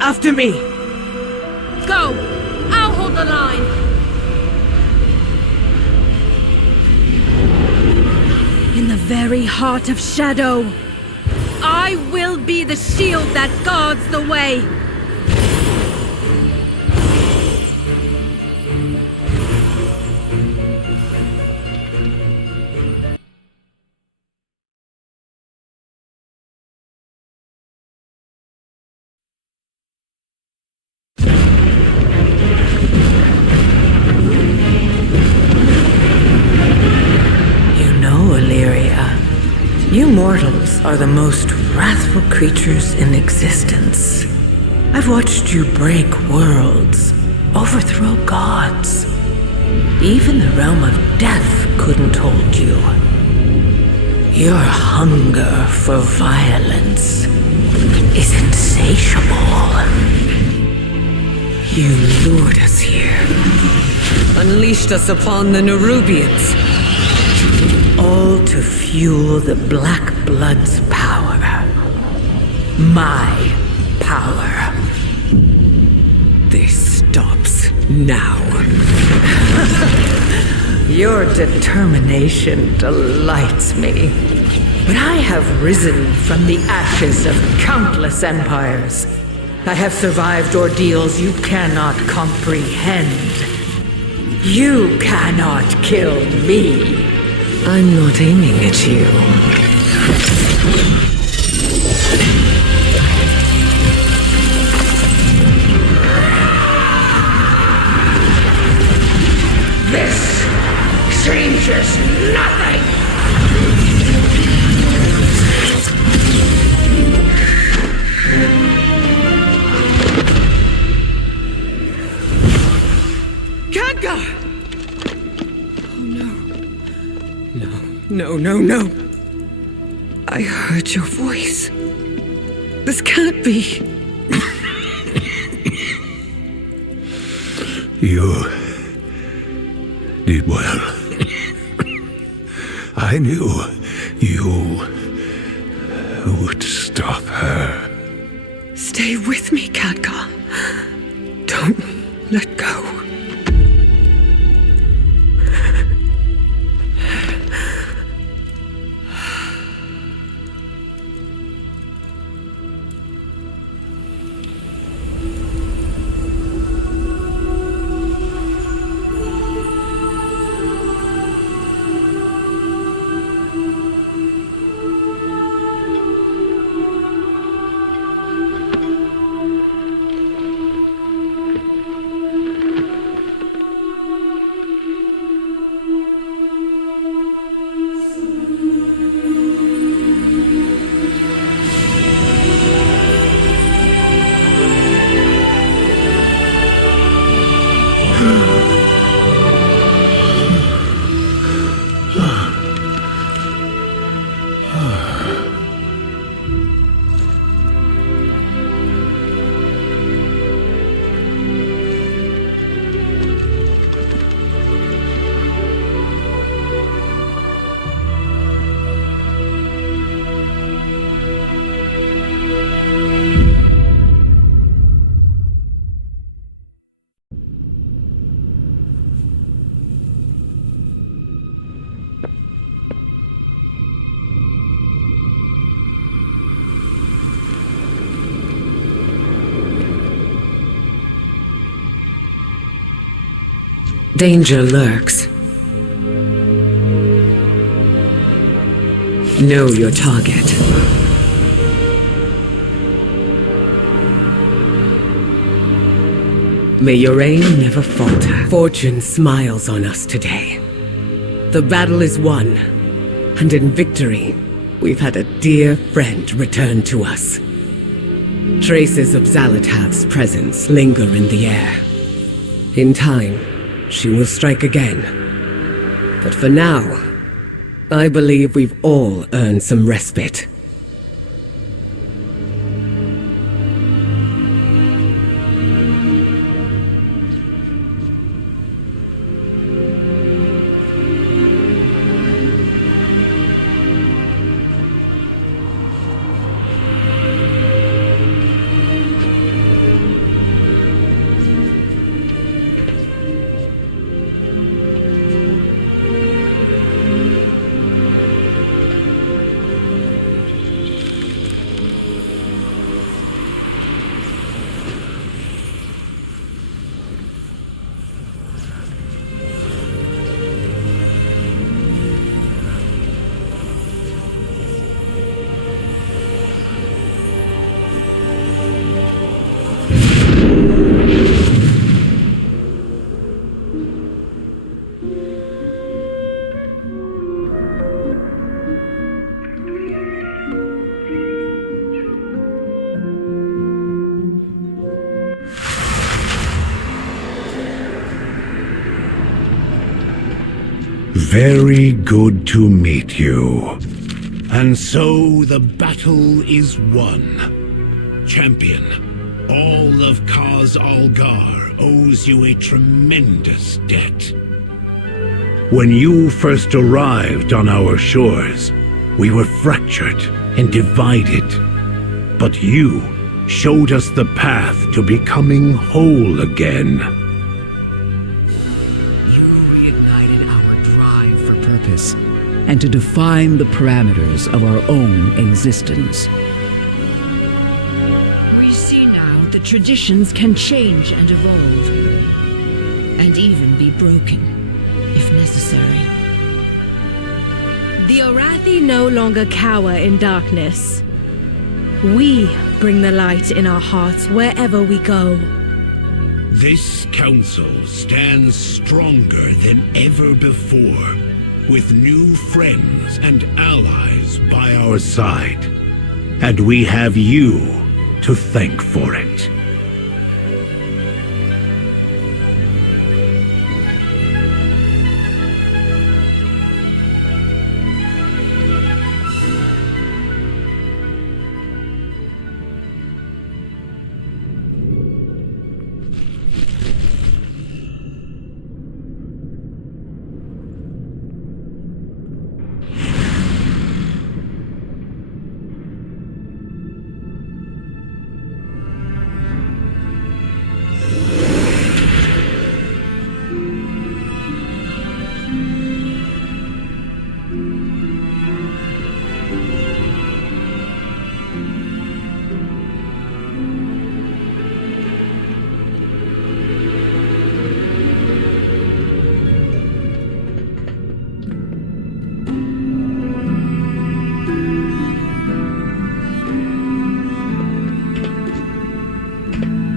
After me! Go! I'll hold the line! In the very heart of shadow, I will be the shield that guards the way! You mortals are the most wrathful creatures in existence. I've watched you break worlds, overthrow gods. Even the realm of death couldn't hold you. Your hunger for violence is insatiable. You lured us here, Unleashed us upon the Nerubians. all to fuel the Black Blood's power. My power. This stops now. Your determination delights me. But I have risen from the ashes of countless empires. I have survived ordeals you cannot comprehend. You cannot kill me. I'm not aiming at you. This changes nothing! Khadgar! Oh no. I heard your voice. This can't be. You did well. I knew you would stop her. Stay with me, Khadgar. Don't let go. Danger lurks. Know your target. May your aim never falter. Fortune smiles on us today. The battle is won, and in victory, we've had a dear friend return to us. Traces of Xalatath's presence linger in the air. In time, she will strike again. But for now, I believe we've all earned some respite. Very good to meet you. And so the battle is won. Champion, all of Kaz Algar owes you a tremendous debt. When you first arrived on our shores, we were fractured and divided. But you showed us the path to becoming whole again. And to define the parameters of our own existence. We see now that traditions can change and evolve, and even be broken, if necessary. The Arathi no longer cower in darkness. We bring the light in our hearts wherever we go. This council stands stronger than ever before, with new friends and allies by our side. And we have you to thank for it.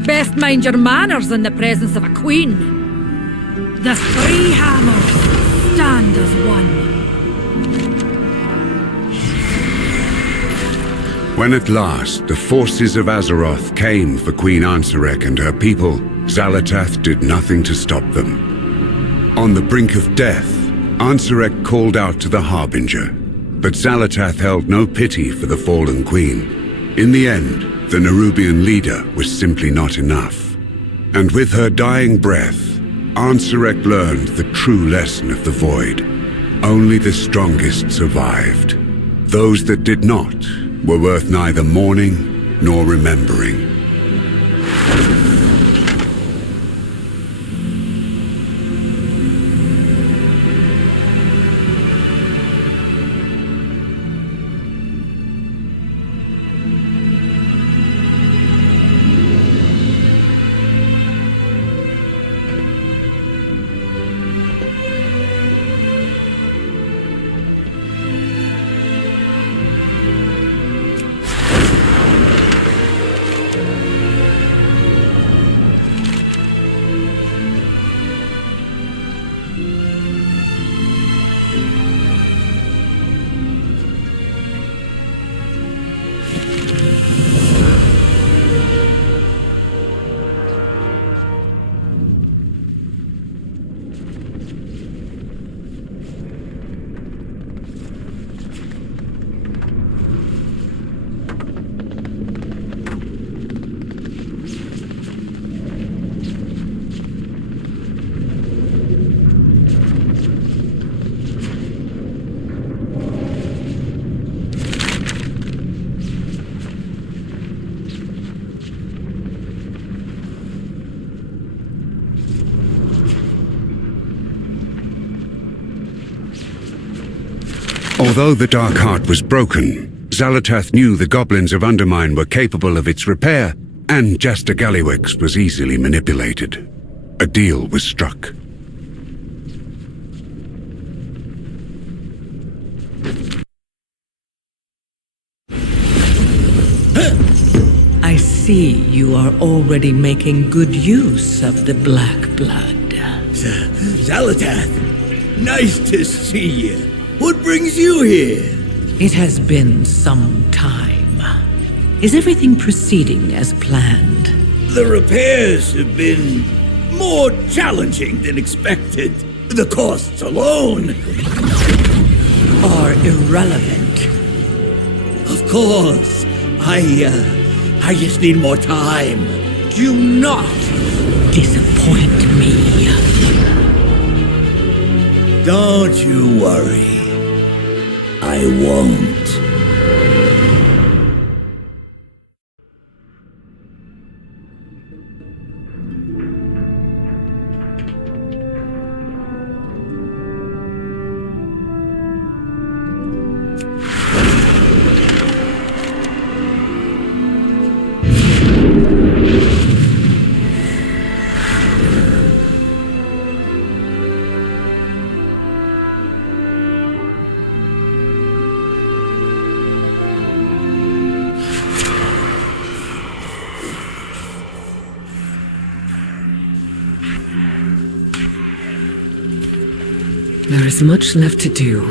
best mind your manners in the presence of a queen. The three hammers stand as one. When at last the forces of Azeroth came for Queen Ansarek and her people, Xal'atath did nothing to stop them. On the brink of death, Ansarek called out to the Harbinger, but Xal'atath held no pity for the fallen queen. In the end, the Nerubian leader was simply not enough. And with her dying breath, Ansarek learned the true lesson of the Void. Only the strongest survived. Those that did not were worth neither mourning nor remembering. Although the Dark Heart was broken, Xal'atath knew the goblins of Undermine were capable of its repair, and Jaster Gallywix was easily manipulated. A deal was struck. I see you are already making good use of the black blood. Xal'atath, nice to see you. What brings you here? It has been some time. Is everything proceeding as planned? The repairs have been more challenging than expected. The costs alone are irrelevant. Of course. I just need more time. Do not disappoint me. Don't you worry. I won't. There is much left to do.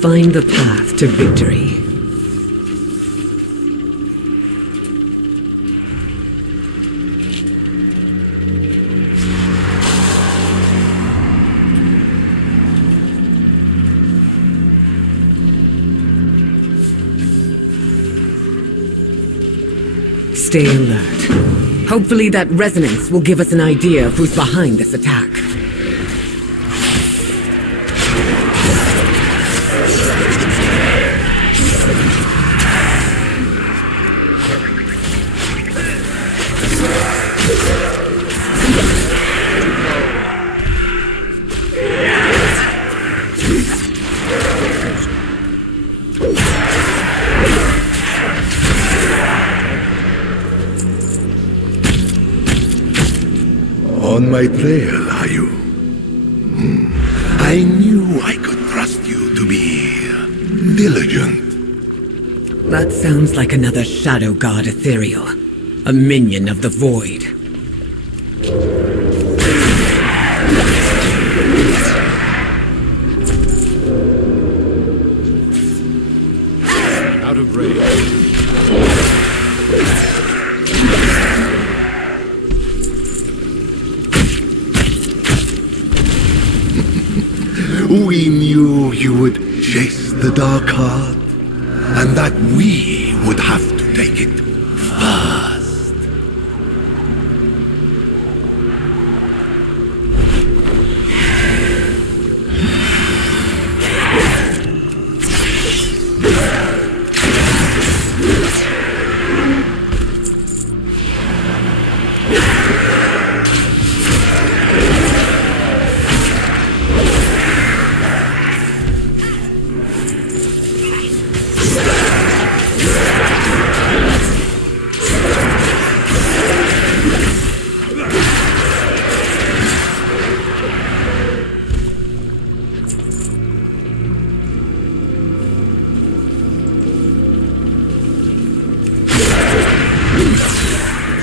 Find the path to victory. Stay alert. Hopefully that resonance will give us an idea of who's behind this attack. on my trail, are you? I knew I could trust you to be diligent. That sounds like another Shadow God Ethereal. A minion of the Void. Out of range. We knew you would chase the Dark Heart, and that we would have to take it first.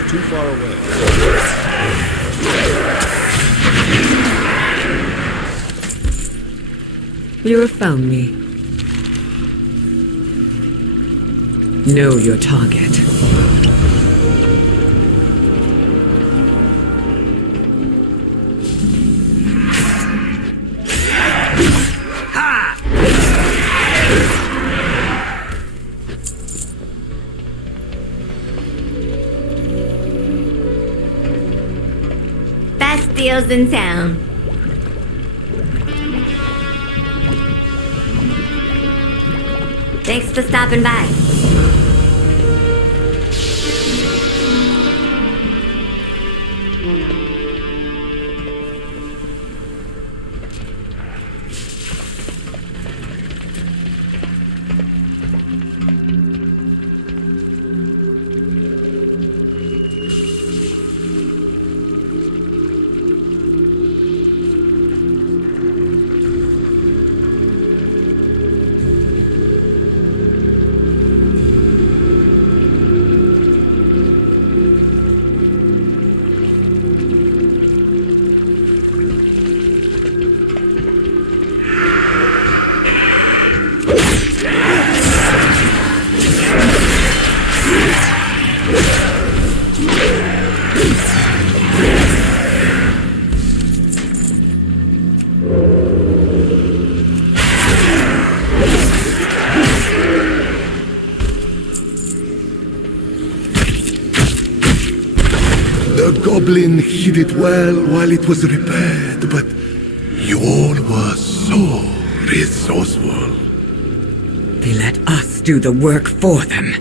Too far away. You have found me. Know your target. Best deals in town. Thanks for stopping by. The goblin hid it well while it was repaired, but you all were so resourceful. They let us do the work for them.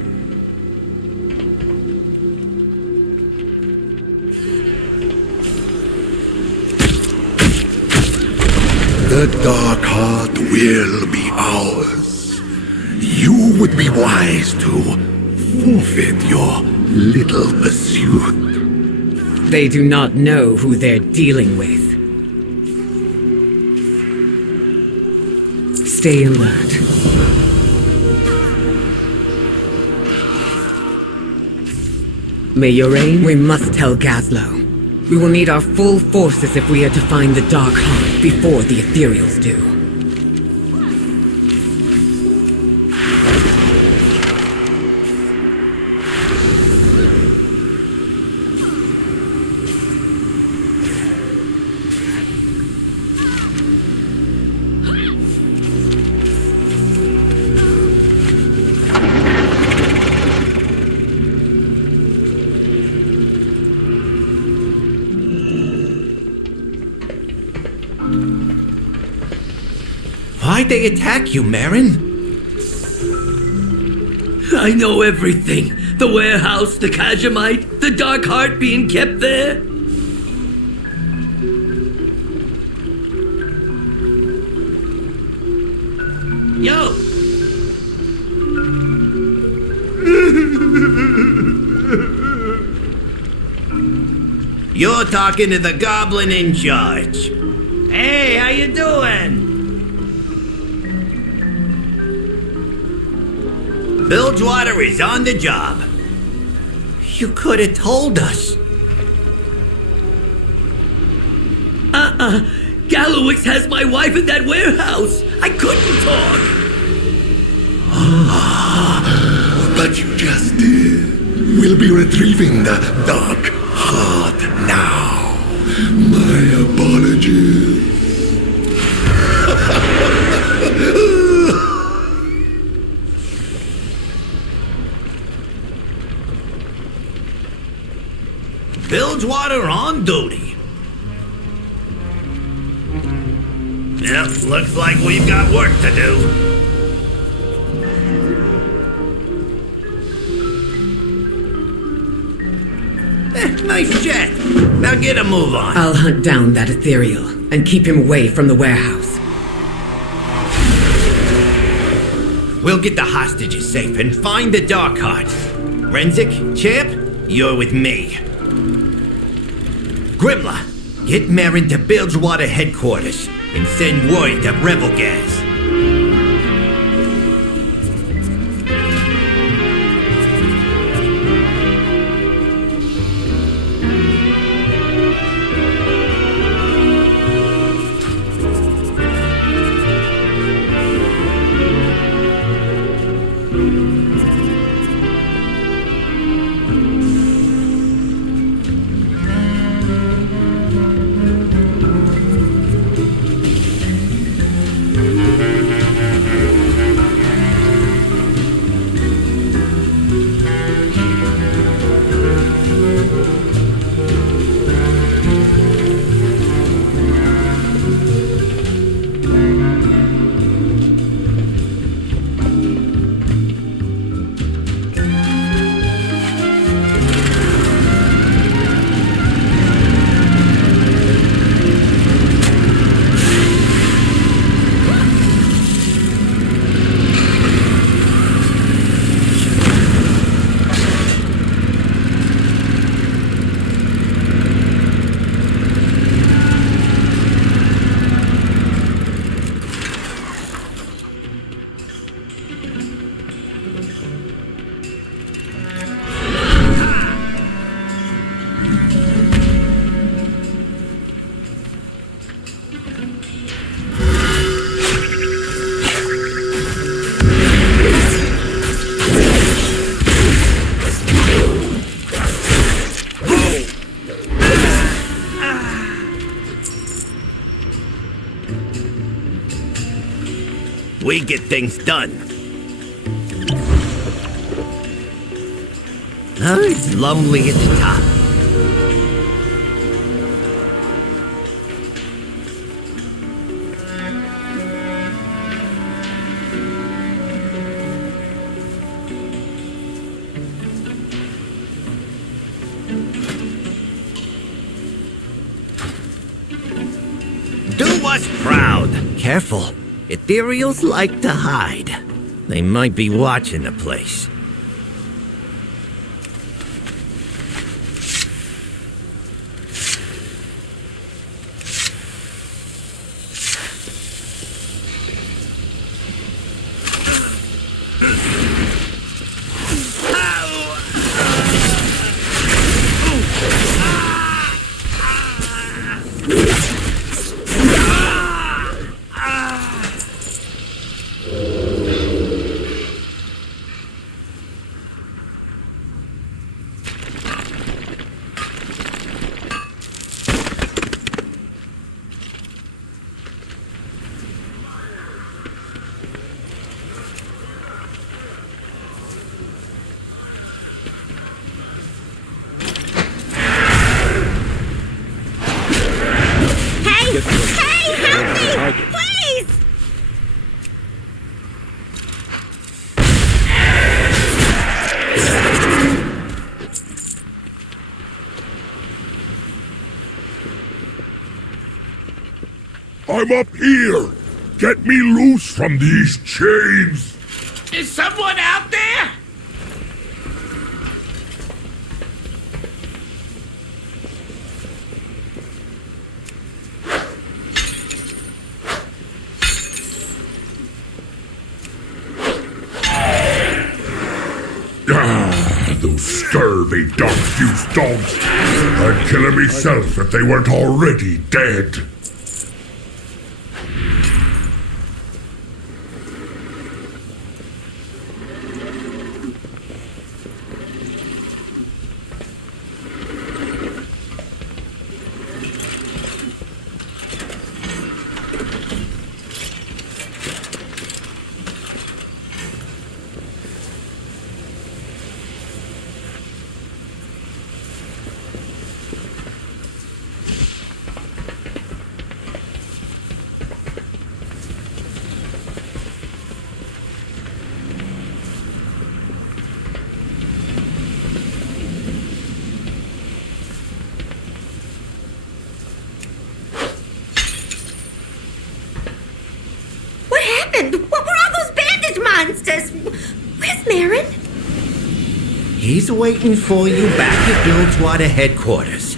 The Dark Heart will be ours. You would be wise to forfeit your little pursuit. They do not know who they're dealing with. Stay alert. May your aim? We must tell Gazlo. We will need our full forces if we are to find the Dark Heart before the Ethereals do. Why'd they attack you, Marin? I know everything. The warehouse, the Kajamite, the Dark Heart being kept there. Yo! You're talking to the goblin in charge. Hey, how you doing? Bilgewater is on the job. You could have told us. Gallowix has my wife in that warehouse. I couldn't talk. But you just did. We'll be retrieving the Dark Heart now. My apologies. Bilgewater on duty. Yep, looks like we've got work to do. Nice jet. Now get a move on. I'll hunt down that ethereal and keep him away from the warehouse. We'll get the hostages safe and find the Dark Heart. Renzik, Champ, you're with me. Grimla, get Marin to Bilgewater headquarters and send word to Revelgaz. We get things done. Oh, it's lonely at the top. Do us proud. Careful. Ethereals like to hide. They might be watching the place. I'm up here! Get me loose from these chains! Is someone out there? Those scurvy dog-juice dogs. I'd kill them myself if they weren't already dead. What were all those bandage monsters? Where's Marin? He's waiting for you back at Bilgewater headquarters.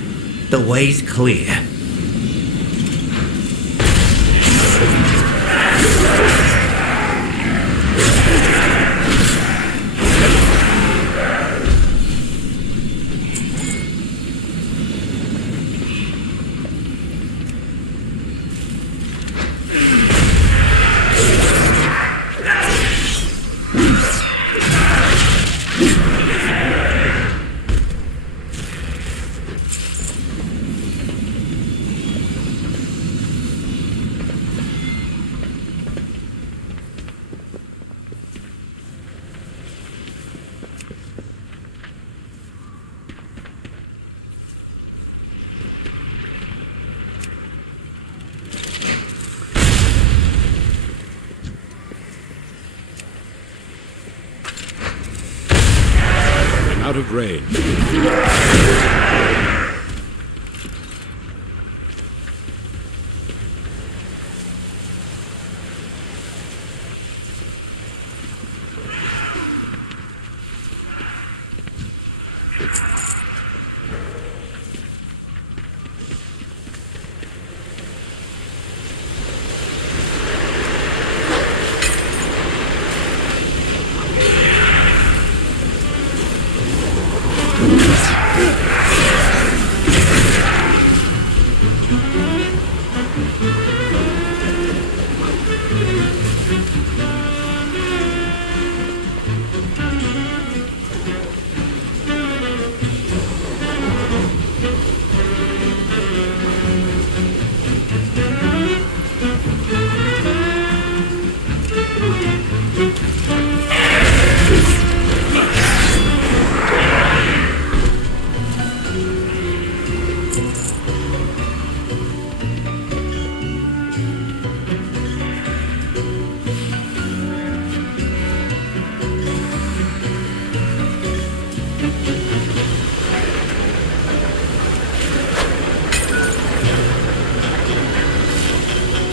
The way's clear. Out of range.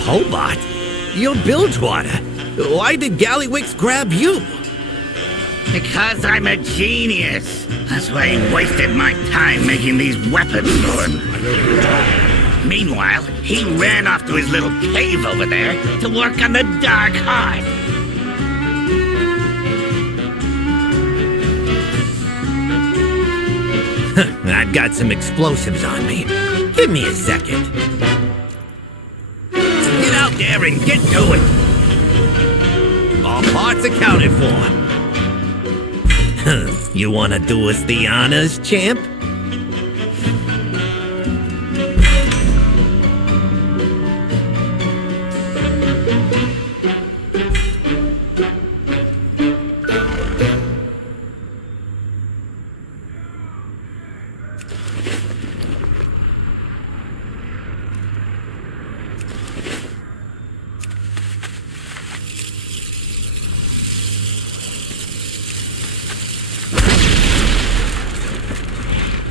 Hobart? You're Bilgewater. Why did Gallywix grab you? Because I'm a genius. That's why he wasted my time making these weapons for him. Meanwhile, he ran off to his little cave over there to work on the Dark Heart. I've got some explosives on me. Give me a second. Get out there and get to it. All parts accounted for. You want to do us the honors, champ?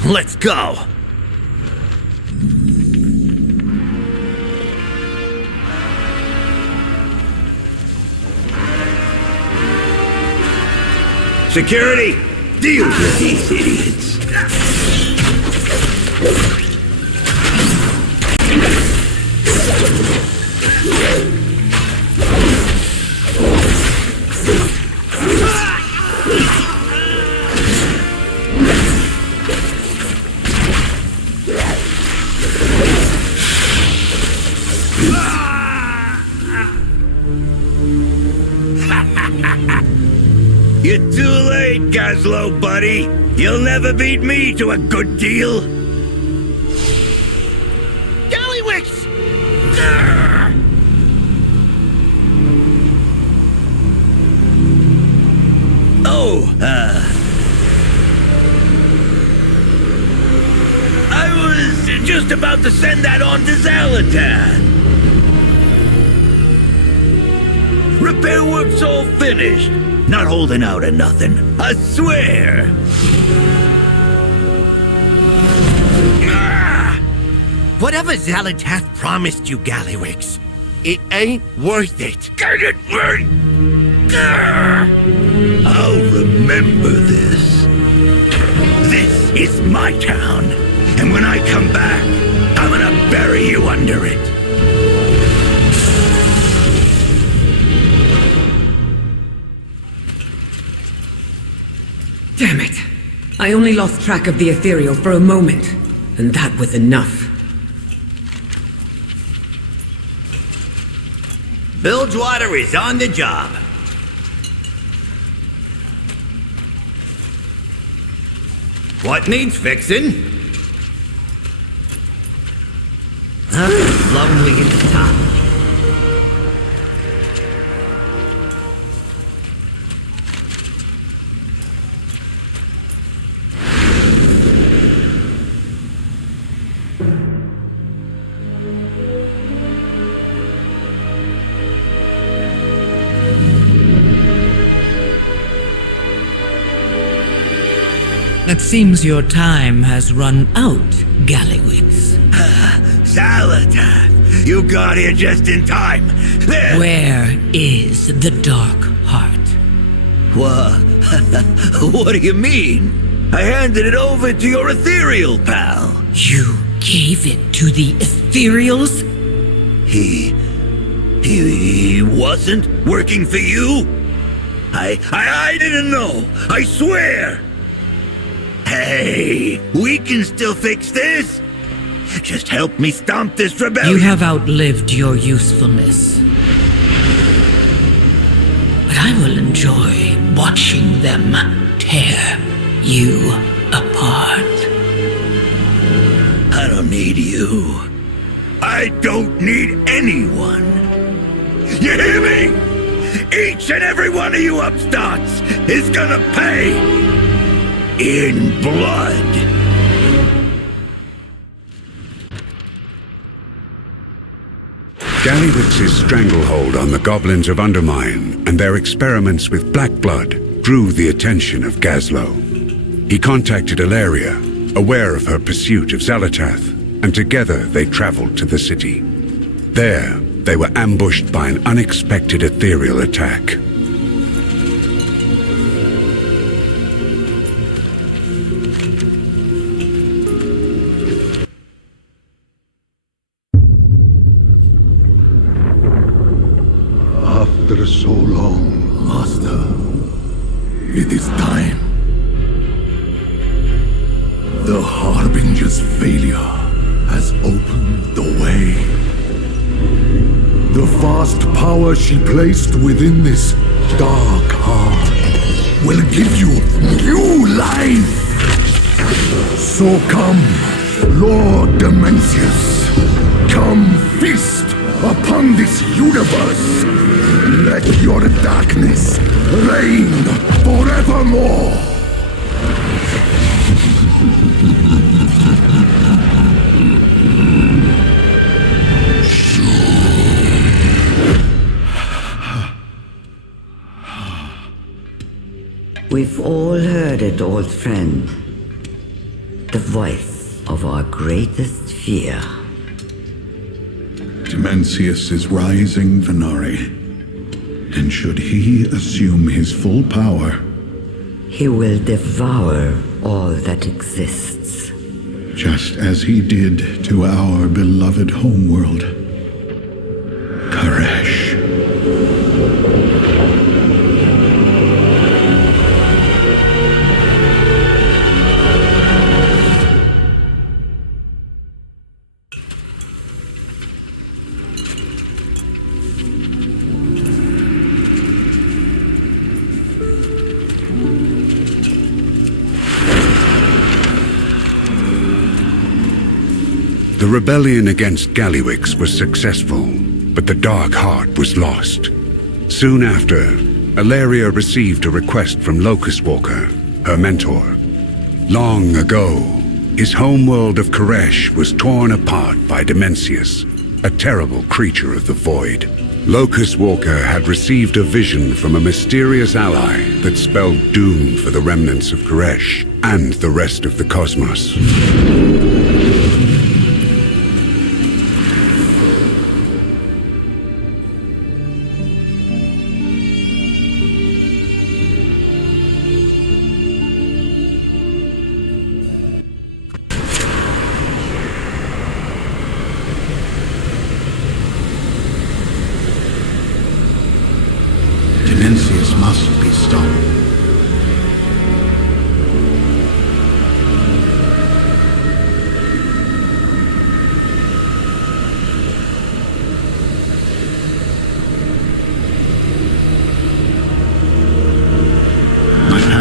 Let's go! Security, deal with these idiots. You're too late, Gazlo, buddy. You'll never beat me to a good deal. Gallywix! I was just about to send that on to Zalatan. Repair work's all finished. Not holding out or nothing, I swear. Whatever Zalatath promised you, Gallywix, it ain't worth it. Get it right! I'll remember this. This is my town. And when I come back, I'm gonna bury you under it. Damn it! I only lost track of the ethereal for a moment, and that was enough. Bilgewater is on the job. What needs fixing? Lonely at the top. It seems your time has run out, Gallywix. Zalatath, you got here just in time. There. Where is the Dark Heart? What do you mean? I handed it over to your ethereal pal. You gave it to the ethereals? He wasn't working for you? I didn't know. I swear. Hey, we can still fix this. Just help me stomp this rebellion. You have outlived your usefulness. But I will enjoy watching them tear you apart. I don't need you. I don't need anyone. You hear me? Each and every one of you upstarts is gonna pay in blood. Gallywix's stranglehold on the goblins of Undermine and their experiments with black blood drew the attention of Gazlo. He contacted Ilaria, aware of her pursuit of Zalatath, and together they traveled to the city. There, they were ambushed by an unexpected ethereal attack. After so long, Master, it is time. The Harbinger's failure has opened the way. The vast power she placed within this dark heart will give you new life. So come, Lord Demencius, come feast upon this universe. Let your darkness reign forevermore. We've all heard it, old friend. The voice of our greatest fear. Demencius is rising, Venari. And should he assume his full power, he will devour all that exists. Just as he did to our beloved homeworld, Koresh. The rebellion against Gallywix was successful, but the Dark Heart was lost. Soon after, Ilaria received a request from Locust Walker, her mentor. Long ago, his homeworld of Koresh was torn apart by Dimensius, a terrible creature of the void. Locust Walker had received a vision from a mysterious ally that spelled doom for the remnants of Koresh and the rest of the cosmos. Dimensius must be stopped.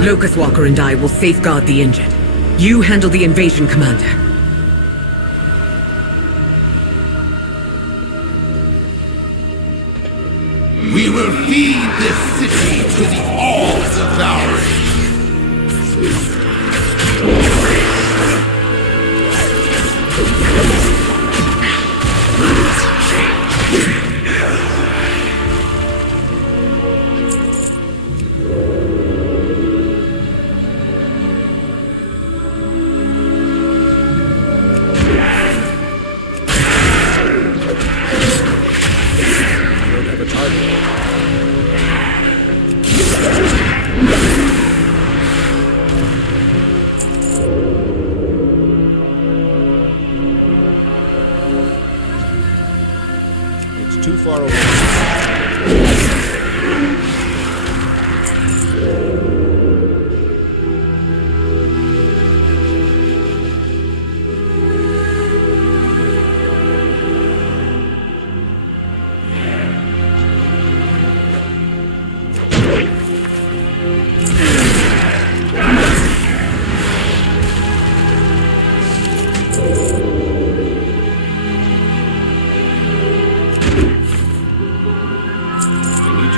Locust Walker and I will safeguard the injured. You handle the invasion, Commander. We will feed this city to the all-devouring. It's too far away.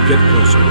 Get closer.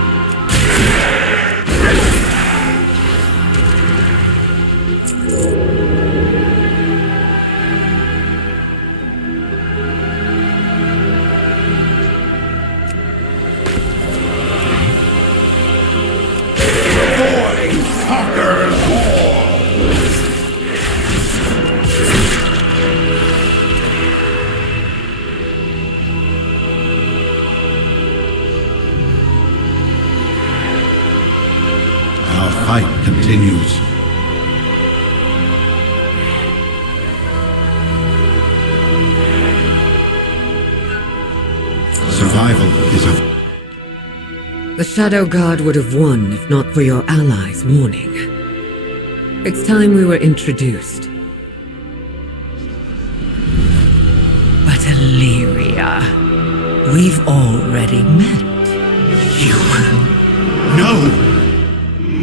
Fight continues. Survival is a... The Shadow God would have won if not for your allies' warning. It's time we were introduced. But Illyria, we've already met. You... No!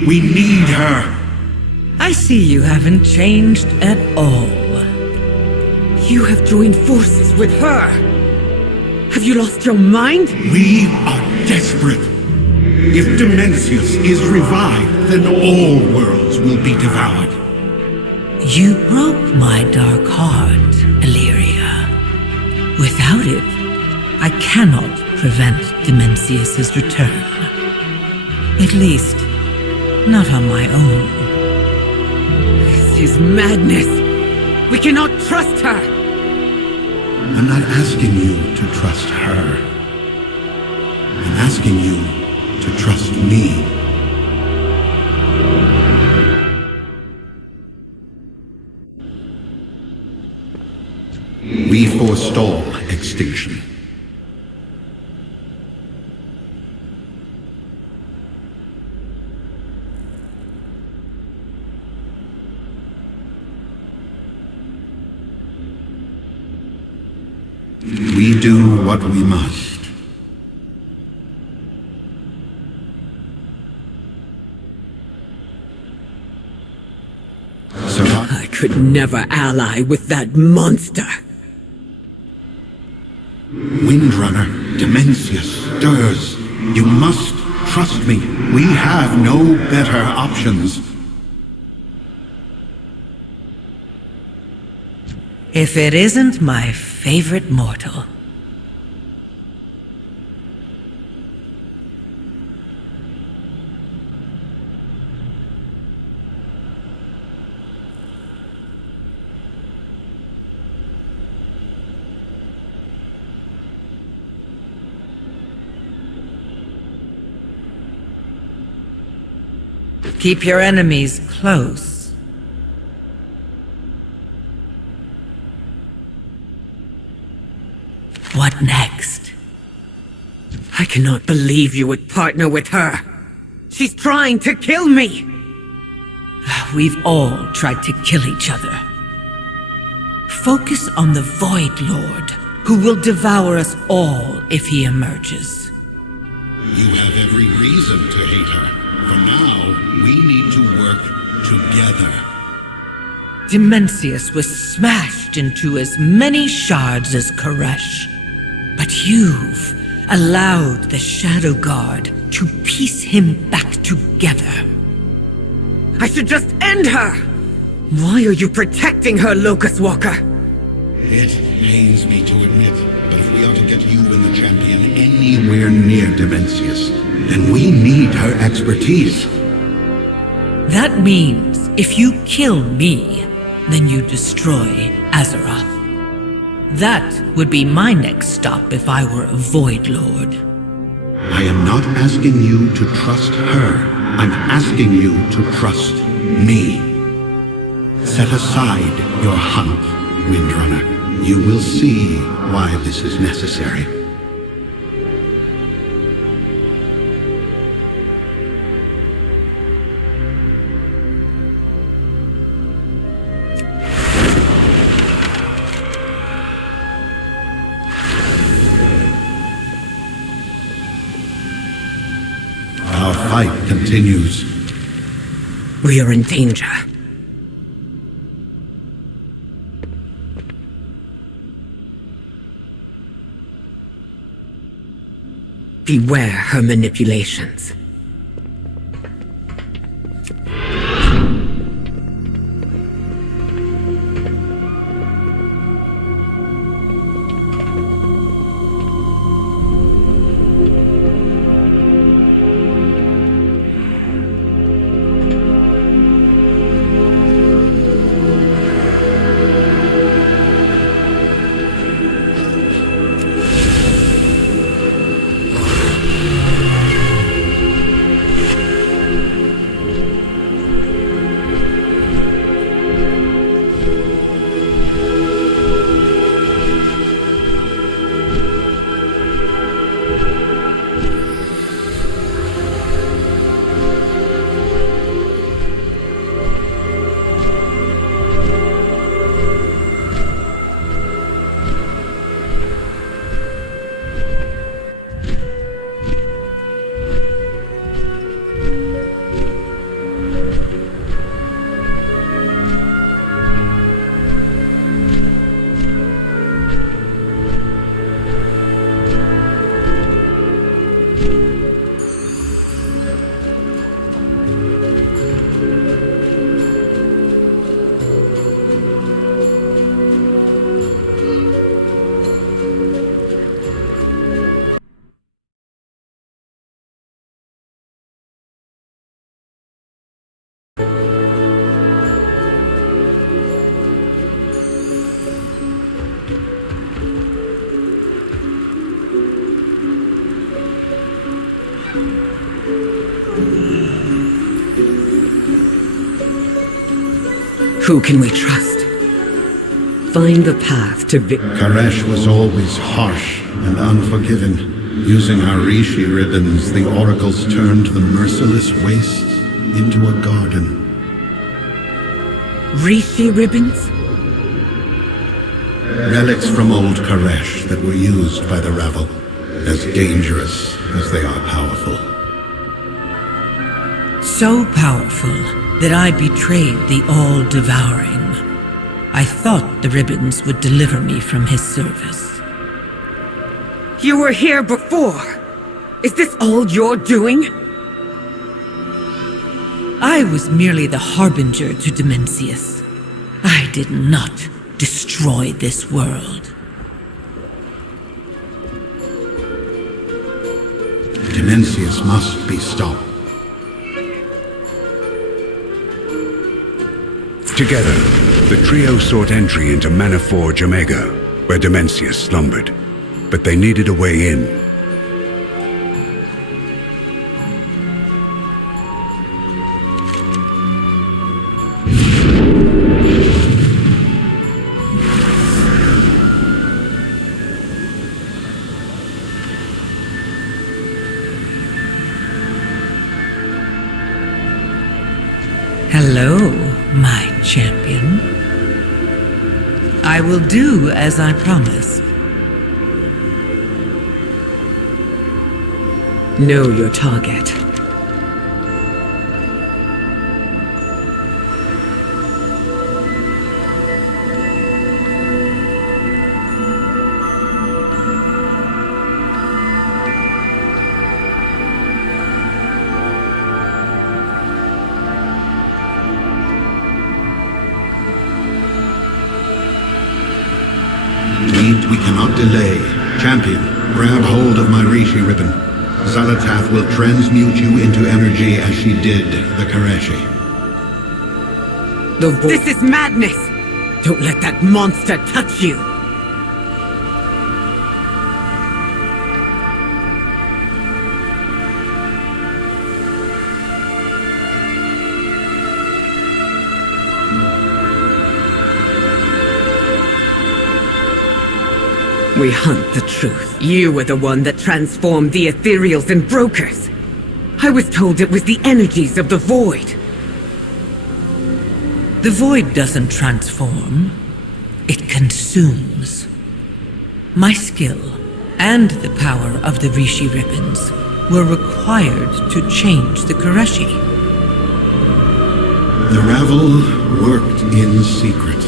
We need her! I see you haven't changed at all. You have joined forces with her! Have you lost your mind? We are desperate. If Dimensius is revived, then all worlds will be devoured. You broke my dark heart, Illyria. Without it, I cannot prevent Dimensius's return. At least, not on my own. This is madness! We cannot trust her! I'm not asking you to trust her. I'm asking you to trust me. We forestall extinction. We do what we must. I could never ally with that monster. Windrunner, Dimensius, stirs. You must trust me. We have no better options. If it isn't my favorite mortal. Keep your enemies close. What next? I cannot believe you would partner with her. She's trying to kill me! We've all tried to kill each other. Focus on the Void Lord, who will devour us all if he emerges. You have every reason to hate her. For now, we need to work together. Dimensius was smashed into as many shards as Koresh. But you've allowed the Shadow Guard to piece him back together. I should just end her! Why are you protecting her, Locust Walker? It pains me to admit, but if we are to get you and the champion anywhere near Dimensius, then we need her expertise. That means if you kill me, then you destroy Azeroth. That would be my next stop if I were a Void Lord. I am not asking you to trust her. I'm asking you to trust me. Set aside your hunt, Windrunner. You will see why this is necessary. Our fight continues. We are in danger. Beware her manipulations. Who can we trust? Find the path to victory. Koresh was always harsh and unforgiving. Using our Rishi ribbons, the oracles turned the merciless wastes into a garden. Rishi ribbons? Relics from old Koresh that were used by the rabble, as dangerous as they are powerful. So powerful that I betrayed the All-Devouring. I thought the ribbons would deliver me from his service. You were here before. Is this all you're doing? I was merely the harbinger to Dimensius. I did not destroy this world. Dimensius must be stopped. Together, the trio sought entry into Maniforge Omega, where Dimensius slumbered. But they needed a way in. Hello, my champion. I will do as I promised. Know your target. We cannot delay. Champion, grab hold of my Rishi ribbon. Xalatath will transmute you into energy as she did the Kareshi. This is madness! Don't let that monster touch you! We hunt the truth. You were the one that transformed the ethereals and brokers. I was told it was the energies of the void. The void doesn't transform. It consumes. My skill and the power of the Rishi ribbons were required to change the Kareshi. The Ravel worked in secret,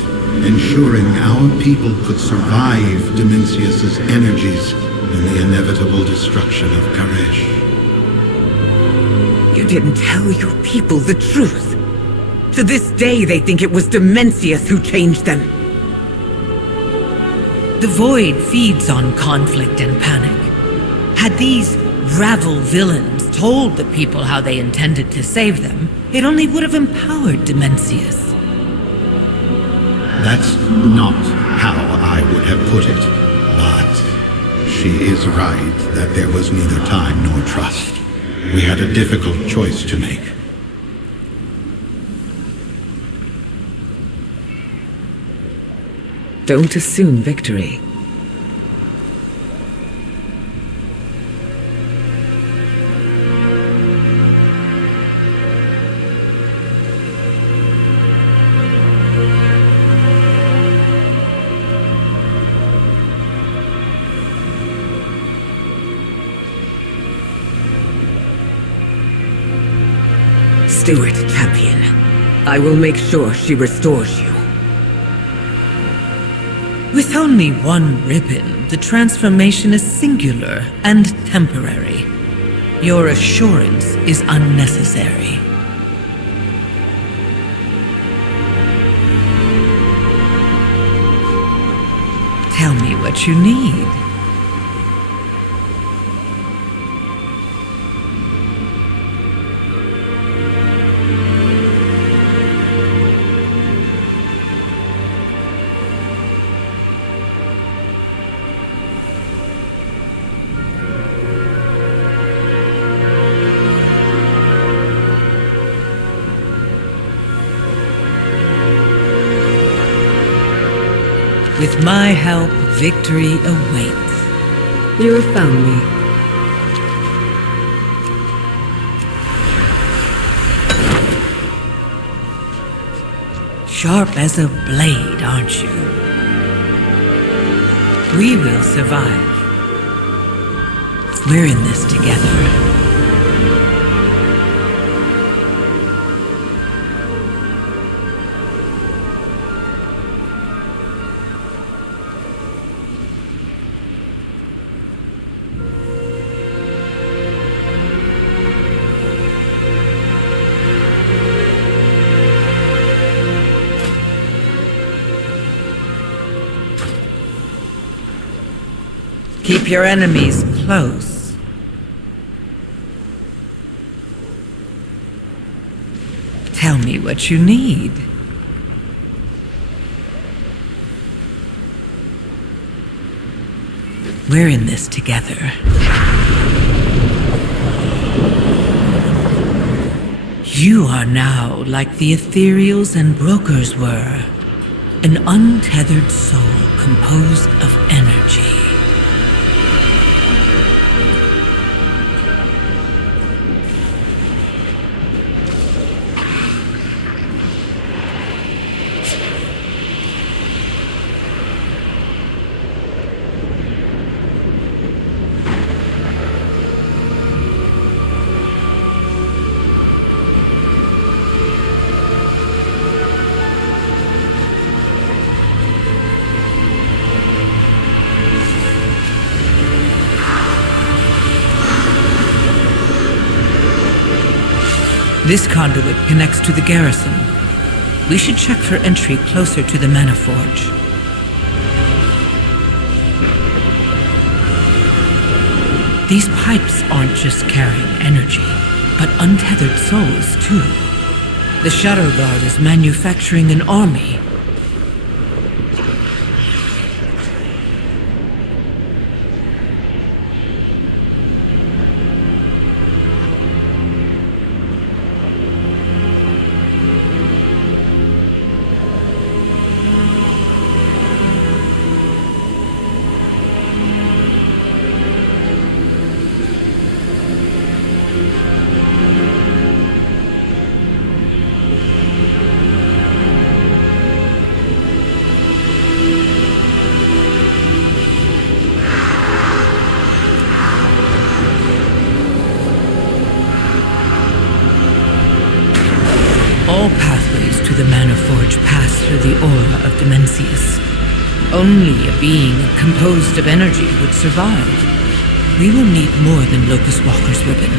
ensuring our people could survive Dimensius's energies and the inevitable destruction of Karesh. You didn't tell your people the truth. To this day, they think it was Dimensius who changed them. The void feeds on conflict and panic. Had these Ravel villains told the people how they intended to save them, it only would have empowered Dimensius. That's not how I would have put it, but she is right that there was neither time nor trust. We had a difficult choice to make. Don't assume victory. Steward, champion. I will make sure she restores you. With only one ribbon, the transformation is singular and temporary. Your assurance is unnecessary. Tell me what you need. With my help, victory awaits. You have found me. Sharp as a blade, aren't you? We will survive. We're in this together. Keep your enemies close. Tell me what you need. We're in this together. You are now like the ethereals and brokers were. An untethered soul composed of energy. This conduit connects to the garrison. We should check for entry closer to the Mana Forge. These pipes aren't just carrying energy, but untethered souls too. The Shadow Guard is manufacturing an army. All pathways to the Mana Forge pass through the aura of Dimensius. Only a being composed of energy would survive. We will need more than Locust Walker's ribbon.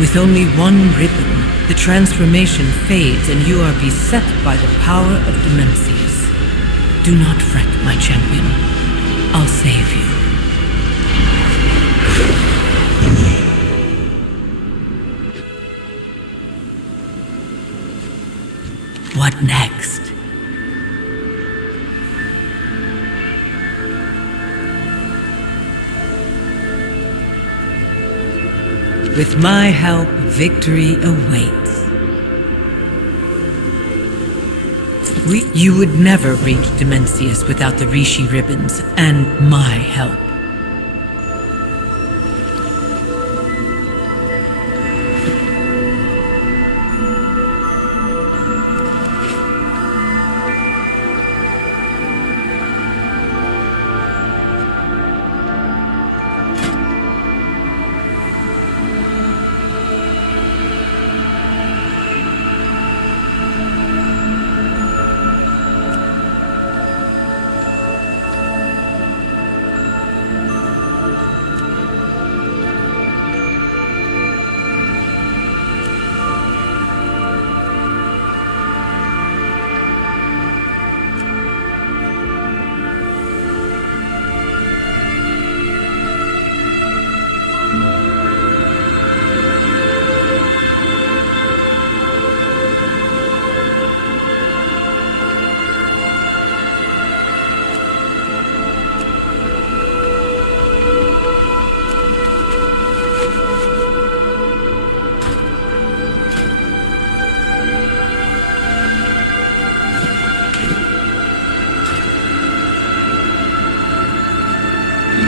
With only one ribbon, the transformation fades and you are beset by the power of Dimensius. Do not fret, my champion. I'll save you. What next? With my help, victory awaits. You would never reach Dimensius without the Rishi ribbons and my help.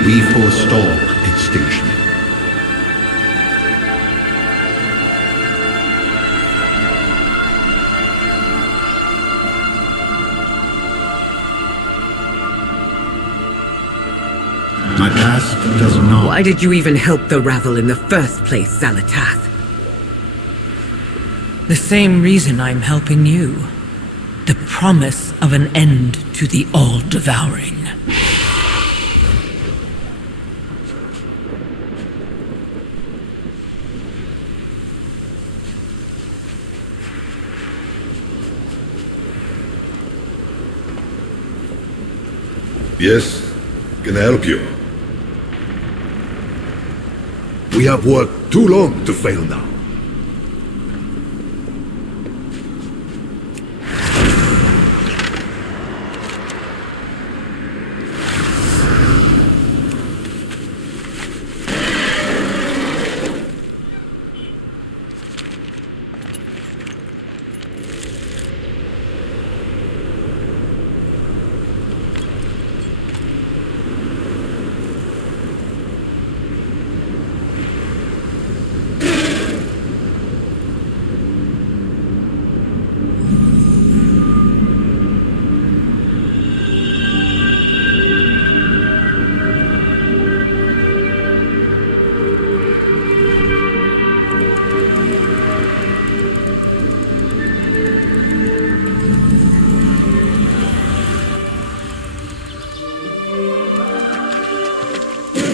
We forestall extinction. My past does not... Why did you even help the rabble in the first place, Xalatath? The same reason I'm helping you. The promise of an end to the all-devouring. Yes, Can I help you? We have worked too long to fail now.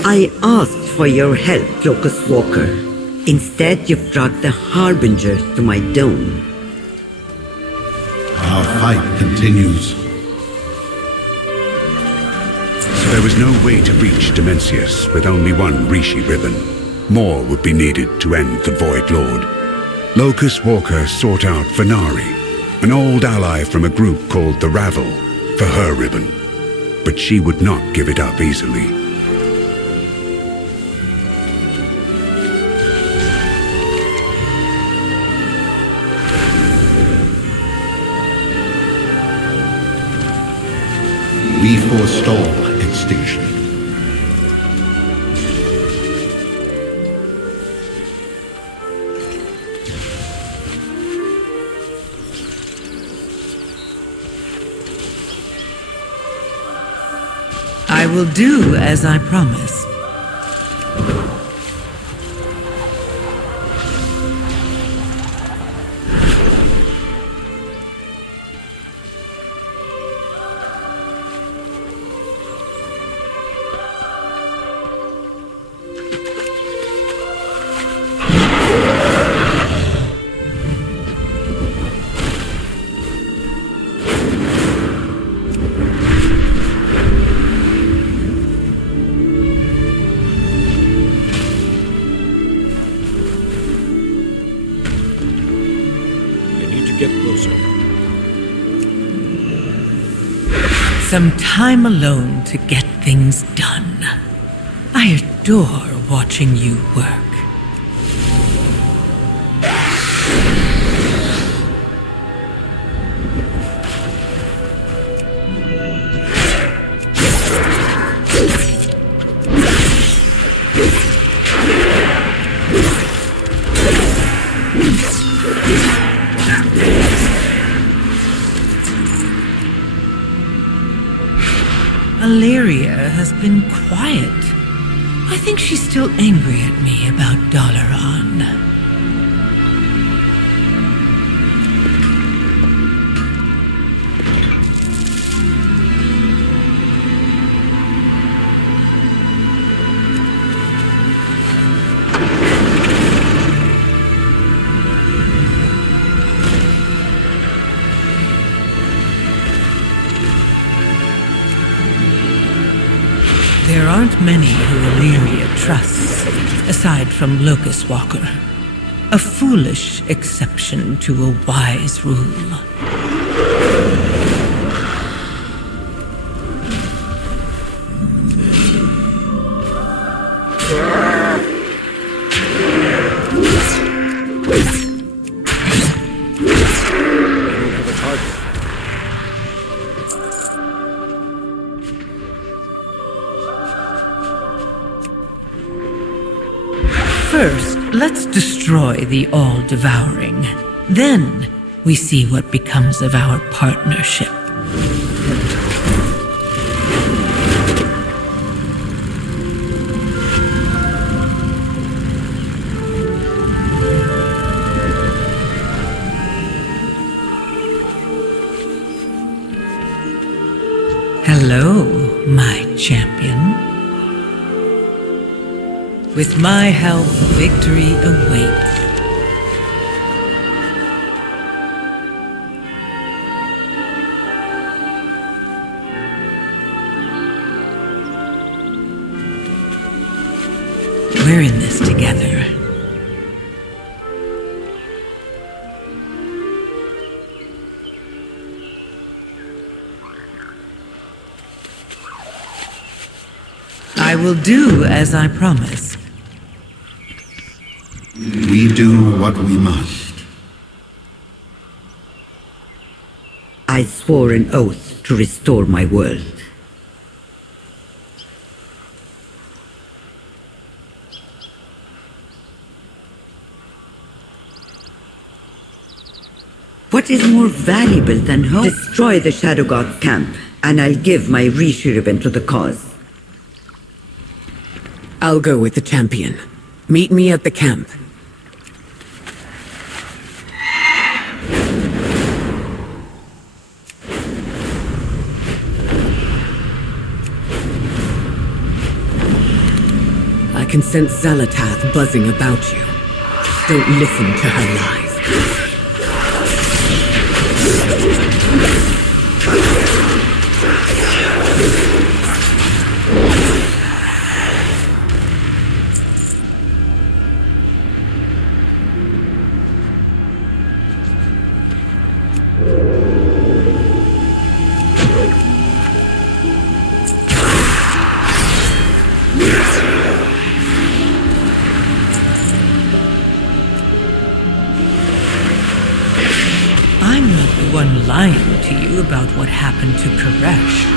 I asked for your help, Locust Walker. Instead, you've brought the Harbingers to my dome. Our fight continues. So there was no way to reach Dimensius with only one Rishi ribbon. More would be needed to end the Void Lord. Locust Walker sought out Venari, an old ally from a group called the Ravel, for her ribbon. But she would not give it up easily. We forestall extinction. I will do as I promised. Get closer. Some time alone to get things done. I adore watching you work. Valeria has been quiet. I think she's still angry at me about Dalaran. There aren't many who Illyria trusts, aside from Locust Walker. A foolish exception to a wise rule. First, let's destroy the All-Devouring. Then, we see what becomes of our partnership. Hello, my champion. With my help, victory awaits. We're in this together. I will do as I promised. We do what we must. I swore an oath to restore my world. What is more valuable than home? Destroy the Shadow God camp, and I'll give my Rishiriben to the cause. I'll go with the champion. Meet me at the camp. I can sense Xalatath buzzing about you. Don't listen to her lies. I'm not the one lying to you about what happened to Koresh.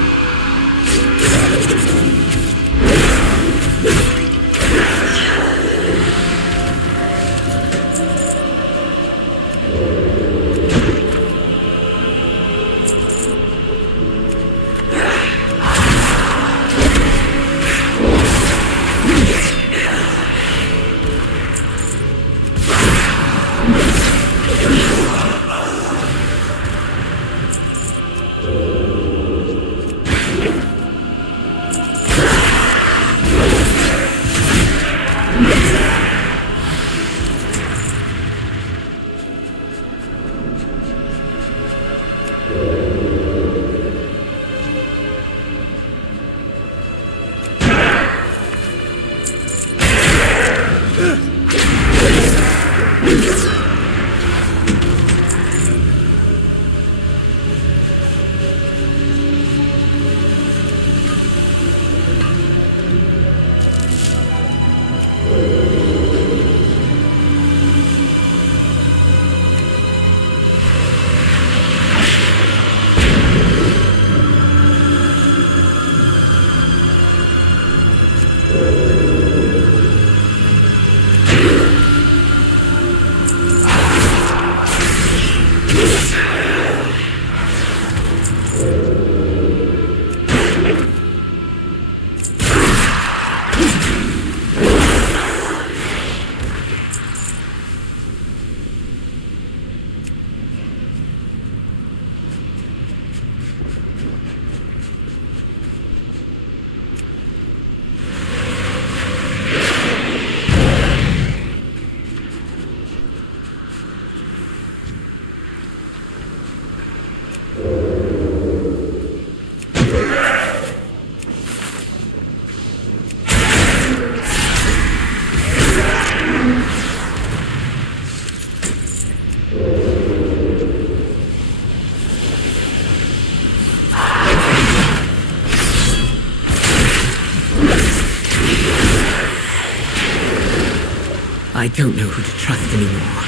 I don't know who to trust anymore,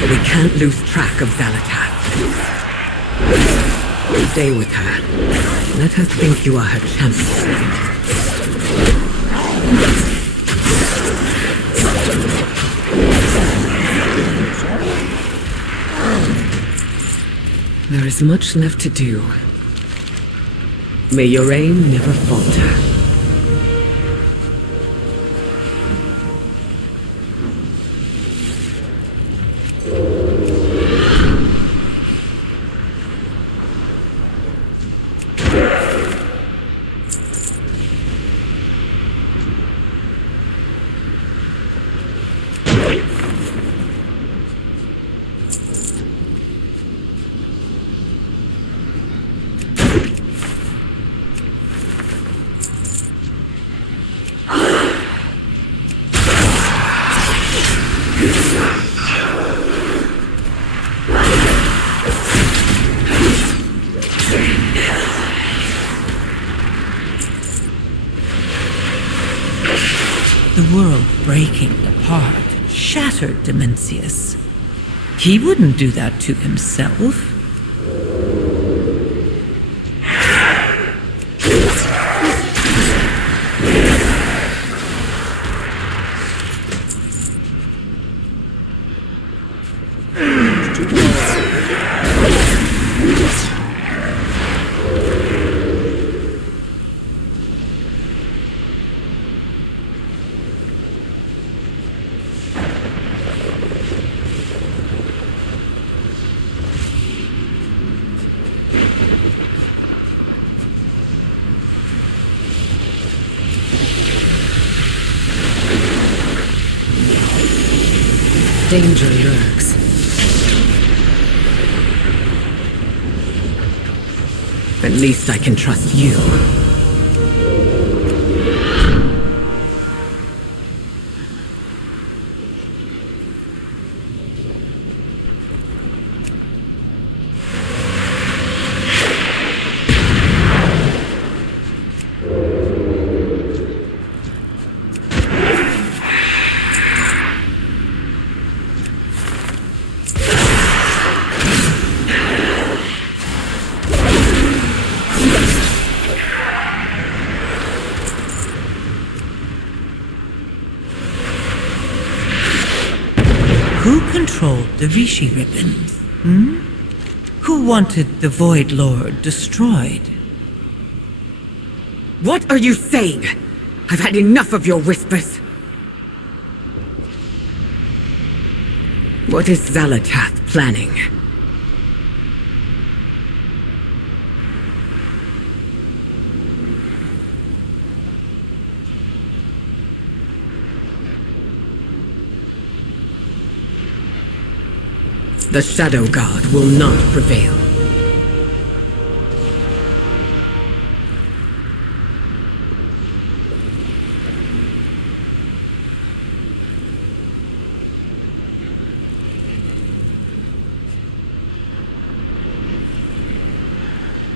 but we can't lose track of Xalatath. Stay with her. Let her think you are her champion. There is much left to do. May your aim never falter. the world breaking apart shattered Dimensius. He wouldn't do that to himself. Danger lurks. At least I can trust you. Who controlled the Rishi ribbons? Who wanted the Void Lord destroyed? What are you saying? I've had enough of your whispers. What is Xalatath planning? The Shadow God will not prevail.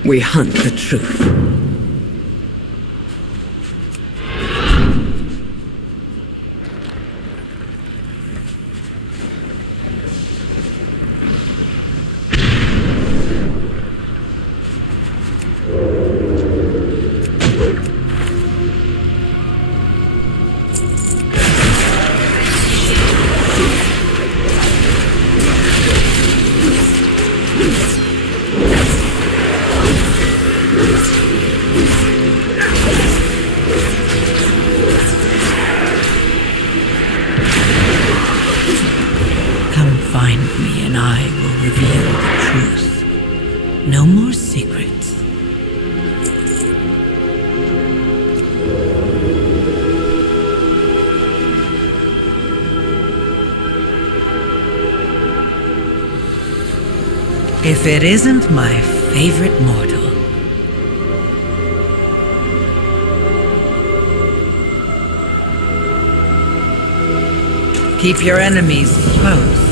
We hunt the truth. Come find me and I will reveal the truth. No more secrets. If it isn't my favorite mortal. Keep your enemies close.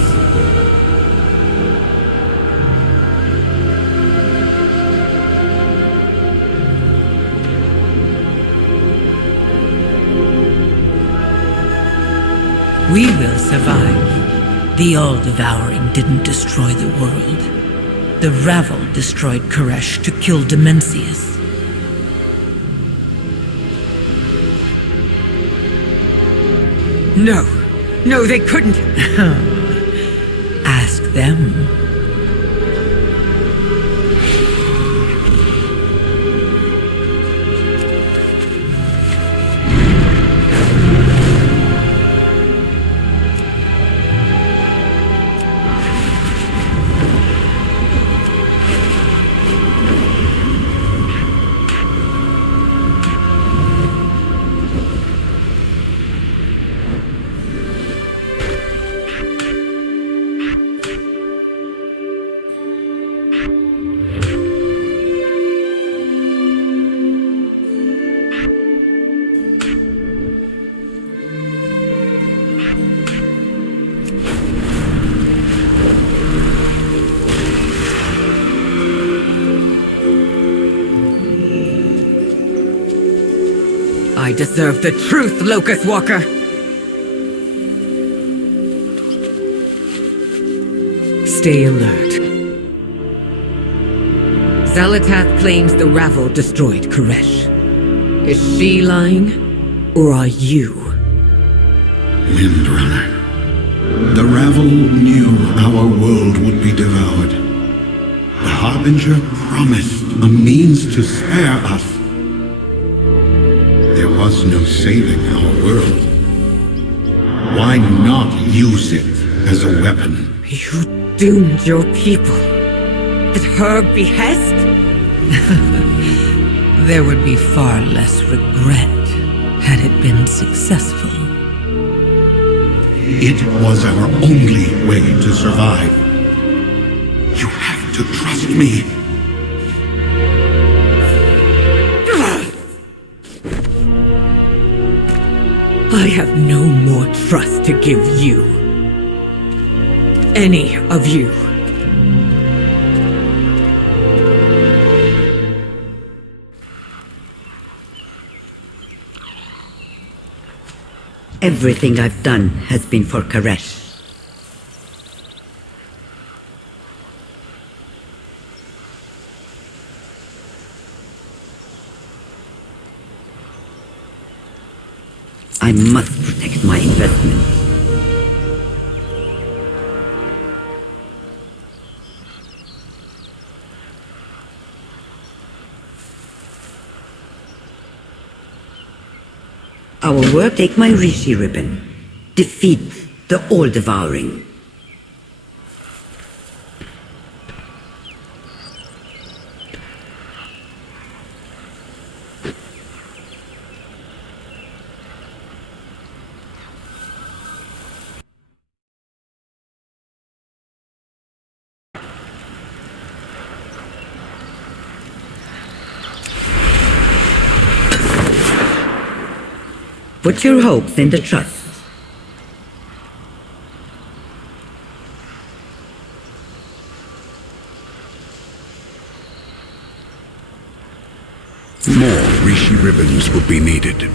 We will survive. The All-Devouring didn't destroy the world. The Ravel destroyed Koresh to kill Dimensius. No. No, they couldn't. Ask them. I deserve the truth, Locust Walker! Stay alert. Zalatath claims the Ravel destroyed Koresh. Is she lying? Or are you? Windrunner. The Ravel knew our world would be devoured. The Harbinger promised a means to spare us. There was no saving our world. Why not use it as a weapon? You doomed your people. At her behest? There would be far less regret had it been successful. It was our only way to survive. You have to trust me. I have no more trust to give you. Any of you. Everything I've done has been for Koresh. I must protect my investment. Our work, take my Rishi ribbon. Defeat the all-devouring. Put your hopes in the trust. More Rishi ribbons would be needed.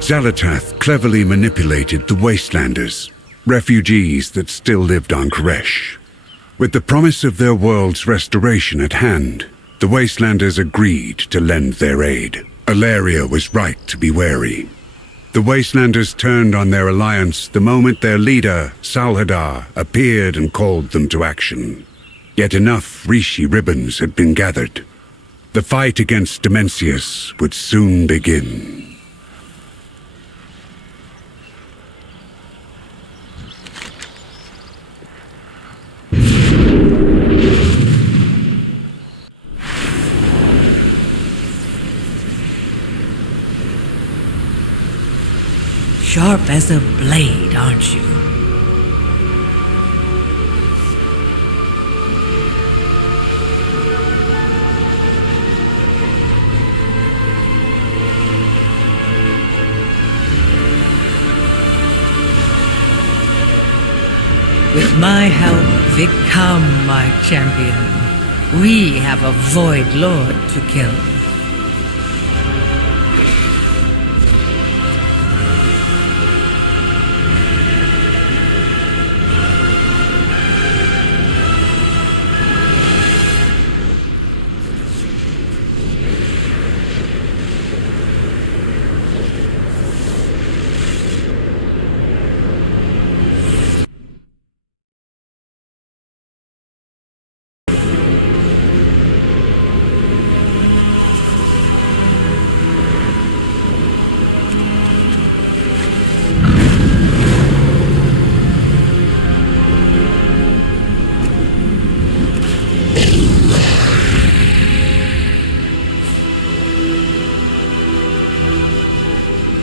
Zalatath cleverly manipulated the Wastelanders, refugees that still lived on Koresh. With the promise of their world's restoration at hand, the Wastelanders agreed to lend their aid. Alaria was right to be wary. The Wastelanders turned on their alliance the moment their leader, Salhadar, appeared and called them to action. Yet enough Rishi ribbons had been gathered. The fight against Demencius would soon begin. Sharp as a blade, aren't you? With my help, become my champion. We have a Void Lord to kill.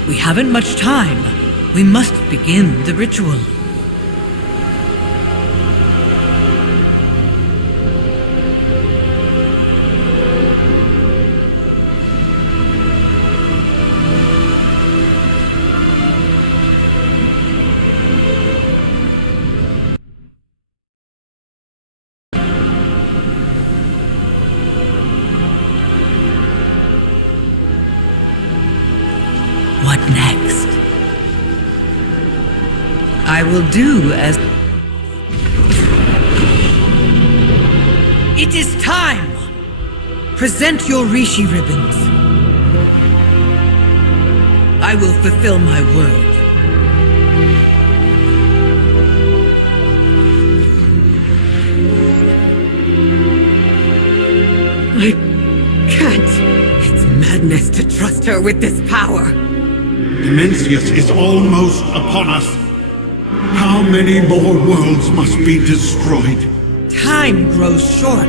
We haven't much time. We must begin the ritual. What next? I will do as... It is time! Present your Rishi ribbons. I will fulfill my word. I can't. It's madness to trust her with this power. Dimensius is almost upon us. How many more worlds must be destroyed? Time grows short.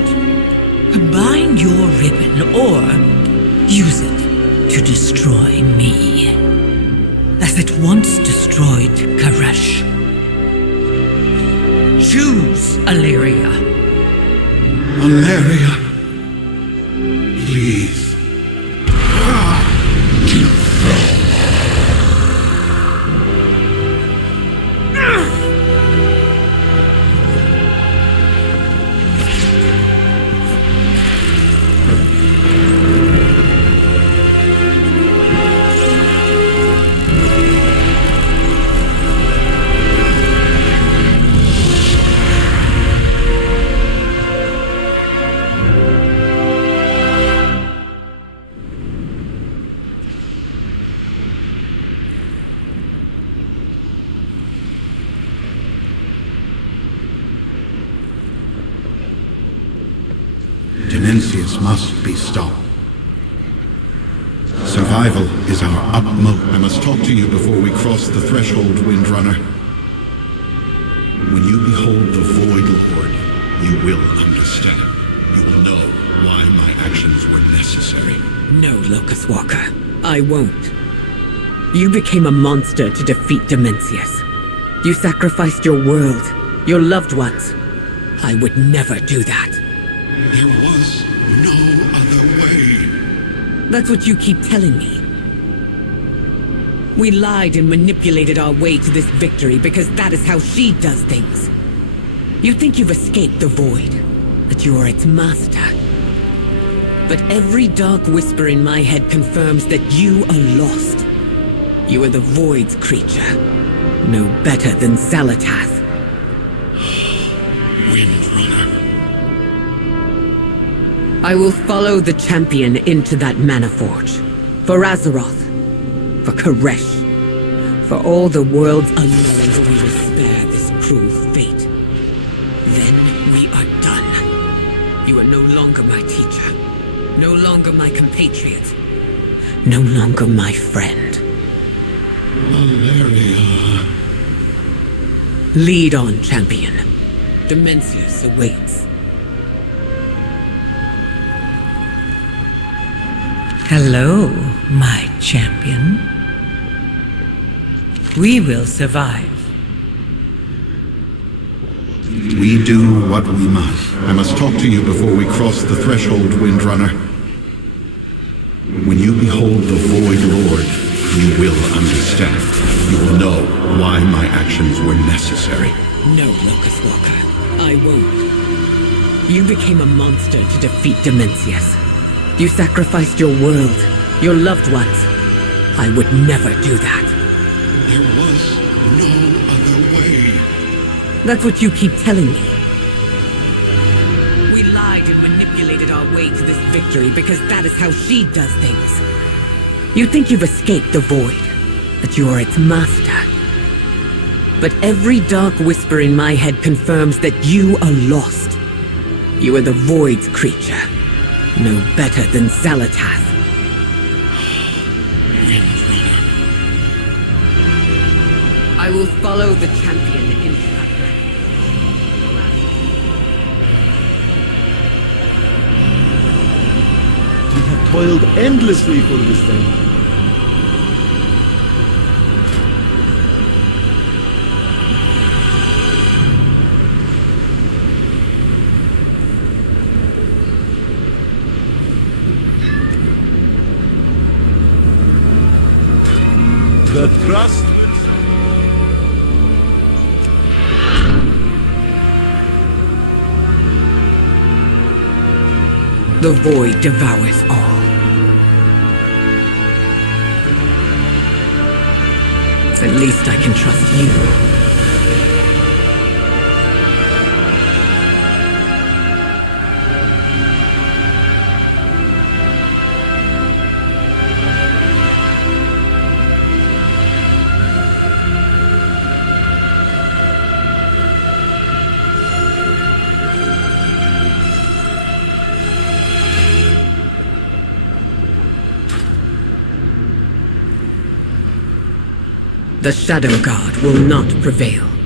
Bind your ribbon or use it to destroy me. As it once destroyed Karesh. Choose, Alleria. Alleria. Please. Dimensius must be stopped. Survival is our utmost. I must talk to you before we cross the threshold, Windrunner. When you behold the Void Lord, you will understand. You will know why my actions were necessary. No, Locust Walker. I won't. You became a monster to defeat Dimensius. You sacrificed your world, your loved ones. I would never do that. There was no other way. That's what you keep telling me. We lied and manipulated our way to this victory because that is how she does things. You think you've escaped the Void, that you are its master. But every dark whisper in my head confirms that you are lost. You are the Void's creature. No better than Xalatath. Windrunner. I will follow the champion into that mana forge. For Azeroth. For Karesh. For all the worlds unknown, we will spare this cruel fate. Then we are done. You are no longer my teacher. No longer my compatriot. No longer my friend. Alleria. Lead on, champion. Dimensius awaits. Hello, my champion. We will survive. We do what we must. I must talk to you before we cross the threshold, Windrunner. When you behold the Void Lord, you will understand. You will know why my actions were necessary. No, Locust Walker. I won't. You became a monster to defeat Dimensius. You sacrificed your world, your loved ones. I would never do that. There was no other way. That's what you keep telling me. We lied and manipulated our way to this victory because that is how she does things. You think you've escaped the Void, that you are its master. But every dark whisper in my head confirms that you are lost. You are the Void's creature. No better than Xalatath. I will follow the champion into that land. We have toiled endlessly for this thing. The trust. The Void devours all. At least I can trust you. The Shadow God will not prevail.